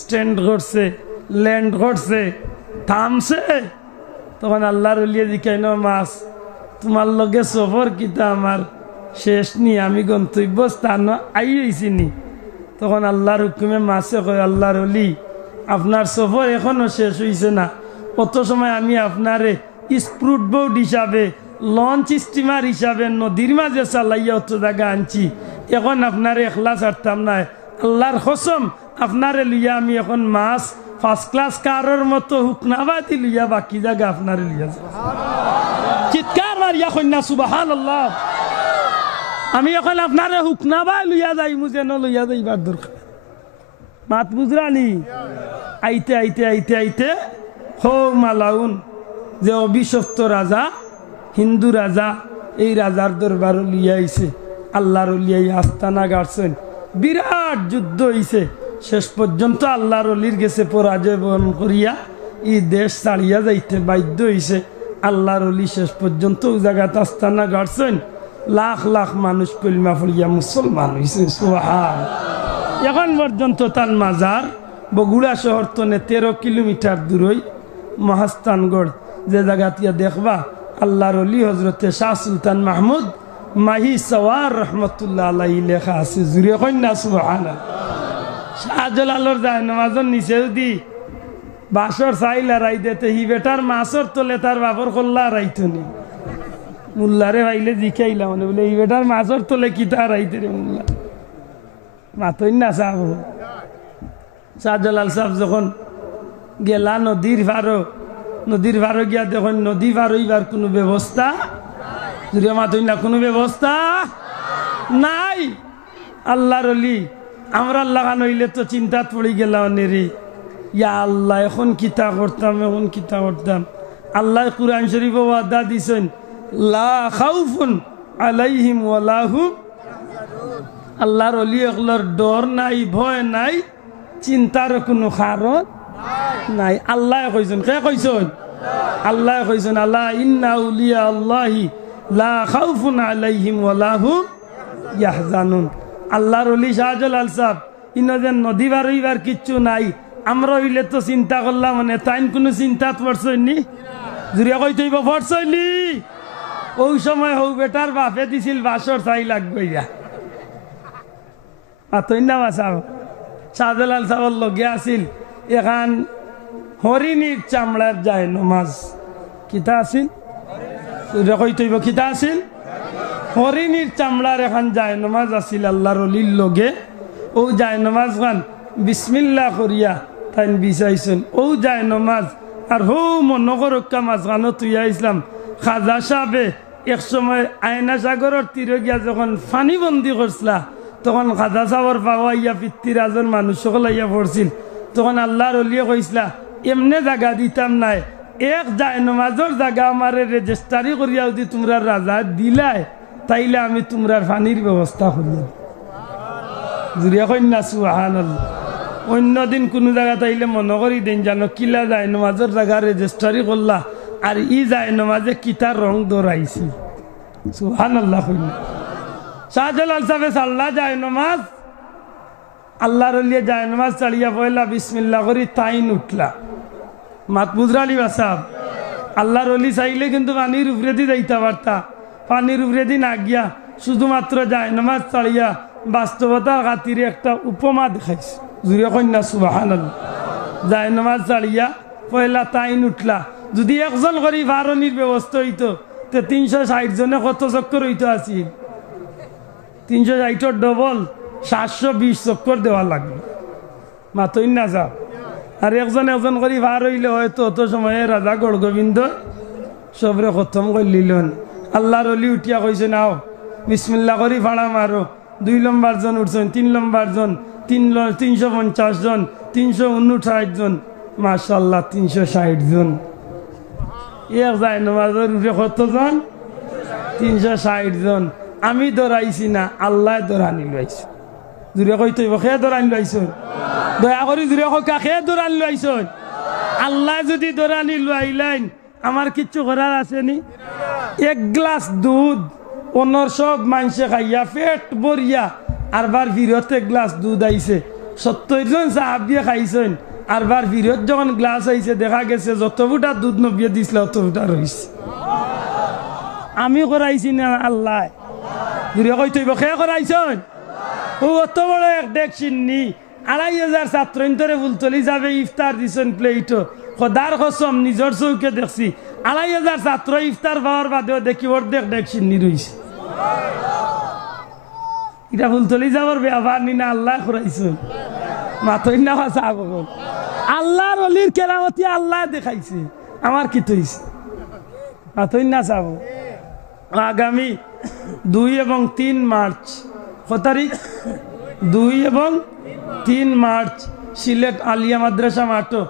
স্ট্যান্ড করছে, ল্যান্ড করছে, থামছে, তখন আল্লাহর ওলিয়ে জিকাই ন মাছ তোমার লগে সফর কিতা আমার শেষ নি, আমি গন্তব্য স্থান আইছি নি। তখন আল্লাহর হুকুমে মাছে কয় আল্লাহর ওলি, আপনার সফর এখনো শেষ হইছে না, কত সময় আমি আপনারে স্প্রুট বোট হিসাবে, লঞ্চ স্টিমার হিসাবে নদীর মাঝে চালাইয়া অত জায়গা আনছি, এখন আপনারে একলা ছাড়তাম না। আল্লাহর কসম আপনারে লইয়া আমি এখন মাছ ফার্স্ট ক্লাস কারের মতো হুকনাবাদি লইয়া বাকি জায়গা আপনারে লইয়া যাব। চিৎকার মারিয়া কন্যা সুবহানাল্লাহ। আমি এখন আপনারে হুকনাবাই লইয়া যাই, মুজে ন লইয়া যাইবার দরকার। মাত বুঝরানি। আইতে আইতে আইতে আইতে হো মালাউন যে অভিশপ্ত রাজা, হিন্দু রাজা, এই রাজার দরবার লিয়া আইছে। আল্লাহর লিয়াই আস্তানা গাড়ছেন, বিরাট যুদ্ধ হইছে। শেষ পর্যন্ত আল্লাহর অলির গেছে পরাজয় বরণ করিয়া এই দেশ ছাড়িয়া যাইতে বাধ্য হইছে। আল্লাহর অলি শেষ পর্যন্ত ওই জায়গাতে আস্তানা গাড়ছেন, লাখ লাখ মানুষ কলমা পড়িয়া মুসলমান হইছে। সুবহান। এখন পর্যন্ত তার মাজার বগুড়া শহর তনে 13 কিলোমিটার দূরই মহাস্থানগড়, যে জায়গাতিয়া দেখবা আল্লাহর অলি হজরতে শাহ সুলতান মাহমুদ মাহি সওয়ার রহমতুল্লাহ আলাইহি লেখা আছে। জুড়ে কন্যা সুবহানাল্লাহ। শাহজালালর যায় নামাজের নিচে যদি বাসর চাইলা রাই দিতে, হি বেটার মাছর তোলে তার বাপর কল্লা রাইতো নি। মুল্লারে ভাইলে জিখাইলা মানে বলে এই বেটার মাছর তোলে কি তা রাইতে রে মুল্লা, মাতই না সাহ। শাহজালাল সাহেব যখন গেলা নদীর ভারো গিয়া দেখুন নদী ভার হইবার কোনো ব্যবস্থা, যদি মাতই না কোনো ব্যবস্থা নাই। আল্লাহর অলি আমরা লাগান হইলে তো চিন্তাত পড়ে গেলাম নেরি, ইয়া আল্লাহ এখন কিতা করতাম, এখন কিতা করতাম। আল্লাহ কুরআন শরীফে ওয়াদা দিছেন, লা খাউফুন আলাইহিম ওয়ালা হুম। আল্লাহর অলি এগুলোর ডর নাই, ভয় নাই, চিন্তার কোনো কারণ নাই। আল্লাহ কইছেন, কে কইছেন? আল্লাহ কইছেন, আল্লাহ ইন্না আউলিয়া আল্লাহি লা খাউফুন আলাইহিম ওয়ালা হুম ইয়াহজানুন। আল্লাহর ওলি শাহজালাল সাহেব ইনো যে নদী বার হইবার কিচ্ছু নাই, আমরা হইলে তো চিন্তা করলাম, মানে তাইন কোনো চিন্তা পড়ছনি? জুড়িয়া কই তৈব পড়ছনি? ওই সময় হৌ বেটার বাপে দিছিল বাসর চাই লাগবে ইয়া আতই না বাসাব। শাহজালাল সাহেব লগে আছিল এখান হরিণীর চামড়ার যায় নমাজ। কিতা আছিল? কই তৈব কিতা আছিল? হরিণীর চামড়ার এখান যায় নমাজ আছিল আল্লাহর অলির লগে। ও যায় নমাজ খান বিসমিল্লাহ করিয়া তাই বিচাইছেন। ও যায় নমাজ আর হৌ মনগরক্কা মাঝখানো তুইয়া ইসলাম খাজা সাহেবে এক সময় আয়না সাগরের তীরে গিয়া যখন ফানি বন্দি করছিলা, তখন খাজা সাহর পাওয়া ইয়া পিতৃরাজের মানুষ সকল ইয়া পড়ছিল। তখন আল্লাহর অলিয়ে কইসলা এমনে জায়গা দিতাম নাই, এক যায় নমাজের জায়গা আমার রেজিস্ট্রারি করিয়া যদি তোমরা রাজা দিলাই, তাইলে আমি তোমরা ফানির ব্যবস্থা করিয়া জুড়িয়া কন্যা সুবহানাল্লাহ। অন্যদিন কোনো জায়গা তাইলে মনে করি দেন জানো কিলা যায় নমাজের জায়গা রেজিস্ট্রারি করলা, আর ই যায় নমাজে কিতার রং দৌড়াইছি। সুবহানাল্লাহ কন্যা। শাহজালাল সাহেব সাল্লাহ যায় নমাজ, আল্লাহর লিয়ে যায় নমাজ চালিয়া পয়লা বিসমিল্লাহ করি তাইন উঠলা। মাত বুঝরালি বাসাব আল্লাহর অলি চাইলে কিন্তু পানির উপরে দি যাইতে পারতা, পানির উপরে দি না গিয়া শুধুমাত্র যায় নমাজ চালিয়া বাস্তবতার খাতিরে একটা উপমা দেখাইছে। জুড়ে কন্যা সুবহানাল্লাহ। যায় নমাজ চালিয়া পয়লা তাইন উঠলা। যদি একজন করি ভারণীর ব্যবস্থা হইতো তো 360 জনে কত চক্কর হইতো আছিল? 360 ডবল 720 চক্কর দেওয়া লাগবে। মাতই না যাও। আর একজন একজন করি ভার হইলে হয়তো অত সময়ে রাজা গড় গোবিন্দ সবরে খতম করলিলেন। আল্লাহর অলি উঠিয়া কইছে নাও বিসমিল্লাহ করি ভাড়া মারো। 2 নম্বর জন উঠছেন, 3 নম্বর জন, 350 জন, 359 জন, মাশাআল্লাহ 360 জন। এক যায় নমাজের উঠে কতজন? 360 জন। আমি দৌড়াইছি না, আল্লাহ দৌড়ানি লাইছে। দূরে কইতে খে দৌড়ানি লাইছ? দয়া করি দূরে কা খে দৌড়ানি লাইছ? আল্লাহ যদি দৌড়ানি লাইলেন আমার কিচ্ছু করার আসেনি? এক গ্লাস দুধ অনর সব মানুষে খাইয়া পেট ভরিয়া আরবার ফিরত এক গ্লাস দুধ আইছে। 70 জন সাহাবিয়ে খাইছেন। আরবার ফিরত যখন গ্লাস আইছে দেখা গেছে যত ফুটা দুধ নবিয়ে দিছিল অত ফুটা রয়েছে। আমি করাইছি না আল্লাহ? দূরে কইতে খে করাইছেন? ও অত বড় এক ডেক চিন্নি 2500 ছাত্র ইন্তরে ফুলতলি যাবে ইফতার দিছেন প্লেটও। খোদার কসম নিজের চৌকে দেখছি 2500 ছাত্র ইফতার পাওয়ার বাদেও দেখি ওর ডেক চিন্নি রয়েছে। এটা ফুলতলি যাবার ব্যবহার নি না আল্লাহ করাইছেন? মাতই না ভাষা আল্লাহর অলির কেরামতি আল্লাহ দেখাইছে। আমার কি তৈছে? মাতই না চাব। আগামী 2 এবং 3 মার্চ, কত তারিখ? 2 এবং 3 মার্চ সিলেট আলিয়া মাদ্রাসা মাঠে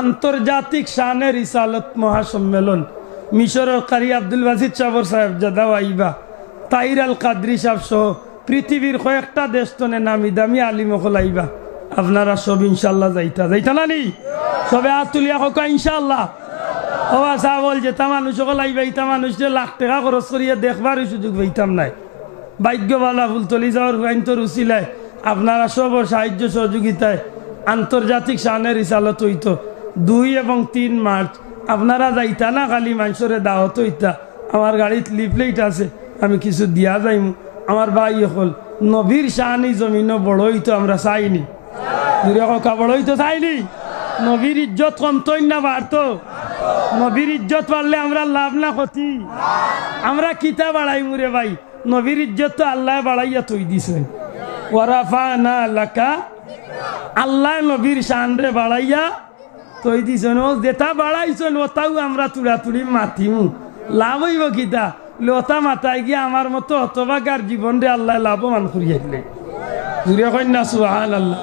আন্তর্জাতিক শানে রিসালত মহাসম্মেলন। মিশরের কারি আব্দুল বাসিদ সাবর সাহেব জাদা আইবা, তাইর আল কাদরি সাহেব সহ পৃথিবীর কয়েকটা দেশ তনে নামি দামি আলিমকল আইবা। আপনারা সব ইনশাল্লাহ যাইতা না নি? সবে হাত তুলিয়া হোক ইনশাল্লাহ। ও আসা বল যেতা মানুষ সকল আইবা, ইতা মানুষকে লাখ টাকা খরচ করিয়া দেখবার সুযোগ পাইতাম নাই। ভাগ্যবালা ফুলতলি যাওয়ার আইন্তর উচিলায় আপনারা সব সাহায্য সহযোগিতায় আন্তর্জাতিক শানের রিসালত হইত 2 এবং 3 মার্চ। আপনারা যাইতা না খালি মানুষরে দাওয়াত হইতা। আমার গাড়িত লিফলেট আছে, আমি কিছু দিয়া যাইম। আমার ভাই হল নবীর শাহানি জমিনও বড় হইতো আমরা চাইনি। দূরে কা বড় হইতো চাইনি? নবীর ইজ্জত কমতই না বাড়তো? নবীর ইজ্জত বাড়লে আমরা লাভ না ক্ষতি? আমরা কিতা বাড়াই মুরে ভাই? নবীর ইজ্জত তো আল্লাহ বাড়াইয়া তৈ দিছে। ওয়ারাফানা লাকা, আল্লাহ নবীর শান রে বাড়াইয়া তৈ দিছেন। ও যেটা বাড়াইছেন ওটাও আমরা তুড়াতুড়ি মাতিমু। লাভ হইব কিতা? লতা মাথায় গিয়ে আমার মতো হতভাগার জীবন রে আল্লাহ লাভবান করিয়া দিলে। জুড়ে কন্যা সুবহানাল্লাহ।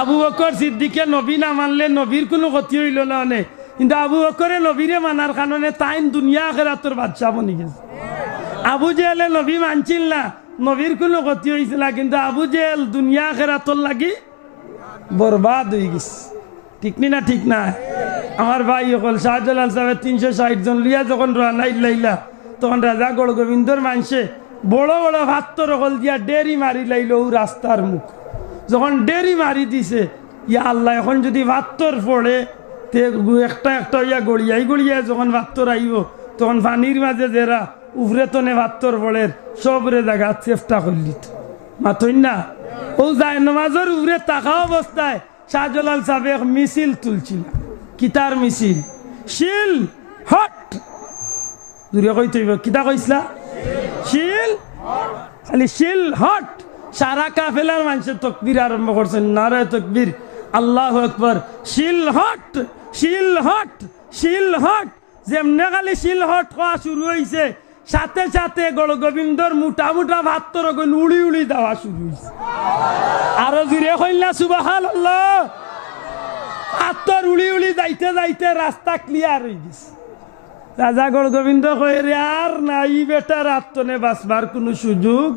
আবু বকর সিদ্দিকে নবী না মানলে নবীর কোনো ক্ষতি হইল না অনেক, কিন্তু আবু বকরে নবীরে মানার কারণে তাইন দুনিয়া আখিরাতের বাদশা বনি গেছে। আবু জেহেলে নবী মানছিল না, নবীর কোনো ক্ষতি হয়েছিল, কিন্তু আবু জেহেল দুনিয়া আখিরাতের লাগি বরবাদ হয়ে গেছে। ঠিক না ঠিক না? আমার ভাই হল শাহজালাল সাহেব 360 জন লিয়া যখন রানা লাইলা তখন রাজা গড় গোবিন্দর মানুষে বড় বড় ভাত্তর হল দিয়া ডেরি মারি লাইল রাস্তার মুখ। যখন ডেরি মারি দিছে, ইয়া আল্লাহ এখন যদি ভাত্তর পড়ে তে একটা একটা ইয়া গড়িয়াই যখন ভাত্তর আইব তখন পানির মাঝে যারা উভরে তনে ভাত্তর পড়ে সবরে জায়গা চেষ্টা করলি মাতই না। ও যায় নমাজের উভরে তাকা অবস্থায় শাহজালাল সাহেব এক মিছিল তুলছিল। কিতার মিছিল? শিল হট দূরে কইতে কিতা কইসলা? শিল খালি শিল হট। সারা কাফেলার মানুষের তকবীর আরম্ভ করছেন, নারে তকবীর, আল্লাহু আকবার। শিল হট, শিল হট, শিল হট। যেমনে খালি শিল হট খাওয়া শুরু হয়েছে সাথে সাথে গড় গোবিন্দর মোটা মোটা ভাত্তর উড়ি উড়ি দেওয়া শুরু হয়েছে। আরো জুড়ে কইলা সুবহানাল্লাহ। ভাত্তর উড়ি উড়ি যাইতে যাইতে রাস্তা ক্লিয়ার হয়ে গেছে। রাজা গড় গোবিন্দ কয়ে রে আর নাই বেটা, রাত্তনে বাঁচবার কোনো সুযোগ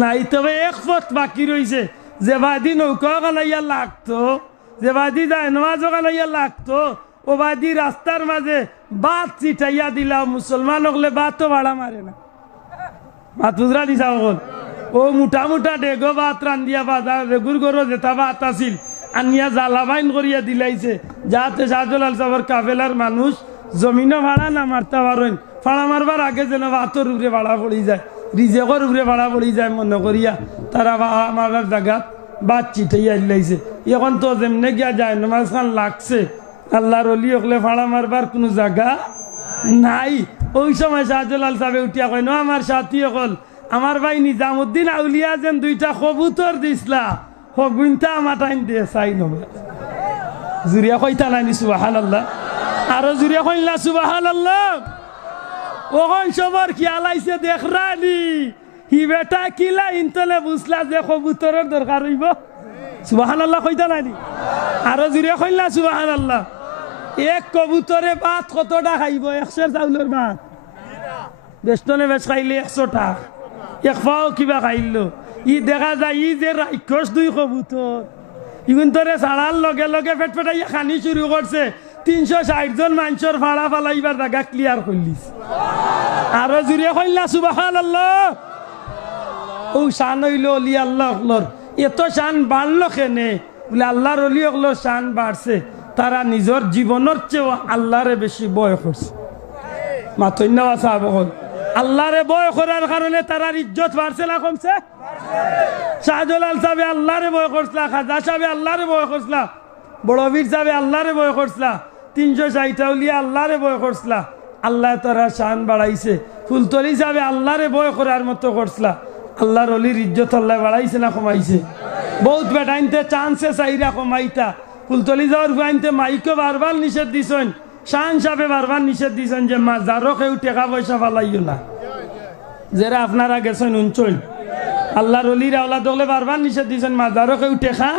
নাই। তবে এক পথ বাকি রয়েছে, যে বাদি নৌকা কানাইয়া লাগতো, যে বাদি যায় নমাজ কানাইয়া লাগতো, ও বাদি রাস্তার মাঝে বাত চিটাইয়া দিলা। মুসলমান হলে বাতও ভাড়া মারে না, ভাত বুঝরা দিছা হল। ও মোটা মোটা ডেগো ভাত রান্ধিয়া বাজার রেগুর গরো যেটা ভাত আছিল আনিয়া জ্বালাবাইন করিয়া দিলাইছে, যাতে শাহজালাল সাহেবের কাফেলার মানুষ জমিনও ভাড়া না মারতে পারেন। ভাড়া মারবার আগে যেন ভাতর উপরে ভাড়া পড়ি যায়, রিজেকর উপরে ভাড়া পড়ি যায় মনে করিয়া তারা মারার জায়গাত বাদ চিটাইয়া লাইছে। এখন তো যেমনে গিয়া যায় নমাজ খান লাগছে, আল্লাহর অলি হলে ভাড়া মারবার কোনো জায়গা নাই। ওই সময় শাহজালাল সাহেব উঠিয়া কয়, ন আমার সাথী হল, আমার ভাই নিজামুদ্দিন আউলিয়া যেন 2টা কবুতর দিসলা, হগুনটা আমার টাইম দিয়ে চাই নবে। জুরিয়া কইতা নাইনি সুবহানাল্লাহ। আরো জুরিয়া কইলা সুবহানাল্লাহ। ওখন সবার খেয়াল আইছে দেখরানি হি বেটা কিলা ইনতলে বুঝলা যে কবুতরের দরকার হইব। সুবহানাল্লাহ কইতা নাইনি? আরো জুরিয়া কইলা সুবহানাল্লাহ। এক কবুতরে ভাত কতটা খাইব? 100 চাউলের ভাত বেষ্টনে বেশ খাইলে 100 টাকা। এক পাও কিবা খাইল। ই দেখা যায় ই যে রাক্ষস 2 কবুতর ইগুন তোরে ছাড়ার লগে লগে পেট পেটাইয়া খানি শুরু করছে। 360 জন মানুষের ভাড়া ফালাইবার জায়গা ক্লিয়ার করলিস। আরো জুড়ে কইলা সুবহানাল্লাহ। ও শান হইল অলি আল্লাহ হলর। এত শান বাড়লো কেনে? বলে আল্লাহর অলি হলর শান বাড়ছে, তারা নিজের জীবনের চেয়েও আল্লাহরে বেশি বয় করছে। মাথন্য সাহেব হল আল্লাহরে বয় করার কারণে তারার ইজ্জত বাড়ছে না কমছে? শাহজালাল সাহেব আল্লাহরে বয় করছিলা, খাজা সাহেব আল্লাহরে বয় করছিলা, বড়বীর সাহেব আল্লাহরে বয় করছিলা, 360 উলিয়া আল্লাহরে বয় করছিলা। আল্লাহ তারা শান বাড়াইছে। ফুলতলি সাহেব আল্লাহরে বয় করার মতো করছিলা। আল্লাহর অলির ইজ্জত আল্লাহ বাড়াইছে না কমাইছে? বহুত বেটাইনতে চান্সে চাইরা কমাইতা। ফুলতলি যাওয়ার আইনতে মাইকও বারবার নিষেধ দিছেন, শান সাহেবে বারবার নিষেধ দিছেন যে মাজারও কেউ টাকা পয়সা ফালাইও না। যারা আপনারা গেছেন উঞ্চল আল্লাহর অলির আওলাদ হলে বারবার নিষেধ দিছেন মাজারও কেউ টেকা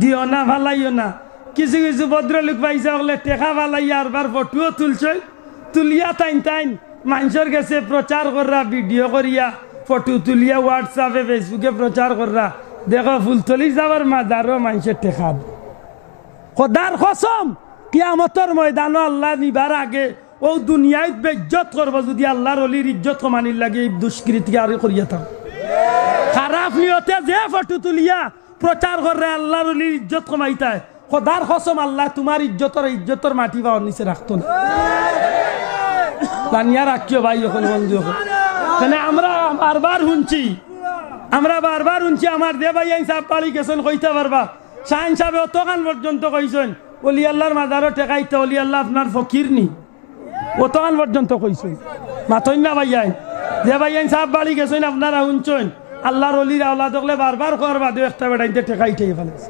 দিও না, ফালাইও না। কিছু কিছু ভদ্রলোক পাইছে হলে টেকা ফালাইয়া আরবার ফটোও তুলছেন, তুলিয়া টাইন টাইন মানুষের কাছে প্রচার করা, ভিডিও করিয়া ফটো তুলিয়া হোয়াটসঅ্যাপে ফেসবুকে প্রচার করা। দেখো ফুলতলি যাবার মাজারও মানুষের টেকা। খোদার কসম কিয়ামতের ময়দানও আল্লাহ নিবার আগে ও দুনিয়ায় বেজ্জত করবো যদি আল্লাহর অলির ইজ্জত কমানির লাগে এই দুষ্কৃতি আর করিয়া থাক। খারাপ নিয়তে যে ফটো তুলিয়া প্রচার করে আল্লাহর অলির ইজ্জত কমাইতায়, খোদার কসম আল্লাহ তোমার ইজ্জতর মাটি পাওয়ার নিচে রাখতো না। জানিয়া রাখিও ভাই এখন বন্ধু। আমরা বারবার শুনছি আমার দে ভাই সাহেব পাড়ি গেছেন কইতে পারবা। শাহিন সাহেব অতখান পর্যন্ত কইছেন অলি আল্লাহর মাজারও টেকাইতে অলি আল্লাহ আপনার ফকির নি, অতখান পর্যন্ত কইছেন। মাথইন না ভাইয়াই যে ভাইয়াই সাহেব বাড়ি গেছেন আপনারা শুনছেন আল্লাহর অলির আওলাদ হলে বারবার করবা দু একটা বেড়াইতে টেকাই ঠেয়ে ফেলেছে।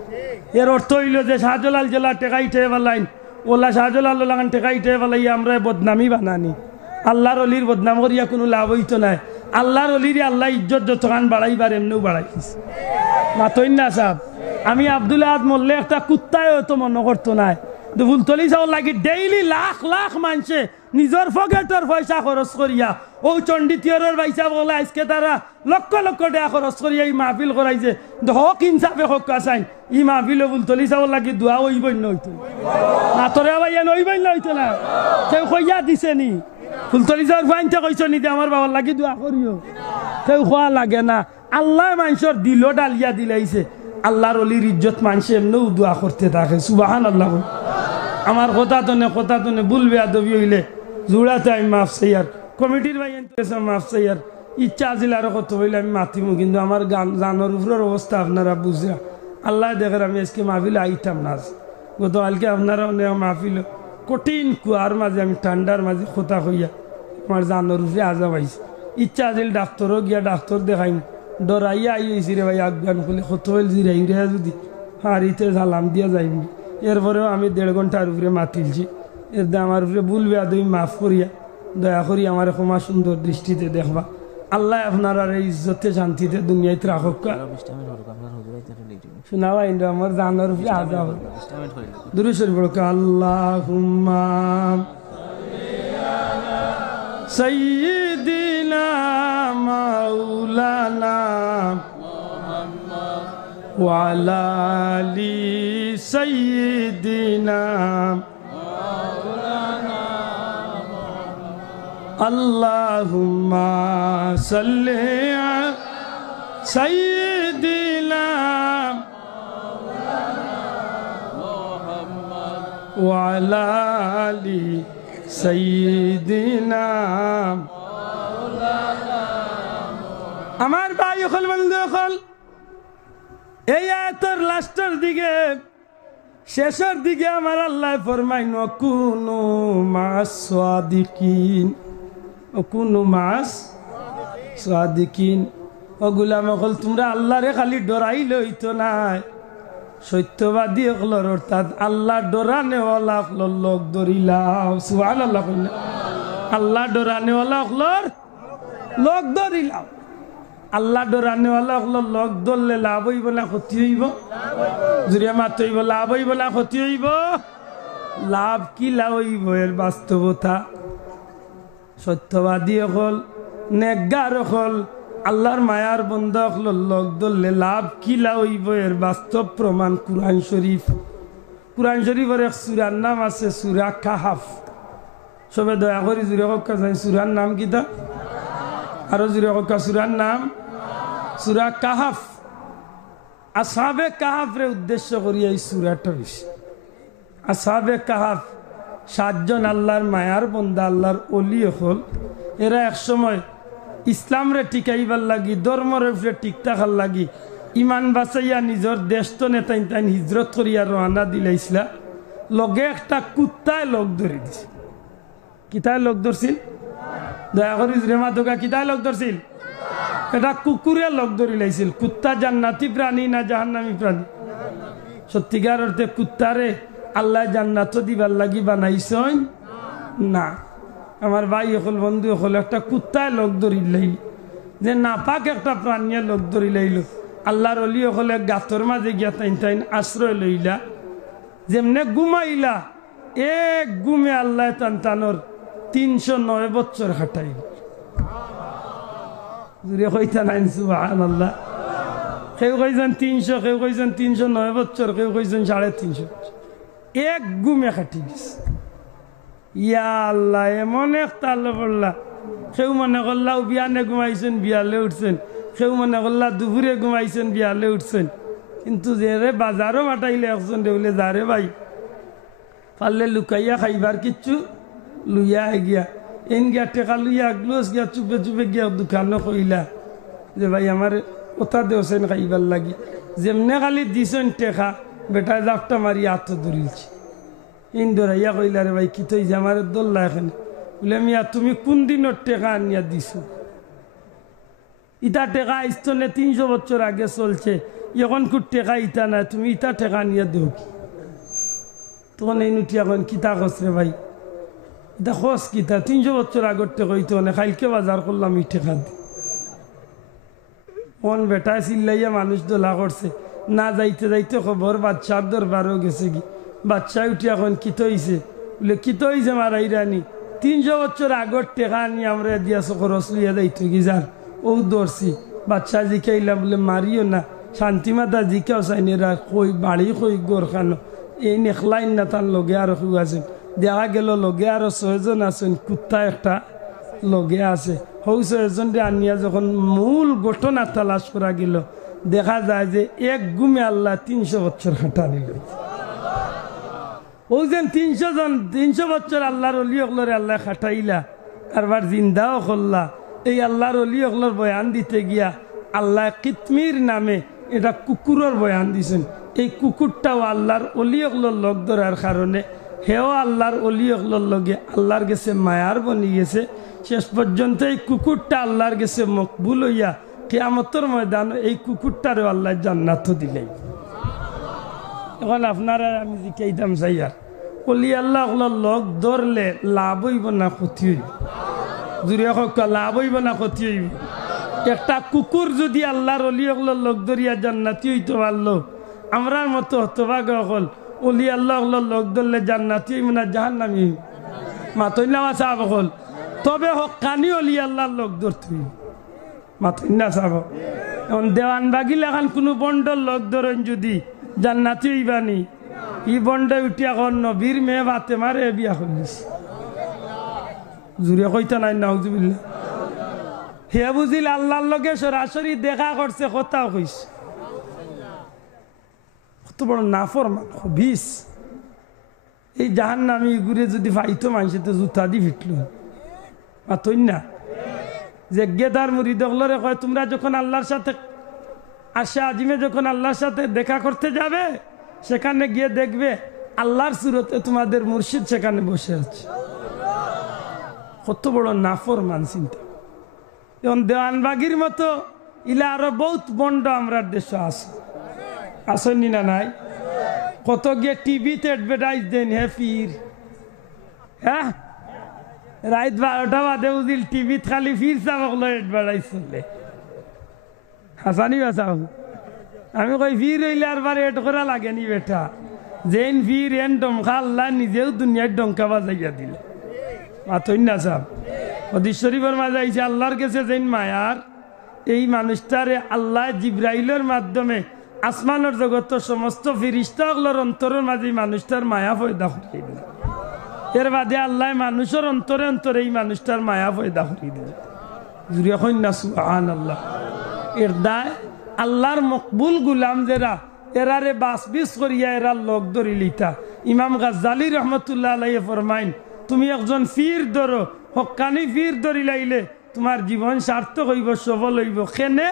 এর অর্থ হইল যে শাহজালাল জেলা টেকাই ঠেয়ে ফেলাইন, ওলা শাহজালাল লাগান টেকাই ঠেয়ে ফেলাই আমরা বদনামি বানানি। আল্লাহর অলির বদনাম করিয়া কোনো লাভ হইতো নাই। আল্লাহর অলির আল্লাহ ইজ্জত যতখান বাড়াইবার এমনিও বাড়াইছে। মাথইন না সাহেব আমি আব্দুল আহাদ মল্লে একটা কুত্তায় হয়তো মনে করতো নাই, ফুলতলি চাউল লাগি ডেইলি লাখ লাখ মানুষে নিজের পকেটের পয়সা খরচ করিয়া ও চণ্ডী তিয়রের পয়সা বলে আজকে তারা লক্ষ লক্ষ টাকা খরচ করিয়া এই মাহফিল করাইছে হক ইনসাফে হক চাইন ই মাহফিল ফুলতলি চাউল লাগি দোয়া হইবই নইতো না তোরে ভাইয়া নইবই নইতো না কেউ কইয়া দিছে নি ফুলতলি চাউল ফাইনতে কইছ নি যে আমার বাবার লাগি দোয়া করিও কেউ খোয়া লাগে না আল্লাহ মানুষের দিল ডালিয়া দিলাইছে আল্লাহর অলির ইজ্জত মানুষ এমনিও দোয়া করতে থাকে সুবহানাল্লাহ। আমার কথা তো নে ভুলবে আদবি হইলে জোড়াতে আমি মাফ চাইয়ার কমিটির ভাই মাফ চাইয়ার ইচ্ছা আছিল আরো কত হইলে আমি মাতিমু কিন্তু আমার গান জানোর উপরের অবস্থা আপনারা বুঝরা আল্লাহ দেখেন আমি আজকে মাহফিলে আইতাম না গতকালকে আপনারা মাহফিল কঠিন কুয়ার মাঝে আমি ঠান্ডার মাঝে কথা হইয়া আমার জানোর উপরে আজাব আইছে ইচ্ছা আছিল ডাক্তারও গিয়া ডাক্তার দেখাইম ডরাইয়া আইছি রে ভাই আগান খুলে কত হইল জিরাই রে যদি হারিতে ঝালাম দিয়া যাইম এরপরেও আমি 1.5 ঘন্টার উপরে মাতিলছি এর আমার উপরে ভুলবে তুমি মাফ করিয়া দয়া করি আমার ক্ষমা সুন্দর দৃষ্টিতে দেখবা আল্লাহ আপনার আর ইজ্জতে শান্তিতে দুনিয়াতে রাখক শোনাবা ইন্দ্র আমার জানার উপরে আজাব দুরুশরীফ বলক আল্লাহুম্মা সাইয়্যিদিনা মাওলানা ওয়া আলা আলি সাইয়্যিদিনা আল্লাহুম্মা সাল্লি আলা সাইয়্যিদিনা ওয়া আলা আলি সাইয়্যিদিনা আমার ভাই হল বন্ধু হল এই আয়াতের লাস্টের দিকে শেষের দিকে আমার আল্লাহ ফরমাইন কুনু মাস সাদিকিন কুনু মাস সাদিকিন ও গোলাম হল তোমরা আল্লাহরে খালি ডরাই লইতো না সত্যবাদী হলর অর্থাৎ আল্লাহ ডরানেওয়ালা হলর লোক ধরিলাম সুবহানাল্লাহ আল্লাহ ডরানেওয়ালা হলর লোক ধরিলাম আল্লাহ ডরানেওয়ালা হলর লোক ধরলে লাভ হইব না ক্ষতি হইব জুড়ে মাত হইব লাভ হইব না ক্ষতি হইব লাভ কি লাভ হইব এর বাস্তবতা সত্যবাদী হল নেকগার হল আল্লাহর মায়ার বন্ধ হল লোক ধরলে লাভ কি লাভ হইব এর বাস্তব প্রমাণ কুরআন শরীফের এক সূরার নাম আছে সূরা কাহাফ সবে দয়া করে জুড়ে হক্কা যাই সূরার নাম কিতা আরো জুড়ে হক্কা সূরার নাম সূরা কাহাফ আসহাবে কাহাফরে উদ্দেশ্য করি এই সূরাটা বেশি আসহাবে কাহাফ 7 জন আল্লাহর মায়ার বন্ধা আল্লাহর ওলি হল এরা এক সময় ইসলাম রে টিকাইবার লাগি ধর্মের উপরে টিক থাকার লাগি ইমান বাঁচাইয়া নিজের দেশ তো নেতাইন তাই হিজরত করিয়া রওনা দিলাইছিলা লগে একটা কুত্তায় লোক ধরে দিছে কিতায় লোক ধরছিল দয়া করি রেমা দোকা কিতায় লোক ধরছিল এটা কুকুরে লোক ধরি লাইছিল কুত্তা জান্নাতি প্রাণী না জাহান্নামী প্রাণী সত্যিকার অর্থে কুত্তারে আল্লাহ জান্নাত দিবার লাগি বানাইছেন না আমার ভাই হল বন্ধু হল একটা কুত্তায় লোক ধরি লাইল যে নাপাক একটা প্রাণীয় লোক ধরি লাইল আল্লাহর অলি হলে গাতর মাঝে গিয়া তাইন আশ্রয় লইলা যেমনে ঘুমাইলা এক ঘুমে আল্লাহ টানটানোর 309 বছর হাঁটাইল জুড়ে কইতা নাই সুবহানাল্লাহ কেউ কইছেন 300 কেউ কইছেন 309 বছর কেউ কইছেন 350 এক ঘুমে কাটি দিছে ইয়া আল্লাহ এমন এক তাল পড়লা কেউ মনে করলাও বিয়ানে ঘুমাইছেন বিয়ালে উঠছেন কেউ মনে করলা দুপুরে ঘুমাইছেন বিয়ালে উঠছেন কিন্তু যে রে বাজারও মাটাইলে একজন দেউলে যারে ভাই পারলে লুকাইয়া খাইবার কিচ্ছু লুইয়া গিয়া এন গিয়া টেকা লুইয়া গ্লোস গিয়া চুপে চুপে গিয়া দোকানও কইলা যে ভাই আমার ওটা দেওছেন খাইবার লাগি যেমনে খালি দিছেন টেকা বেটা জাপটা মারি হাত ধরিলছি ইন ধরাইয়া কইলা রে ভাই কি তৈ যে আমার দোল্লা এখানে বলে মিয়া তুমি কোন দিনের টেকা আনিয়া দিছো ইটা টেকা আইস্তনে 300 বছর আগে চলছে এখন খুব টেকা ইটা না তুমি ইটা টেকা আনিয়া দেও কি তখন এই নুটি এখন কিতা খসরে ভাই এটা খস কিতা 300 বছর আগর টেকা হইতো না কালকে বাজার করলাম ই টেকা দি কোন বেটায় চিল্লাইয়া মানুষ দোলা করছে না যাইতে যাইতে খবর বাদশার দরবারও গেছে কি বাচ্চা উঠি এখন কিত হইছে বলে কিত হইছে মারাই রানি 300 বছর আগর টেকা আনি আমরা দিয়াছ খরচ লইয়া যাইতো কি যার ও দৌড়ছি বাচ্চা জিকাইলাম বলে মারিও না শান্তিমাতা জিকাও চাইনিরা কই বাড়ি কই গোর খানো এই নেখলাইন না তার লগে আর আছে দেখা গেল লগে আরো 6 জন আছেন কুত্তা একটা লগে আছে হৌ 6 জন আনিয়া যখন মূল ঘটনা তালাশ করা গেল দেখা যায় যে এক গুমে আল্লাহ 300 বছর খাটা নিল ও যেন 300 বছর আল্লাহর অলি অকলরে আল্লাহ খাটাইলা কারবার জিন্দাও করলা এই আল্লাহর অলি অকলর বয়ান দিতে গিয়া আল্লাহ কিতমির নামে এটা কুকুরের বয়ান দিছেন এই কুকুরটাও আল্লাহর অলি অকলর লগ ধরার কারণে হেও আল্লাহর অলি অকলর লগে আল্লাহর গেছে মায়ার বনি গেছে শেষ পর্যন্ত এই কুকুরটা আল্লাহর গেছে মকবুল হইয়া কিয়ামতের ময়দান এই কুকুরটারও আল্লাহ জান্নাত দিলেন এখন আপনারা আমি জিকাইতাম চাইয়ার অলি আল্লাহ লগ ধরলে লাভ হইব না ক্ষতি হইব জুড়ে হোক লাভ হইব না ক্ষতি হইব একটা কুকুর যদি আল্লাহর অলি অকলর লগ ধরিয়া জান্নাতি হইতে পারলো আমরার মতো হতভাগ হল অলি আল্লাহ লগ ধরলে জান্নাতি হইব না জাহান্নামী হইব মাতই না চাব হল তবে হকানি অলি আল্লাহর লগ ধরতে হইব মাতই না চাব এখন দেওয়ানবাগি লাগান কোনো বন্ডর লগ ধরেন যদি জান্নাতি হইবানি ই বন্ডে উঠিয়া এখন নবীর মেয়ে ভাতে মারে বিয়া করিস জুড়ে কইতা নাই না হুজুবিল্লাহ হে বুঝিল আল্লাহর লগে সরাসরি দেখা করছে কথাও কইস কত বড় নাফরমান বিষ এই জাহান্নামী ঘুরে যদি ফাইতো মানুষে তো জুতা দি ফিটল মাতই না যে গেদার মুরিদ হলরে কয় তোমরা যখন আল্লাহর সাথে আশা আজিমে যখন আল্লাহর সাথে দেখা করতে যাবে সেখানে গিয়ে দেখবে আল্লাহর সুরতে তোমাদের মুর্শিদ সেখানে বসে আছে কত বড় নাফরমান চিন্তা যেমন দেওয়ানবাগির মতো ইলা আরো বহুত বন্ড আমরা দেশে আছে আসেনি না নাই কত গিয়ে টিভিতে অ্যাডভার্টাইজ দেন হে ফির হ্যাঁ রাত 12টা বাদে বুঝিল টিভিত খালি ফির চাবকলো অ্যাডভার্টাইজ চলে হাসানি বাসাও আমি কই ফির হইলে আর বার এড করা লাগেনি বেটা যেন ফির এন ডমকা আল্লাহ নিজেও দুনিয়ার ডঙ্কা বাজাইয়া দিল মাতই না সাহ হদিস শরীফের মাঝে আইছে আল্লাহর কাছে যেন মায়ার এই মানুষটারে আল্লাহ জিব্রাইলের মাধ্যমে আসমানের জগৎ সমস্ত ফিরিস্তাগুলোর অন্তরের মাঝে মানুষটার মায়া পয়দা করিয়ে দিল এর বাদে আল্লাহ মানুষের অন্তরে অন্তরে এই মানুষটার মায়া পয়দা করিয়ে দিল জুড়ে কন্যা সুবহানাল্লাহ এর দায় আল্লাহর মকবুল গুলাম যারা এরারে বাসবিস করিয়া এরা লোক ধরি লিতা ইমাম গাজ্জালি রহমতুল্লাহ আলাইহি ফরমাইন তুমি একজন ফির ধরো হক্কানি ফির ধরি লাইলে তোমার জীবন সার্থক হইব সফল হইব কেনে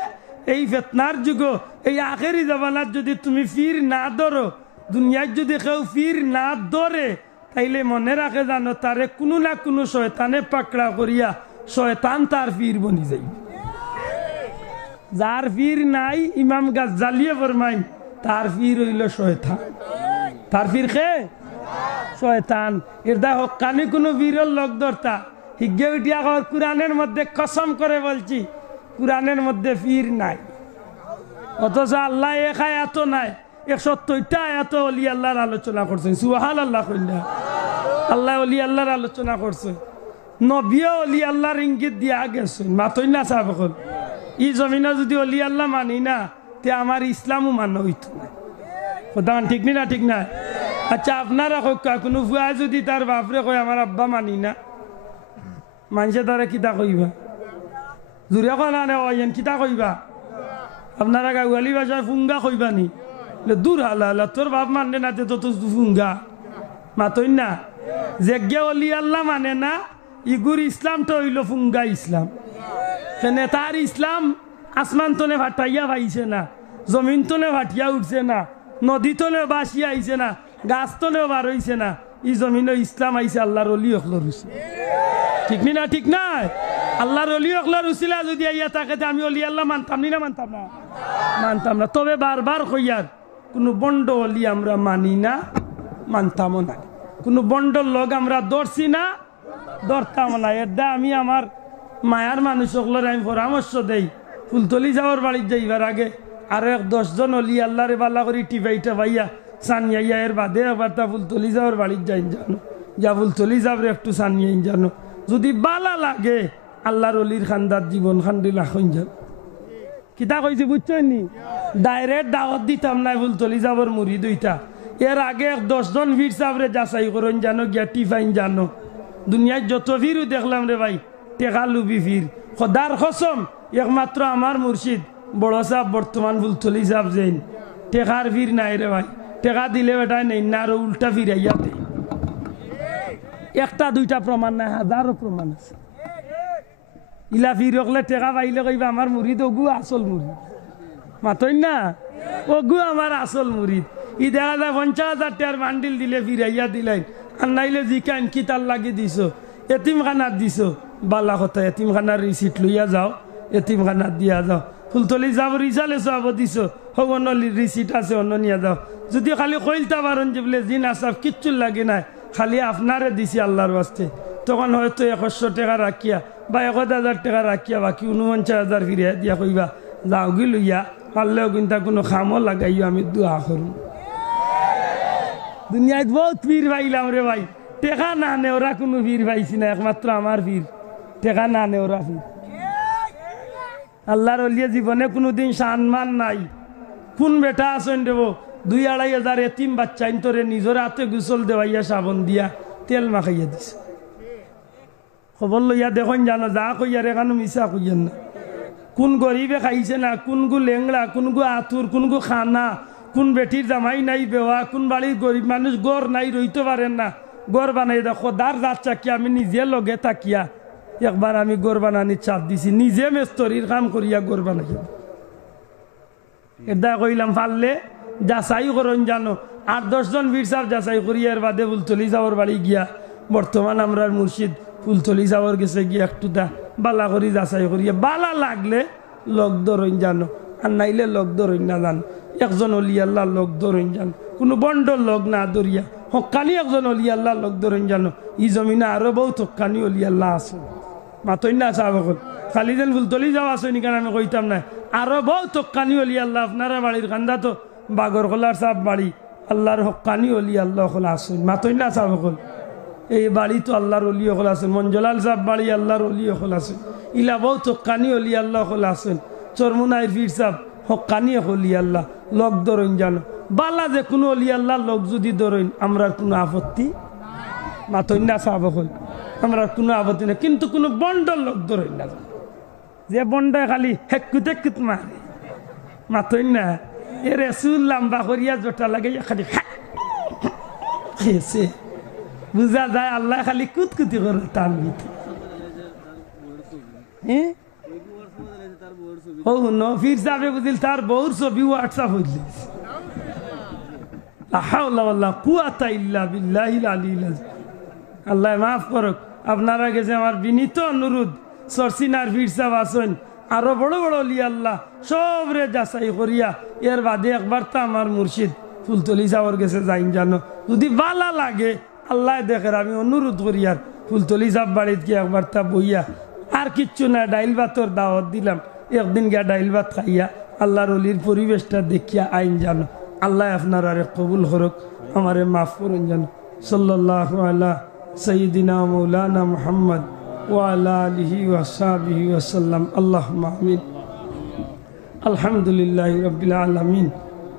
এই ফেতনার যুগ এই আখেরি জামানাত যদি তুমি ফির না ধরো দুনিয়ায় যদি কেউ ফির না ধরে তাইলে মনে রাখে জানো তারে কোনো না কোনো শয়তানে পাকড়া করিয়া শয়তান তার ফির বনি যাইবে যার ফির নাই ইমাম গাজ্জালিয়ে ফরমাইন তার ফির হইল শয়তান তার ফির খে শয়তান এর দা হক্কানি কোনো বীরের লোক ধরতা হিগে উঠিয়া কুরআনের মধ্যে কসম করে বলছি কুরআনের মধ্যে ফির নাই অথচ আল্লাহ এক আয়াত নাই 170টা আয়াত ওলি আল্লাহর আলোচনা করছেন সুবহানাল্লাহ কইলা আল্লাহ ওলি আল্লাহর আলোচনা করছে নবীও ওলি আল্লাহর ইঙ্গিত দিয়া গেছেন মাতই না সাহেব ই জমিনে যদি অলি আল্লাহ মানি না তে আমার ইসলামও মান্য হইতো না কথা ঠিক না ঠিক না আচ্ছা আপনারা কোনো ভুয়া যদি তার বাপরে কয় আমার আব্বা মানি না মানুষে তারা কিতা কইবা জুড়ে কনা নেন কিতা কইবা আপনারা গাওয়ালি ভাষায় ফুঙ্গা কইবা নি দূর হালা তোর বাপ মানে না তো তো ফুঙ্গা মাতই না যে অলি আল্লাহ মানে না ইগুর ইসলামটা হইল ফুঙ্গা ইসলাম কেনে তার ইসলাম আসমান তনে ভাটাইয়া পাইছে না জমিন তনে ভাটিয়া উঠছে না নদী তনে বাসিয়া আইছে না গাছ তনেও বার হইছে না ই জমিনে ইসলাম আইছে আল্লাহর অলি অখলর রুসি ঠিক না ঠিক না আল্লাহর অলি অখলর রুসিলা যদি আইয়া থাকে আমি অলি আল্লাহ মানতাম না মানতাম না তবে বারবার কইয়ার কোনো বন্ড অলি আমরা মানি না মানতামও না কোনো বন্ডর লোক আমরা ধরছি না ধরতাম না এর দা আমি আমার মায়ার মানুষ সকলের আমি পরামর্শ দেই ফুলতলি যাওয়ার বাড়ির যাইবার আগে আরো 10 জন অলি আল্লাহরে বাল্লা করি টিপাইটা ভাইয়া সানিয়া এর বাদে একবার তা ফুলতলি যাওয়ার বাড়ির যাইন জানো যা ফুলতলি যাবরে একটু সানিয়ে জানো যদি বালা লাগে আল্লাহর অলির খান্দার জীবন খান্দি লাখন যান কিতা কইছি বুঝছো নি ডাইরেক্ট দাওয়াত দিতাম না ফুলতলি যাবর মুড়ি দুইটা এর আগে 10 জন ভিড় সাবরে যাচাই করেন জানো গিয়া টিফাইন জানো দুনিয়ায় যত ভিড়ও দেখলাম রে ভাই টেকা লুবি ভিড় খোদার কসম একমাত্র আমার মুর্শিদ বড় সাহেব বর্তমান ফুলতলি সাহেব যেন টেকার ভিড় নাই রে ভাই টেকা দিলে বেটায় নেই না আরো উল্টা ফিরাইয়া দেয় একটা দুইটা প্রমাণ নাই হাজারো প্রমাণ আছে ইলা ফির হলে টেকা পাইলে কইবা আমার মুরিদ ওগু আসল মুরিদ মাতই না ওগু আমার আসল মুরিদ ই দেখা যায় 50,000 টাকার বান্ডিল দিলে ফিরাইয়া দিলেন আর নাইলে জিকান কি তার লাগি দিছ এতিমখানার দিছ বালা কথা এতিমখানার রিসিট লইয়া যাও এতিমখানার দিয়া যাও ফুলতলি যাব রিসালে সব দিছ হোক অন্য রিসিট আছে অন্য নিয়ে যাও যদি খালি কইলতা পারেন যে বলে জিন আসাব কিচ্ছু লাগে না খালি আপনারে দিছি আল্লাহর বাস্তে তখন হয়তো 100 টাকা রাখিয়া বা 1,000 টাকা রাখিয়া বাকি 49,000 ফিরিয়া দিয়া কইবা যাও গি লইয়া পারলেও কিন্তু কোনো খামও লাগাইও আমি দোয়া করুন দুনিয়ায় বহুত ভিড় পাইলাম রে ভাই টেকা না নে ওরা কোনো ভিড় পাইছি না একমাত্র আমার ভিড় টেকা না নে ওরা ভিড় আল্লাহর অলিয়া জীবনে কোনোদিন সম্মান নাই কোন বেটা আসেন দেব 2-2,500 এতিম বাচ্চা ইন্তরে নিজের হাতে গোসল দেওয়াইয়া সাবন দিয়া তেল মাখাইয়া দিছে খবর লইয়া দেখুন জানো যা কইয়ার এখানে মিশা কইয়েন না কোন গরিবে খাইছে না কোন গু লেংড়া কোন গু আতুর কোন গু খানা কোন বেটির জামাই নাই বেওয়া কোন বাড়ির গরিব মানুষ গড় নাই রইতে পারেন না গড় বানাই দেখো দার রাত চাকি আমি নিজে লগে থাকিয়া একবার আমি গড় বানানি চাপ দিছি নিজে মেস্তরির কাম করিয়া গড় বানাই এটা কইলাম পারলে যাচাই করেন জানো 8-10 জন বীর সাহেব যাচাই করিয়া এর বাদে ফুলতলি যাওয়ার বাড়ি গিয়া বর্তমান আমরা মুর্শিদ ফুলতলি যাওয়ার গেছে গিয়া একটু দা বালা করি যাচাই করিয়া বালা লাগলে লোক ধরেন জানো আর নাইলে লোক ধরেন না জানো একজন অলি আল্লাহ লোক ধরেন জানো কোনো বন্ড লোক না ধরিয়া হকানি একজন অলি আল্লাহ লোক ধরেন জানো ই জমিনে আরো বহুত হকানি অলি আল্লাহ আছে মাতই না সাহেব খালি যেন ফুলতলি যাওয়া আছে নি কারণ আমি কইতাম না আরো বহুত হকানি অলি আল্লাহ আপনারা বাড়ির কান্দা তো বাগর খোলার সাহেব বাড়ি আল্লাহর হকানি অলি আল্লাহ খোলা আসেন মাতই না সাহেব এই বাড়ি তো আল্লাহর অলি হল আছেন মঞ্জলাল সাহেব বাড়ি আল্লাহর অলি হল আছেন ইলা বহুত হকানি অলি আল্লাহ হল আছেন চরমুনাই ফির সাহেব হকানি অলি আল্লাহ লোক ধরেন জানো বালা যে কোনো অলি আল্লাহ লোক যদি ধরেন আমরা কোনো আপত্তি মাতই না সাহেব হল আমরা কোনো আপত্তি না কিন্তু কোনো বন্ডর লোক ধরেন না যে বন্ডায় খালি হেকুত হেকুত মারে মাতই না এ রেসুল লাম্বা করিয়া জোটা লাগে খালি খেয়েছে বুঝা যায় আল্লাহ খালি কুতকুতি করে টান দিতে ও নো ফির যাবে বুঝিল তার বউর ছবি হোয়াটসঅ্যাপ হইল আল্লাহ মাফ করুক আপনারা গেছে আমার বিনীত অনুরোধ সরসিনার ফির সাহেব আসেন আরো বড় বড় লি আল্লাহ সব রে যাচাই করিয়া এর বাদে একবার তো আমার মুর্শিদ ফুলতলি যাওয়ার গেছে যাইন জানো যদি বালা লাগে আল্লাহ দেখে আমি অনুরোধ করি আর ফুলতলি যাব বাড়িত গিয়ে একবার তা বইয়া আর কিচ্ছু না ডাইল ভাতর দাওয়াত দিলাম একদিন গিয়া ডাইল ভাত খাইয়া আল্লাহর অলির পরিবেশটা দেখিয়া আইন জানো আল্লাহ আপনার আরে কবুল করুক আমারে মাফ করুন জানো সাল্লাল্লাহু আলা সাইয়্যিদিনা মাওলানা মুহাম্মদ ওয়া আলা আলিহি ওয়া সাহবিহি ওয়া সাল্লাম আল্লাহুম্মা আমিন আলহামদুলিল্লাহি রাব্বিল আলামিন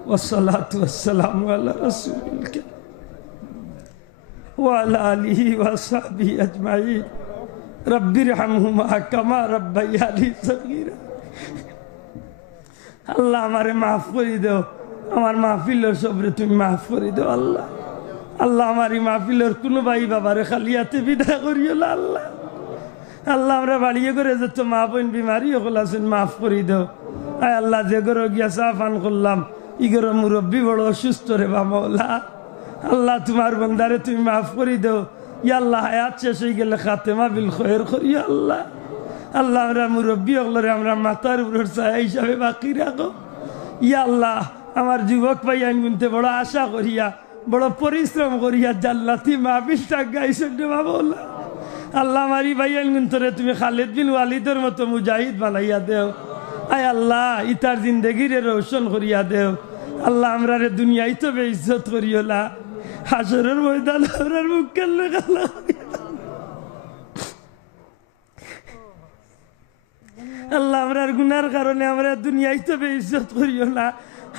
ওয়াস সালাতু ওয়াস সালামু আলা রাসূলিল কারীম وعلى آله وصحبه أجمعين رب ارحمهما كما ربياني صغيرا আল্লাহ আমারে মাফ করে দাও আমার মাহফিলের সবরে তুমি মাফ করে দাও আল্লাহ আল্লাহ আমারই মাহফিলের কোনো ভাই বাবারে খালিয়াতে বিদায় করিও না আল্লাহ আল্লাহ আমরা বাড়িয়ে করে যত মা বোন বিমারি ওগুলো আছেন মাফ করে দাও আয় আল্লাহ যে গরো গিয়া চা পান করলাম ইগর মুরব্বী বড় অসুস্থ রে বাবা আল্লাহ তোমার বন্দারে তুমি মাফ করে দাও ইয়া আল্লাহ হায়াত শেষ হয়ে গেলে খাতেমা বিল খয়ের করিও আল্লাহ আল্লাহ আমরা মুরব্বী হলরে আমরা মাথার উপর ছায়া হিসাবে বাকি রাখো ইয়া আল্লাহ আমার যুবক ভাই আইন গুনতে বড় আশা করিয়া বড় পরিশ্রম করিয়া জান্নাতি মাহফিলটা গাইছেন রে বাবা আল্লাহ আমারই ভাই আইন গুনতরে তুমি খালিদ বিন ওয়ালিদের মতো মুজাহিদ বানাইয়া দেও আয় আল্লাহ ইতার জিন্দগিরে রোশন করিয়া দেও আল্লাহ আমরা রে দুনিয়ায় তো বেইজ্জত করিও না, হাসরের ময়দান আমরার মুখ কাল্লা কাল্লা আল্লাহ আমরার গুনার কারণে আমরা দুনিয়ায় তো বেইজ্জত করিও না,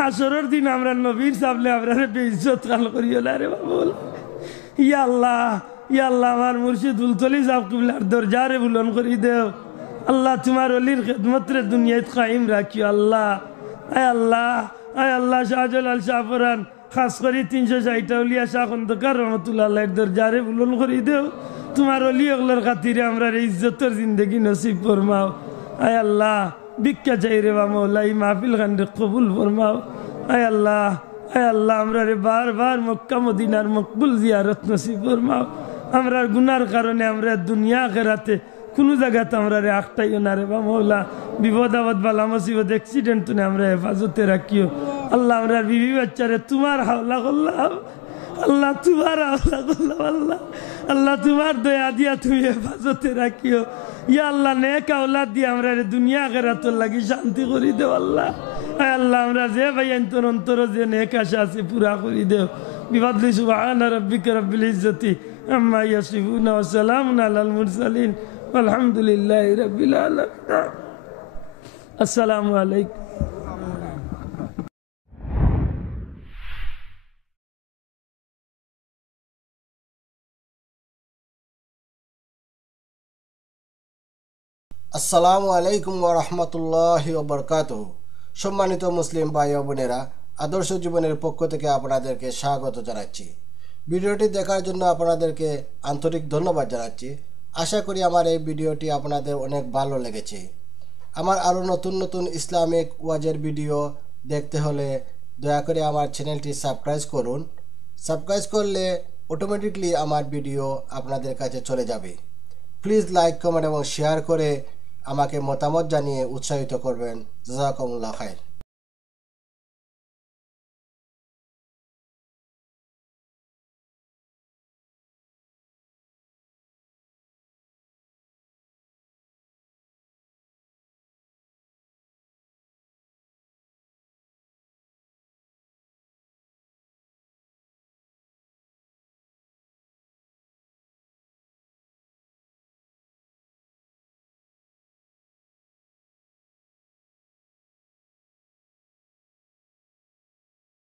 হাসরের দিন আমরা নবীর সামনে আমরা বেইজ্জত কাল করিও না রে বাবুল। ইয়া আল্লাহ আমার মুর্শিদ উলতলি সাহেব কিবলার দরজারে বুলন করি দেও। আল্লাহ তোমার অলির খেদমত রে দুনিয়াত কায়েম রাখিও আল্লাহ। আয় আল্লাহ শাহজালাল শাহফরান খাস করে 360 উলিয়া শাহ খন্দকার রহমতুল্লাহ আল্লাহর দরজারে বুলন করি দেও। তোমার অলি ওগুলোর খাতিরে আমরা ইজ্জতের জিন্দগি নসিব ফরমাও। আয় আল্লাহ ভিক্ষা চাই রে বা মৌলা, এই মাহফিল খান রে কবুল ফরমাও। আয় আল্লাহ আমরা রে বারবার মক্কা মদিনার মকবুল জিয়ারত নসিব ফরমাও। আমরার গুনার কারণে আমরা দুনিয়া আখিরাতে কোনো জায়গাতে আমরা রে আখটাইও না রে বা মৌলা। বিপদ আপদ বালা মুসিবত অ্যাক্সিডেন্ট তুনে আমরা হেফাজতে রাখিও আল্লাহ। আমরা বিবি বাচ্চারে তোমার হাওলা করলাম আল্লাহ, তোমার হাওলা করলাম আল্লাহ তোমার দয়া দিয়া তুমি হেফাজতে রাখিও। ইয়া আল্লাহ নেক আওলাদ দিয়ে আমরা রে দুনিয়া আখিরাতের লাগি শান্তি করি দেও আল্লাহ। আল্লাহ আমরা যে ভাই অন্তর যে নেক আশা আছে পুরা করি দেও। বিফাদলি সুবহানা রাব্বিকা রাব্বিল ইজ্জতি আম্মা ইয়াসিফুন ওয়া সালামুন আলাল মুরসালিন আলহামদুলিল্লাহি রাব্বিল আলামিন। আসসালামু আলাইকুম। আসসালামু আলাইকুম ওয়া রাহমাতুল্লাহি ওয়া বারাকাতুহু। সম্মানিত মুসলিম ভাই ও বোনেরা, আদর্শ জীবনের পক্ষ থেকে আপনাদেরকে স্বাগত জানাচ্ছি। ভিডিওটি দেখার জন্য আপনাদেরকে আন্তরিক ধন্যবাদ জানাচ্ছি। আশা করি আমার এই ভিডিওটি আপনাদের অনেক ভালো লেগেছে। আমার আরও নতুন নতুন ইসলামিক ওয়াজের ভিডিও দেখতে হলে দয়া করে আমার চ্যানেলটি সাবস্ক্রাইব করুন। সাবস্ক্রাইব করলে অটোমেটিকলি আমার ভিডিও আপনাদের কাছে চলে যাবে। প্লিজ লাইক, কমেন্ট এবং শেয়ার করে আমাকে মতামত জানিয়ে উৎসাহিত করবেন। জাযাকুমুল্লাহ খাইর।